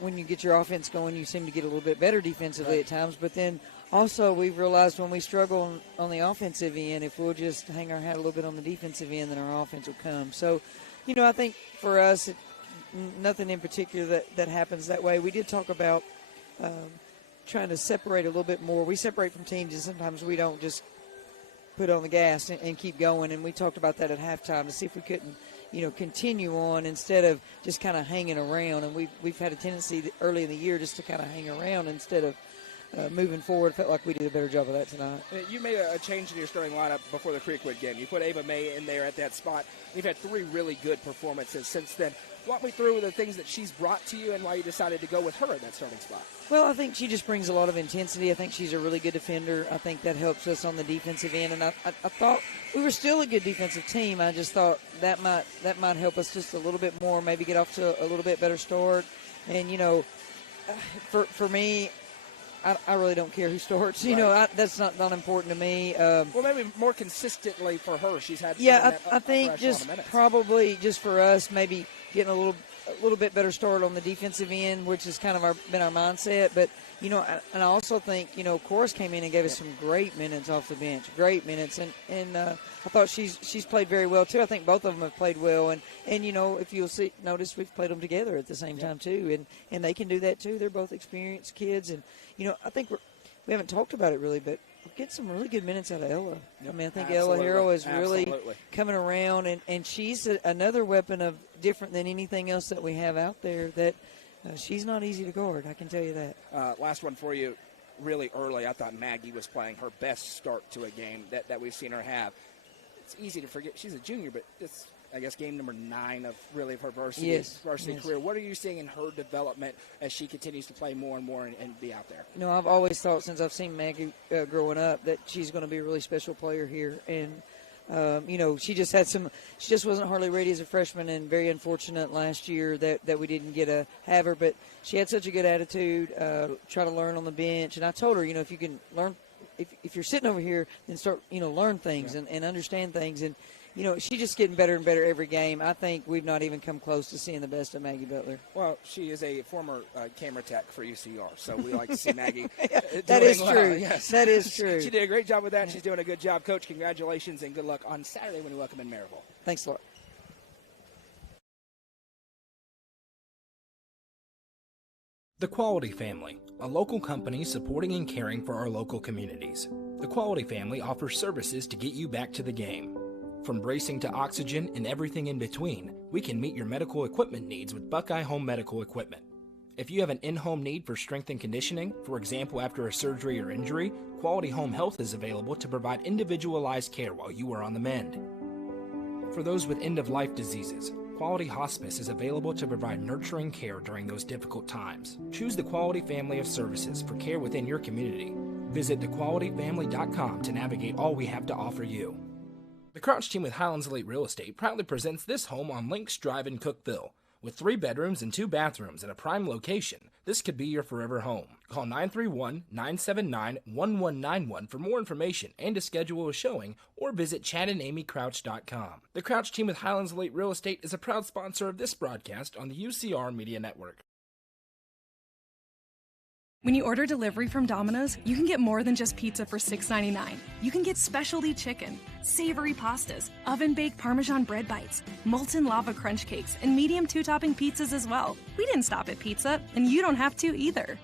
when you get your offense going, you seem to get a little bit better defensively at times. But then also we've realized when we struggle on the offensive end, if we'll just hang our hat a little bit on the defensive end, then our offense will come. So, I think for us, nothing in particular that happens that way. We did talk about trying to separate a little bit more. We separate from teams, and sometimes we don't just put on the gas and keep going. And we talked about that at halftime to see if we couldn't continue on instead of just kind of hanging around. And we've had a tendency early in the year just to kind of hang around instead of moving forward. Felt like we did a better job of that tonight. You made a change in your starting lineup before the Creekwood game. You put Ava May in there at that spot. You've had 3 really good performances since then. Walk me through the things that she's brought to you and why you decided to go with her at that starting spot. Well, I think she just brings a lot of intensity. I think she's a really good defender. I think that helps us on the defensive end. And I thought we were still a good defensive team. I just thought that might help us just a little bit more, maybe get off to a little bit better start. And, for me, I really don't care who starts. You know, that's not important to me. Well, maybe more consistently for her. She's had. I think just probably just for us, maybe getting a little bit better start on the defensive end, which has kind of been our mindset. But, you know, and I also think, you know, Coris came in and gave us some great minutes off the bench, great minutes. And I thought she's played very well, too. I think both of them have played well. And you know, if you'll notice we've played them together at the same time, too. And they can do that, too. They're both experienced kids. And, you know, I think we haven't talked about it really, but we'll get some really good minutes out of Ella. I mean, I think Ella Harrell is really coming around, and she's another weapon of different than anything else that we have out there that she's not easy to guard, I can tell you that. Last one for you, really early. I thought Maggie was playing her best start to a game that we've seen her have. It's easy to forget. She's a junior, but it's, I guess, game number 9 of her varsity career. What are you seeing in her development as she continues to play more and more and be out there? You know, I've always thought since I've seen Maggie growing up that she's going to be a really special player here. And, you know, she just wasn't hardly ready as a freshman, and very unfortunate last year that we didn't get to have her. But she had such a good attitude, try to learn on the bench. And I told her, you know, if you can learn, if you're sitting over here, then start, you know, learn things and understand things. And, you know, she's just getting better and better every game. I think we've not even come close to seeing the best of Maggie Butler. Well, she is a former camera tech for UCR, so we like to see Maggie That is well. true. Yes. That is true. She did a great job with that, and she's doing a good job. Coach, congratulations and good luck on Saturday when you welcome in Maryville. Thanks a lot. The Quality Family, a local company supporting and caring for our local communities. The Quality Family offers services to get you back to the game. From bracing to oxygen and everything in between, we can meet your medical equipment needs with Buckeye Home Medical Equipment. If you have an in-home need for strength and conditioning, for example after a surgery or injury, Quality Home Health is available to provide individualized care while you are on the mend. For those with end-of-life diseases, Quality Hospice is available to provide nurturing care during those difficult times. Choose the Quality Family of Services for care within your community. Visit thequalityfamily.com to navigate all we have to offer you. The Crouch team with Highlands Elite Real Estate proudly presents this home on Links Drive in Cookeville. With 3 bedrooms and 2 bathrooms at a prime location, this could be your forever home. Call 931-979-1191 for more information and to schedule a showing, or visit chadandamycrouch.com. The Crouch team with Highlands Elite Real Estate is a proud sponsor of this broadcast on the UCR Media Network. When you order delivery from Domino's, you can get more than just pizza for $6.99. You can get specialty chicken, savory pastas, oven-baked Parmesan bread bites, molten lava crunch cakes, and medium 2-topping pizzas as well. We didn't stop at pizza, and you don't have to either.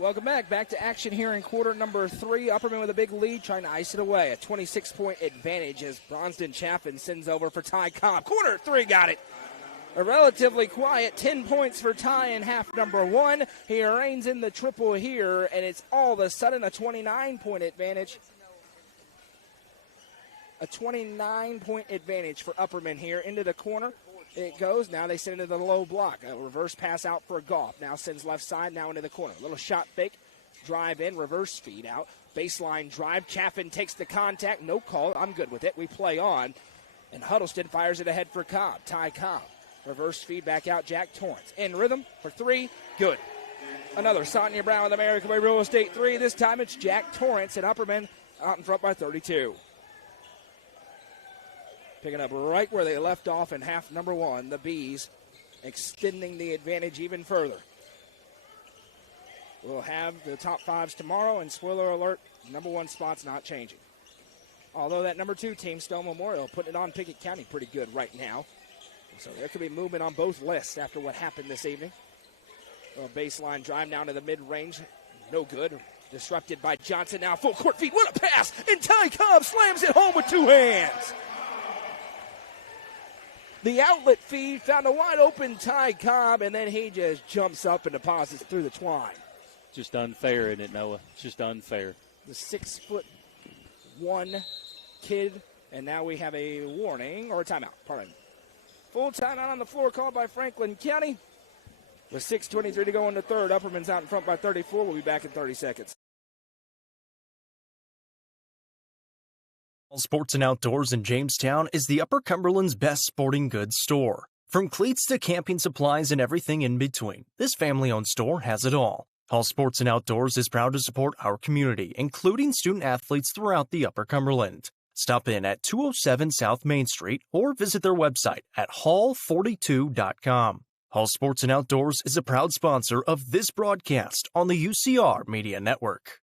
Welcome back to action here in quarter number 3. Upperman with a big lead, trying to ice it away. A 26-point advantage as Bronston Chaffin sends over for Ty Cobb. Quarter 3 got it. A relatively quiet 10 points for Ty in half number 1. He reigns in the triple here, and it's all of a sudden a 29-point advantage. A 29-point advantage for Upperman here into the corner. It goes. Now they send it into the low block. A reverse pass out for Goff. Now sends left side, now into the corner. Little shot fake, drive in, reverse feed out. Baseline drive. Chaffin takes the contact. No call. I'm good with it. We play on. And Huddleston fires it ahead for Cobb. Ty Cobb. Reverse feed back out. Jack Torrance. In rhythm for 3. Good. Another Sonia Brown with American Way Real Estate 3. This time it's Jack Torrance and Upperman out in front by 32. Picking up right where they left off in half number 1. The Bees extending the advantage even further. We'll have the top 5s tomorrow, and spoiler alert, number 1 spot's not changing. Although that number 2 team, Stone Memorial, putting it on Pickett County pretty good right now. So there could be movement on both lists after what happened this evening. A baseline drive down to the mid-range. No good. Disrupted by Johnson now. Full court feed. What a pass! And Ty Cobb slams it home with 2 hands. the outlet feed, found a wide open Ty Cobb, and then he just jumps up and deposits through the twine. Just unfair, isn't it, Noah? It's just unfair. The 6'1" kid, and now we have a warning or a timeout. Pardon. Full timeout on the floor called by Franklin County. With 6:23 to go in the third, Upperman's out in front by 34. We'll be back in 30 seconds. Sports and Outdoors in Jamestown is the Upper Cumberland's best sporting goods store. From cleats to camping supplies and everything in between, this family-owned store has it all. Hall Sports and Outdoors is proud to support our community, including student athletes throughout the Upper Cumberland. Stop in at 207 South Main Street or visit their website at hall42.com. Hall Sports and Outdoors is a proud sponsor of this broadcast on the UCR Media Network.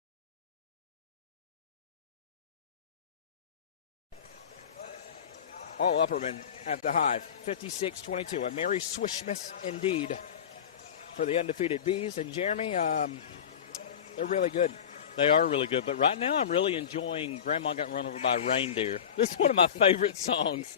All Upperman at the Hive, 56-22. A merry Swishmas indeed for the undefeated Bees. And Jeremy, they're really good. They are really good, but right now I'm really enjoying Grandma Got Run Over by a Reindeer. This is one of my favorite songs.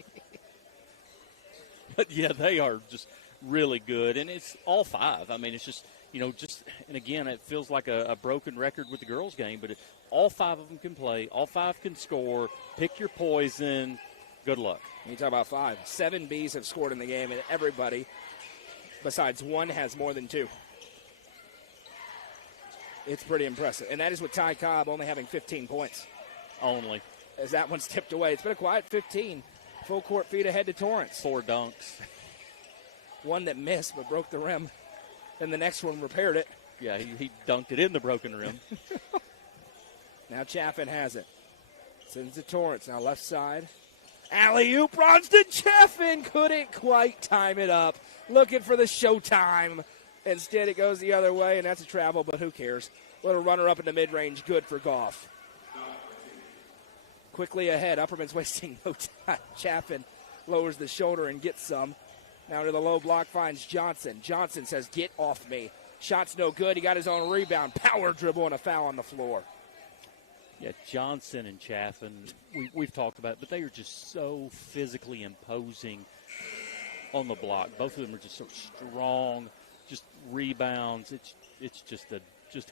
But, yeah, they are just really good, and it's all five. I mean, it's just, and again, it feels like a broken record with the girls' game, but all five of them can play. All five can score. Pick your poison. Good luck. You talk about five. 7 Bees have scored in the game, and everybody besides one has more than 2. It's pretty impressive. And that is with Ty Cobb only having 15 points. Only. As that one's tipped away. It's been a quiet 15. Full court feed ahead to Torrance. 4 dunks. One that missed but broke the rim. Then the next one repaired it. Yeah, he dunked it in the broken rim. Now Chaffin has it. Sends it to Torrance. Now left side. Alley-oop, Bronston Chaffin couldn't quite time it up. Looking for the showtime. Instead, it goes the other way, and that's a travel, but who cares? Little runner up in the mid-range, good for Goff. Quickly ahead, Upperman's wasting no time. Chaffin lowers the shoulder and gets some. Now to the low block, finds Johnson. Johnson says, get off me. Shot's no good. He got his own rebound. Power dribble and a foul on the floor. Yeah, Johnson and Chaffin, we've talked about it, but they are just so physically imposing on the block. Both of them are just so strong, just rebounds. It's just a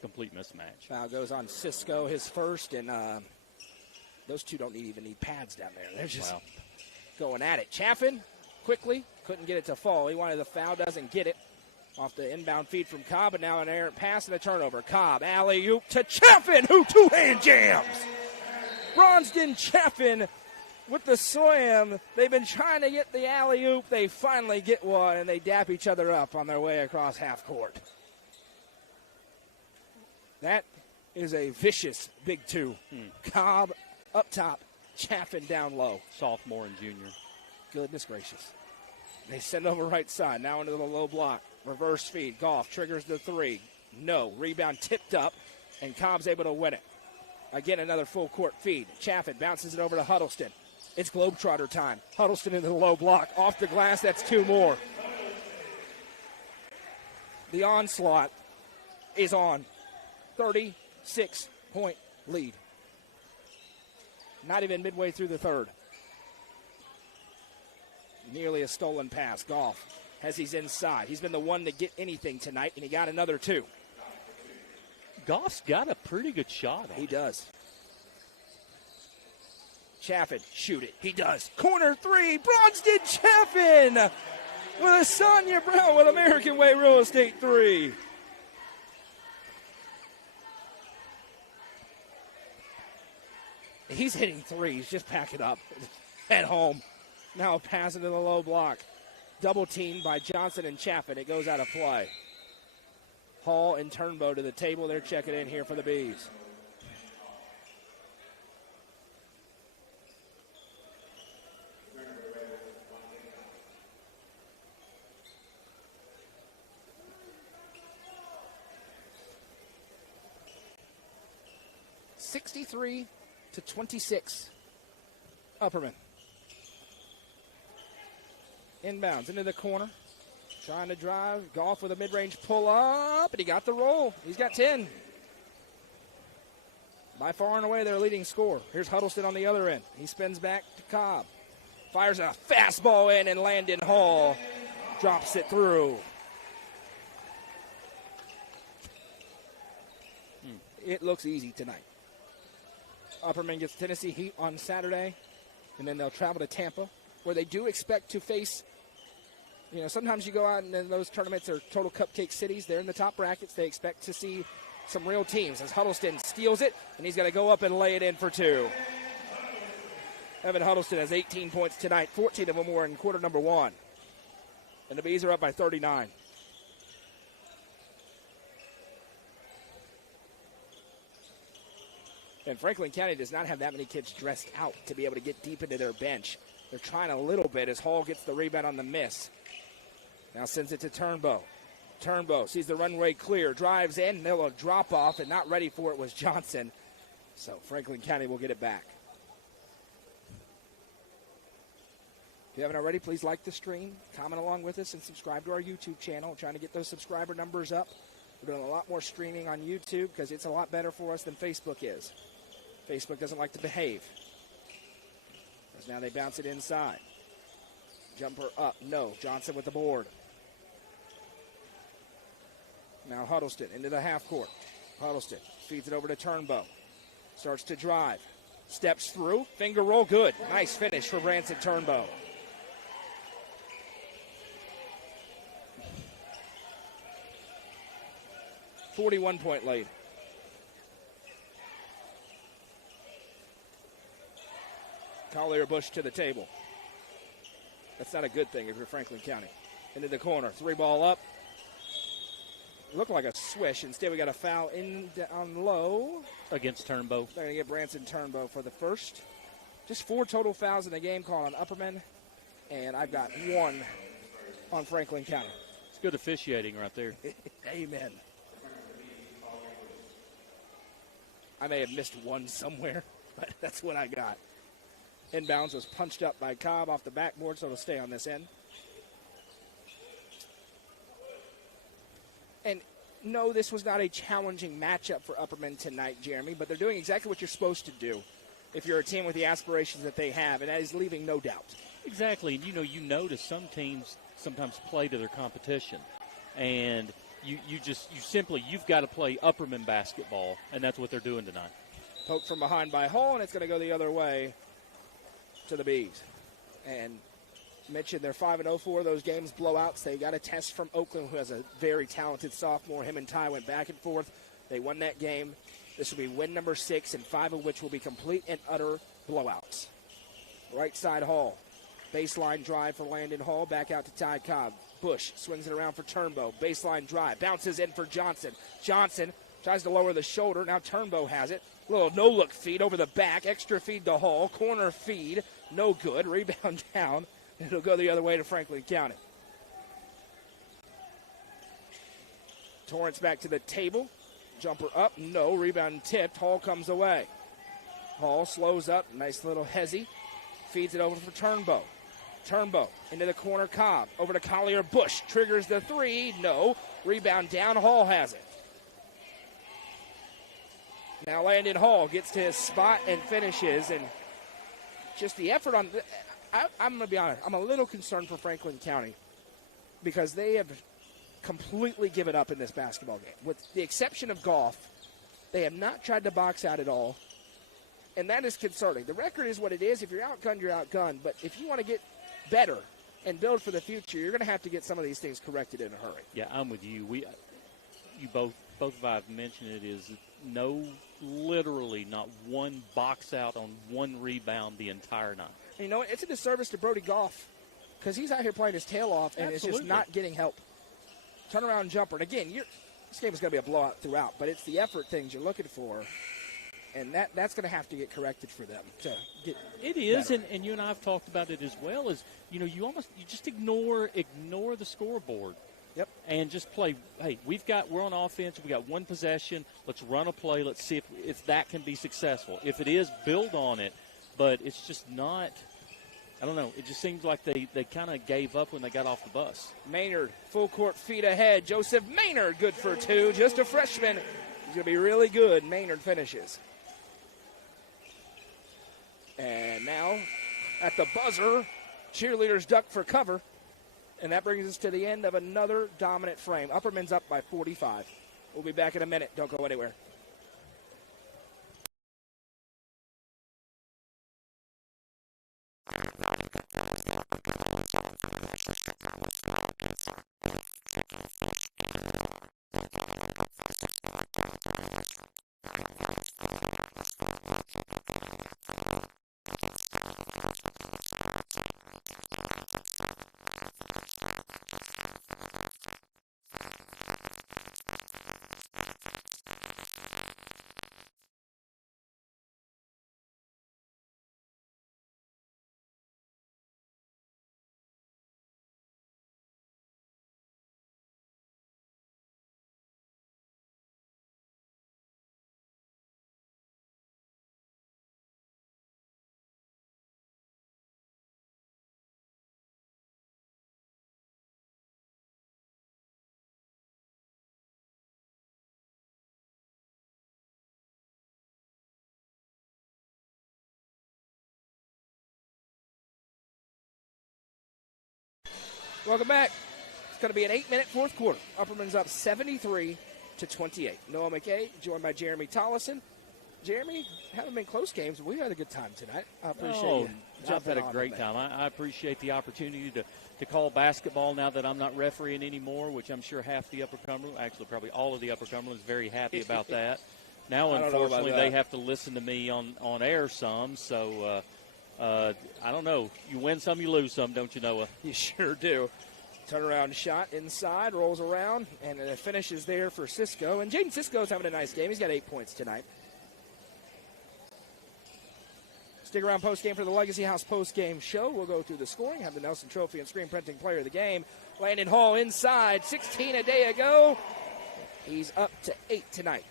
complete mismatch. Foul goes on Cisco, his first, and those two don't even need pads down there. They're just going at it. Chaffin, quickly, couldn't get it to fall. He wanted the foul, doesn't get it. Off the inbound feed from Cobb, and now an errant pass and a turnover. Cobb, alley-oop to Chaffin, who two-hand jams. Bronston Chaffin with the slam. They've been trying to get the alley-oop. They finally get one, and they dap each other up on their way across half court. That is a vicious big two. Cobb up top, Chaffin down low. Sophomore and junior. Goodness gracious. They send over right side, now into the low block. Reverse feed. Goff triggers the 3. No. Rebound tipped up, and Cobb's able to win it. Again, another full court feed. Chaffin bounces it over to Huddleston. It's Globetrotter time. Huddleston into the low block. Off the glass, that's 2 more. The onslaught is on. 36-point lead. Not even midway through the third. Nearly a stolen pass. Goff as he's inside. He's been the one to get anything tonight, and he got another 2. Goff's got a pretty good shot. He does. Chaffin, shoot it. He does. Corner 3, Bronston Chaffin with a Sonia Brown with American Way Real Estate 3. He's hitting threes. Just pack it up at home. Now a pass into the low block. Double teamed by Johnson and Chaffin. It goes out of play. Hall and Turnbow to the table. They're checking in here for the Bees. (63-26). Upperman. Inbounds into the corner. Trying to drive. Goff with a mid-range pull-up, and he got the roll. He's got 10. By far and away their leading scorer. Here's Huddleston on the other end. He spins back to Cobb. Fires a fastball in, and Landon Hall drops it through. It looks easy tonight. Upperman gets Tennessee Heat on Saturday, and then they'll travel to Tampa, where they do expect to face, sometimes you go out and then those tournaments are total cupcake cities. They're in the top brackets. They expect to see some real teams as Huddleston steals it, and he's going to go up and lay it in for two. Evan Huddleston has 18 points tonight. 14 of them were in quarter number one. And the Bees are up by 39. And Franklin County does not have that many kids dressed out to be able to get deep into their bench. They're trying a little bit as Hall gets the rebound on the miss. Now sends it to Turnbow. Turnbow sees the runway clear, drives in, they'll drop off, and not ready for it was Johnson. So Franklin County will get it back. If you haven't already, please like the stream, comment along with us, and subscribe to our YouTube channel. We're trying to get those subscriber numbers up. We're doing a lot more streaming on YouTube because it's a lot better for us than Facebook is. Facebook doesn't like to behave. As now they bounce it inside. Jumper up, no. Johnson with the board. Now Huddleston into the half court. Huddleston feeds it over to Turnbow. Starts to drive. Steps through. Finger roll, good. Nice finish for Branson Turnbow. .41 lead. Collier Bush to the table. That's not a good thing if you're Franklin County. Into the corner. Three ball up. Looked like a swish. Instead, we got a foul in down low. Against Turnbow. They're going to get Branson Turnbow for the first. Just 4 total fouls in the game called on Upperman. And I've got 1 on Franklin County. It's good officiating right there. Amen. I may have missed one somewhere, but that's what I got. Inbounds was punched up by Cobb off the backboard, so it'll stay on this end. And no, this was not a challenging matchup for Upperman tonight, Jeremy, but they're doing exactly what you're supposed to do if you're a team with the aspirations that they have, and that is leaving no doubt. Exactly. And, you notice some teams sometimes play to their competition. And you've got to play Upperman basketball, and that's what they're doing tonight. Poked from behind by Hall, and it's going to go the other way to the Bees. And mentioned they're 5-0 for those games blowouts. They got a test from Oakland, who has a very talented sophomore. Him and Ty went back and forth. They won that game. This will be win number 6, and 5 of which will be complete and utter blowouts. Right side Hall. Baseline drive for Landon Hall. Back out to Ty Cobb. Bush swings it around for Turnbow. Baseline drive. Bounces in for Johnson. Johnson tries to lower the shoulder. Now Turnbow has it. Little no-look feed over the back. Extra feed to Hall. Corner feed. No good. Rebound down. It'll go the other way to Franklin County. Torrance back to the table. Jumper up. No. Rebound tipped. Hall comes away. Hall slows up. Nice little hezzy. Feeds it over for Turnbow. Turnbow into the corner. Cobb over to Collier. Bush triggers the three. No. Rebound down. Hall has it. Now Landon Hall gets to his spot and finishes. And just the effort on I'm going to be honest. I'm a little concerned for Franklin County because they have completely given up in this basketball game. With the exception of golf, they have not tried to box out at all. And that is concerning. The record is what it is. If you're outgunned, you're outgunned. But if you want to get better and build for the future, you're going to have to get some of these things corrected in a hurry. Yeah, I'm with you. You both of I've mentioned it is literally not one box out on one rebound the entire night. And you know what? It's a disservice to Brody Goff because he's out here playing his tail off and is just not getting help. Turnaround jumper. And again, this game is going to be a blowout throughout, but it's the effort things you're looking for. And that's going to have to get corrected for them to get It is, better. and you and I have talked about it as well. Is you just ignore the scoreboard. Yep. And just play. Hey, we're on offense. We got one possession. Let's run a play. Let's see if that can be successful. If it is, build on it. But it's just not. I don't know. It just seems like they kind of gave up when they got off the bus. Maynard, full court feet ahead. Joseph Maynard, good for 2. Just a freshman. He's going to be really good. Maynard finishes. And now, at the buzzer, Cheerleaders duck for cover. And that brings us to the end of another dominant frame. Upperman's up by 45. We'll be back in a minute. Don't go anywhere. Welcome back. It's going to be an 8-minute fourth quarter. Upperman's up 73-28. Noah McKay, joined by Jeremy Tollison. Jeremy, haven't been close games, but we had a good time tonight. I appreciate you. I've had a great time. I appreciate the opportunity to call basketball now that I'm not refereeing anymore, which I'm sure half the Upper Cumberland, actually probably all of the Upper Cumberland is very happy about that. Now, unfortunately, they have to listen to me on air some, so I don't know. You win some, you lose some, don't you, Noah? You sure do. Turnaround shot inside, rolls around, and the finish is there for Cisco. And Jaden Cisco's having a nice game. He's got 8 points tonight. Stick around postgame for the Legacy House postgame show. We'll go through the scoring, have the Nelson Trophy and screen printing player of the game. Landon Hall inside, 16 a day ago. He's up to 8 tonight.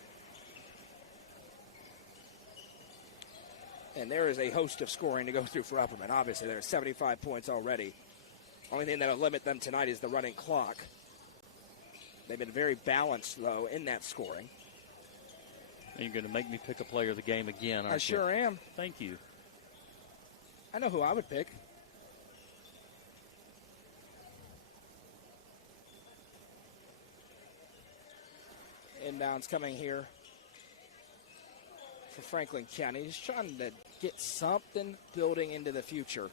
And there is a host of scoring to go through for Upperman. Obviously, there's 75 points already. Only thing that will limit them tonight is the running clock. They've been very balanced, though, in that scoring. And you're going to make me pick a player of the game again, aren't you? I sure am. Thank you. I know who I would pick. Inbounds coming here for Franklin County. He's trying to get something building into the future.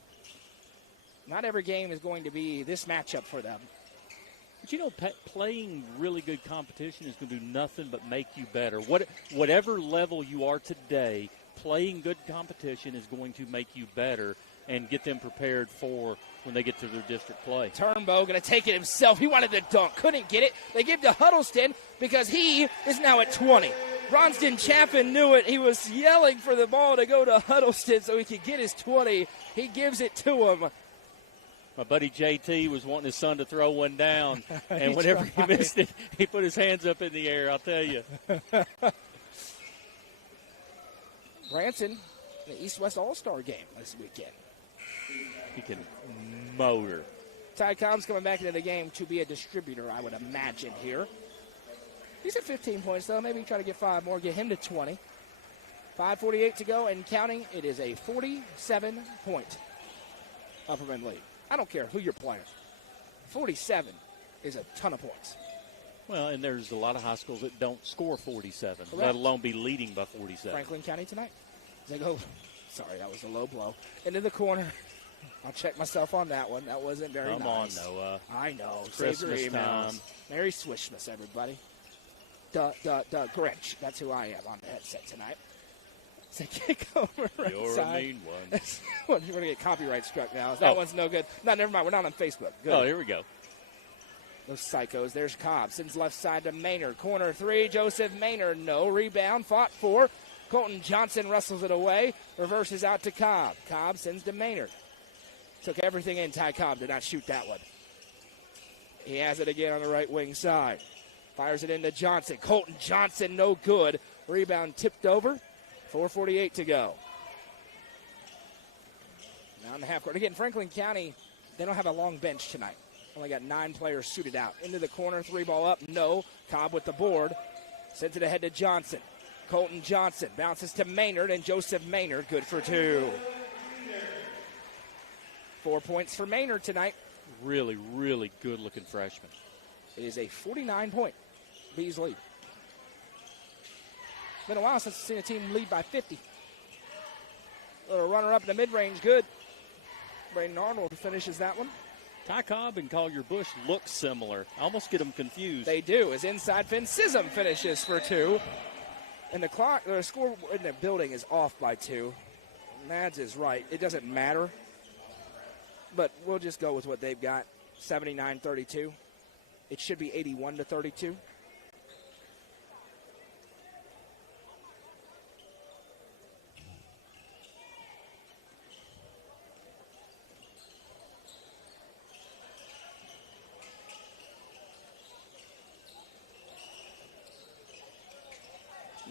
Not every game is going to be this matchup for them. But, you know, playing really good competition is going to do nothing but make you better. Whatever level you are today, playing good competition is going to make you better and get them prepared for when they get to their district play. Turnbow going to take it himself. He wanted the dunk. Couldn't get it. They give to Huddleston because he is now at 20. Bronston Chaffin knew it. He was yelling for the ball to go to Huddleston so he could get his 20. He gives it to him. My buddy JT was wanting his son to throw one down, and whenever he missed it, he put his hands up in the air, I'll tell you. Branson, the East-West All-Star game this weekend. He can motor. Ty Cobb's coming back into the game to be a distributor, I would imagine, here. He's at 15 points, though. Maybe try to get 5 more, get him to 20. 5:48 to go and counting. It is a 47-point Upperman lead. I don't care who you're playing. 47 is a ton of points. Well, and there's a lot of high schools that don't score 47, Correct. let alone be leading by 47. Franklin County tonight. They go, sorry, that was a low blow. Into the corner. I'll check myself on that one. That wasn't very nice. Come on, Noah. I know. It's Save your Christmas emails. time. Merry Swishmas, everybody. Grinch. That's who I am on the headset tonight. It's a kick over right You're side. a mean one. We're going to get copyright struck now. That one's no good. No, never mind. We're not on Facebook. Good. Oh, here we go. Those psychos. There's Cobb. Sends left side to Maynard. Corner 3. Joseph Maynard. No rebound. Fought for. Colton Johnson wrestles it away. Reverses out to Cobb. Cobb sends to Maynard. Took everything in. Ty Cobb did not shoot that one. He has it again on the right wing side. Fires it into Johnson. Colton Johnson, no good. Rebound tipped over. 4:48 to go. Now in the half court. Again, Franklin County, they don't have a long bench tonight. Only got 9 players suited out. Into the corner, 3 ball up. No. Cobb with the board. Sends it ahead to Johnson. Colton Johnson bounces to Maynard, and Joseph Maynard good for 2. 4 points for Maynard tonight. Really, really good-looking freshman. It is a 49-point Bees lead. It's been a while since we've seen a team lead by 50. Little runner up in the mid-range, good. Braden Arnold finishes that one. Ty Cobb and Collier Bush look similar. I almost get them confused. They do, as inside Finn Sism finishes for 2. And the score in the building is off by 2. Mads is right. It doesn't matter. But we'll just go with what they've got, 79-32. It should be 81-32.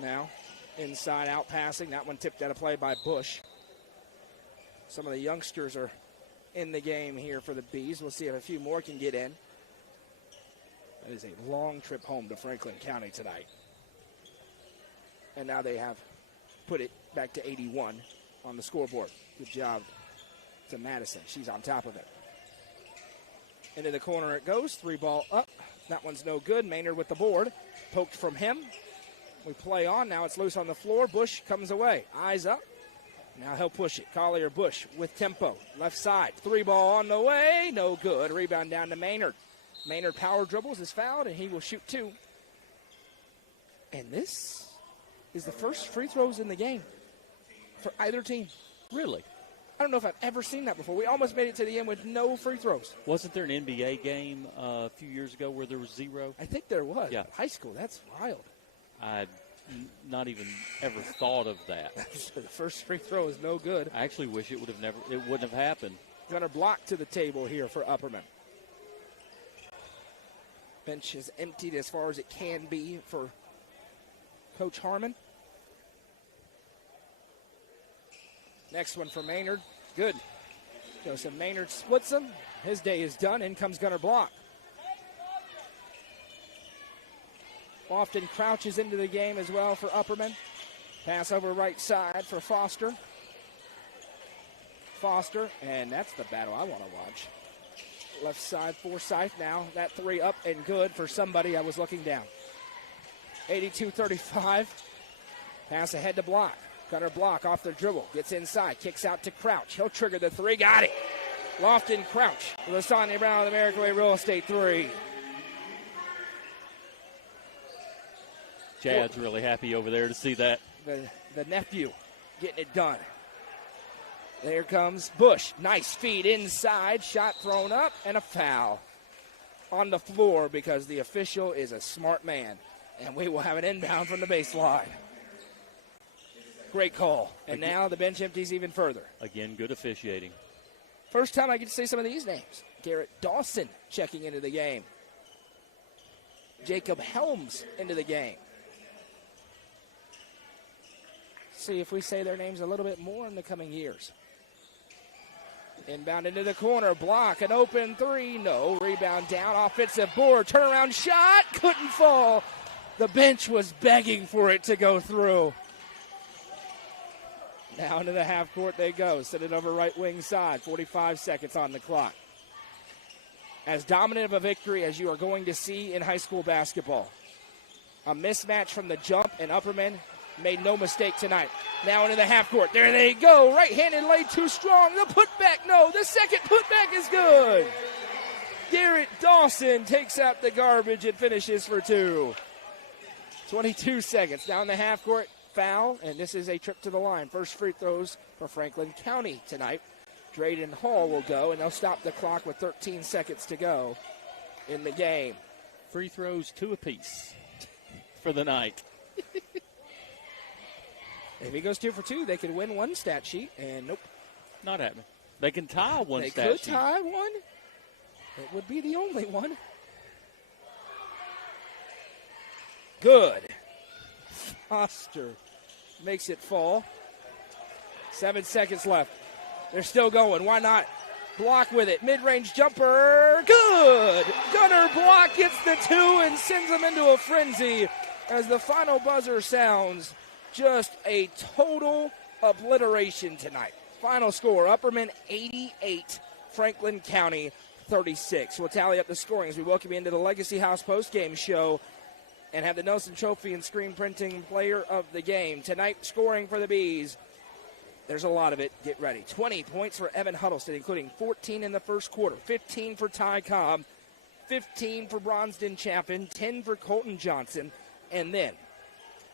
Now, inside out passing. That one tipped out of play by Bush. Some of the youngsters are in the game here for the Bees. We'll see if a few more can get in. That is a long trip home to Franklin County tonight. And now they have put it back to 81 on the scoreboard. Good job to Madison. She's on top of it. Into the corner it goes. 3-ball up. That one's no good. Maynard with the board. Poked from him. We play on. Now it's loose on the floor. Bush comes away. Eyes up. Now he'll push it. Collier Bush with tempo. Left side. 3-ball on the way. No good. Rebound down to Maynard. Maynard power dribbles, is fouled, and he will shoot 2. And this is the first free throws in the game for either team. Really? I don't know if I've ever seen that before. We almost made it to the end with no free throws. Wasn't there an NBA game a few years ago where there was 0? I think there was. Yeah. High school, that's wild. I'd not even ever thought of that. The first free throw is no good. I actually wish it wouldn't have happened. Gunner block to the table here for Upperman. Bench is emptied as far as it can be for Coach Harmon. Next one for Maynard. Good. Joseph Maynard splits him. His day is done. In comes Gunner block. Often crouches into the game as well for Upperman. Pass over right side for Foster. Foster, and that's the battle I want to watch. Left side, Forsyth now. That 3 up and good for somebody. I was looking down. 82-35. Pass ahead to block. Gunner block off the dribble. Gets inside. Kicks out to Crouch. He'll trigger the 3. Got it. Lofton Crouch. Lasagna Brown with American Way Real Estate 3. Chad's really happy over there to see that. The nephew getting it done. There comes Bush. Nice feed inside. Shot thrown up and a foul on the floor because the official is a smart man. And we will have an inbound from the baseline. Great call. And now the bench empties even further. Again, good officiating. First time I get to see some of these names. Garrett Dawson checking into the game. Jacob Helms into the game. See if we say their names a little bit more in the coming years. Inbound into the corner, block, an open 3, no. Rebound down, offensive board, turnaround shot, couldn't fall. The bench was begging for it to go through. Now into the half court they go, send it over right wing side, 45 seconds on the clock. As dominant of a victory as you are going to see in high school basketball. A mismatch from the jump, and Upperman made no mistake tonight. Now into the half court. There they go. Right-handed laid too strong. The putback, no. The second putback is good. Garrett Dawson takes out the garbage and finishes for 2. 22 seconds. Now in the half court, foul, and this is a trip to the line. First free throws for Franklin County tonight. Drayden Hall will go, and they'll stop the clock with 13 seconds to go in the game. Free throws 2 apiece for the night. If he goes 2 for 2, they could win one stat sheet, and nope. Not happening. They can tie one they stat sheet. They could tie one. It would be the only one. Good. Foster makes it fall. 7 seconds left. They're still going. Why not? Block with it. Mid-range jumper. Good. Gunner Block gets the 2 and sends them into a frenzy as the final buzzer sounds. Just a total obliteration tonight. Final score, Upperman 88, Franklin County 36. We'll tally up the scoring as we welcome you into the Legacy House postgame show and have the Nelson Trophy and Screen Printing Player of the Game. Tonight, scoring for the Bees. There's a lot of it. Get ready. 20 points for Evan Huddleston, including 14 in the first quarter, 15 for Ty Cobb, 15 for Bronsden Chaffin, 10 for Colton Johnson, and then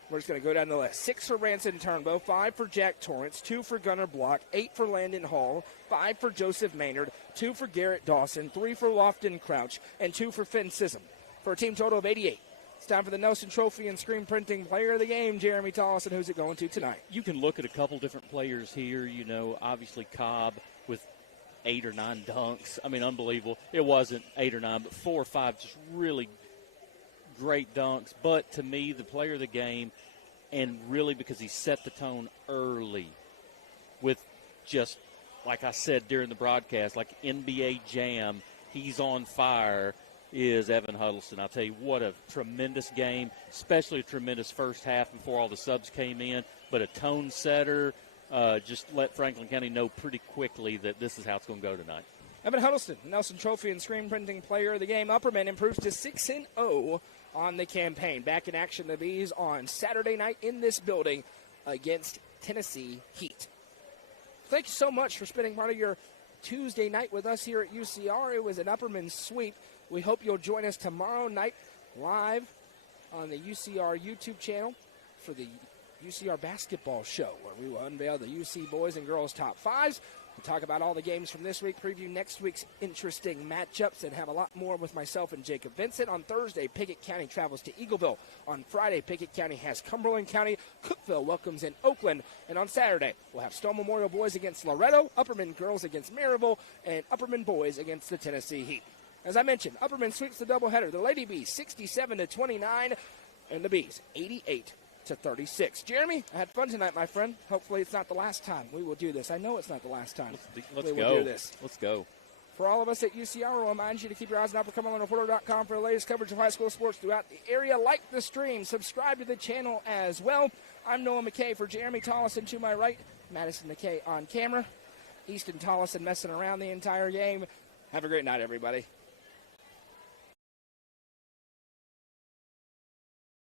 we're just going to go down the list. 6 for Ranson Turnbow, 5 for Jack Torrance, 2 for Gunnar Block, 8 for Landon Hall, 5 for Joseph Maynard, 2 for Garrett Dawson, 3 for Lofton Crouch, and 2 for Finn Sissom, for a team total of 88. It's time for the Nelson Trophy and Screen Printing Player of the Game. Jeremy Tollison, who's it going to tonight? You can look at a couple different players here. You know, obviously Cobb with 8 or 9 dunks. I mean, unbelievable. It wasn't 8 or 9, but 4 or 5 just really great dunks. But to me, the player of the game, and really because he set the tone early with just, like I said during the broadcast, like NBA Jam, he's on fire, is Evan Huddleston. I'll tell you, what a tremendous game, especially a tremendous first half before all the subs came in. But a tone setter, just let Franklin County know pretty quickly that this is how it's going to go tonight. Evan Huddleston, Nelson Trophy and Screen Printing Player of the Game. Upperman improves to 6-0 on the campaign. Back in action, the Bees on Saturday night in this building against Tennessee Heat. Thank you so much for spending part of your Tuesday night with us here at UCR. It was an Upperman sweep. We hope you'll join us tomorrow night live on the UCR YouTube channel for the UCR basketball show, where we will unveil the UC boys and girls top fives. We'll talk about all the games from this week, preview next week's interesting matchups, and have a lot more with myself and Jacob Vincent. On Thursday, Pickett County travels to Eagleville. On Friday, Pickett County has Cumberland County. Cookeville welcomes in Oakland. And on Saturday, we'll have Stone Memorial boys against Loretto, Upperman girls against Maryville, and Upperman boys against the Tennessee Heat. As I mentioned, Upperman sweeps the doubleheader. The Lady Bees 67-29, and the Bees 88-36. Jeremy, I had fun tonight, my friend. Hopefully it's not the last time we will do this. I know it's not the last time Let's we go. will do this. Let's go. For all of us at UCR, we'll remind you to keep your eyes on UpperCumberlandReporter.com for the latest coverage of high school sports throughout the area. Like the stream. Subscribe to the channel as well. I'm Noah McKay for Jeremy Tollison to my right. Madison McKay on camera. Easton Tollison messing around the entire game. Have a great night, everybody.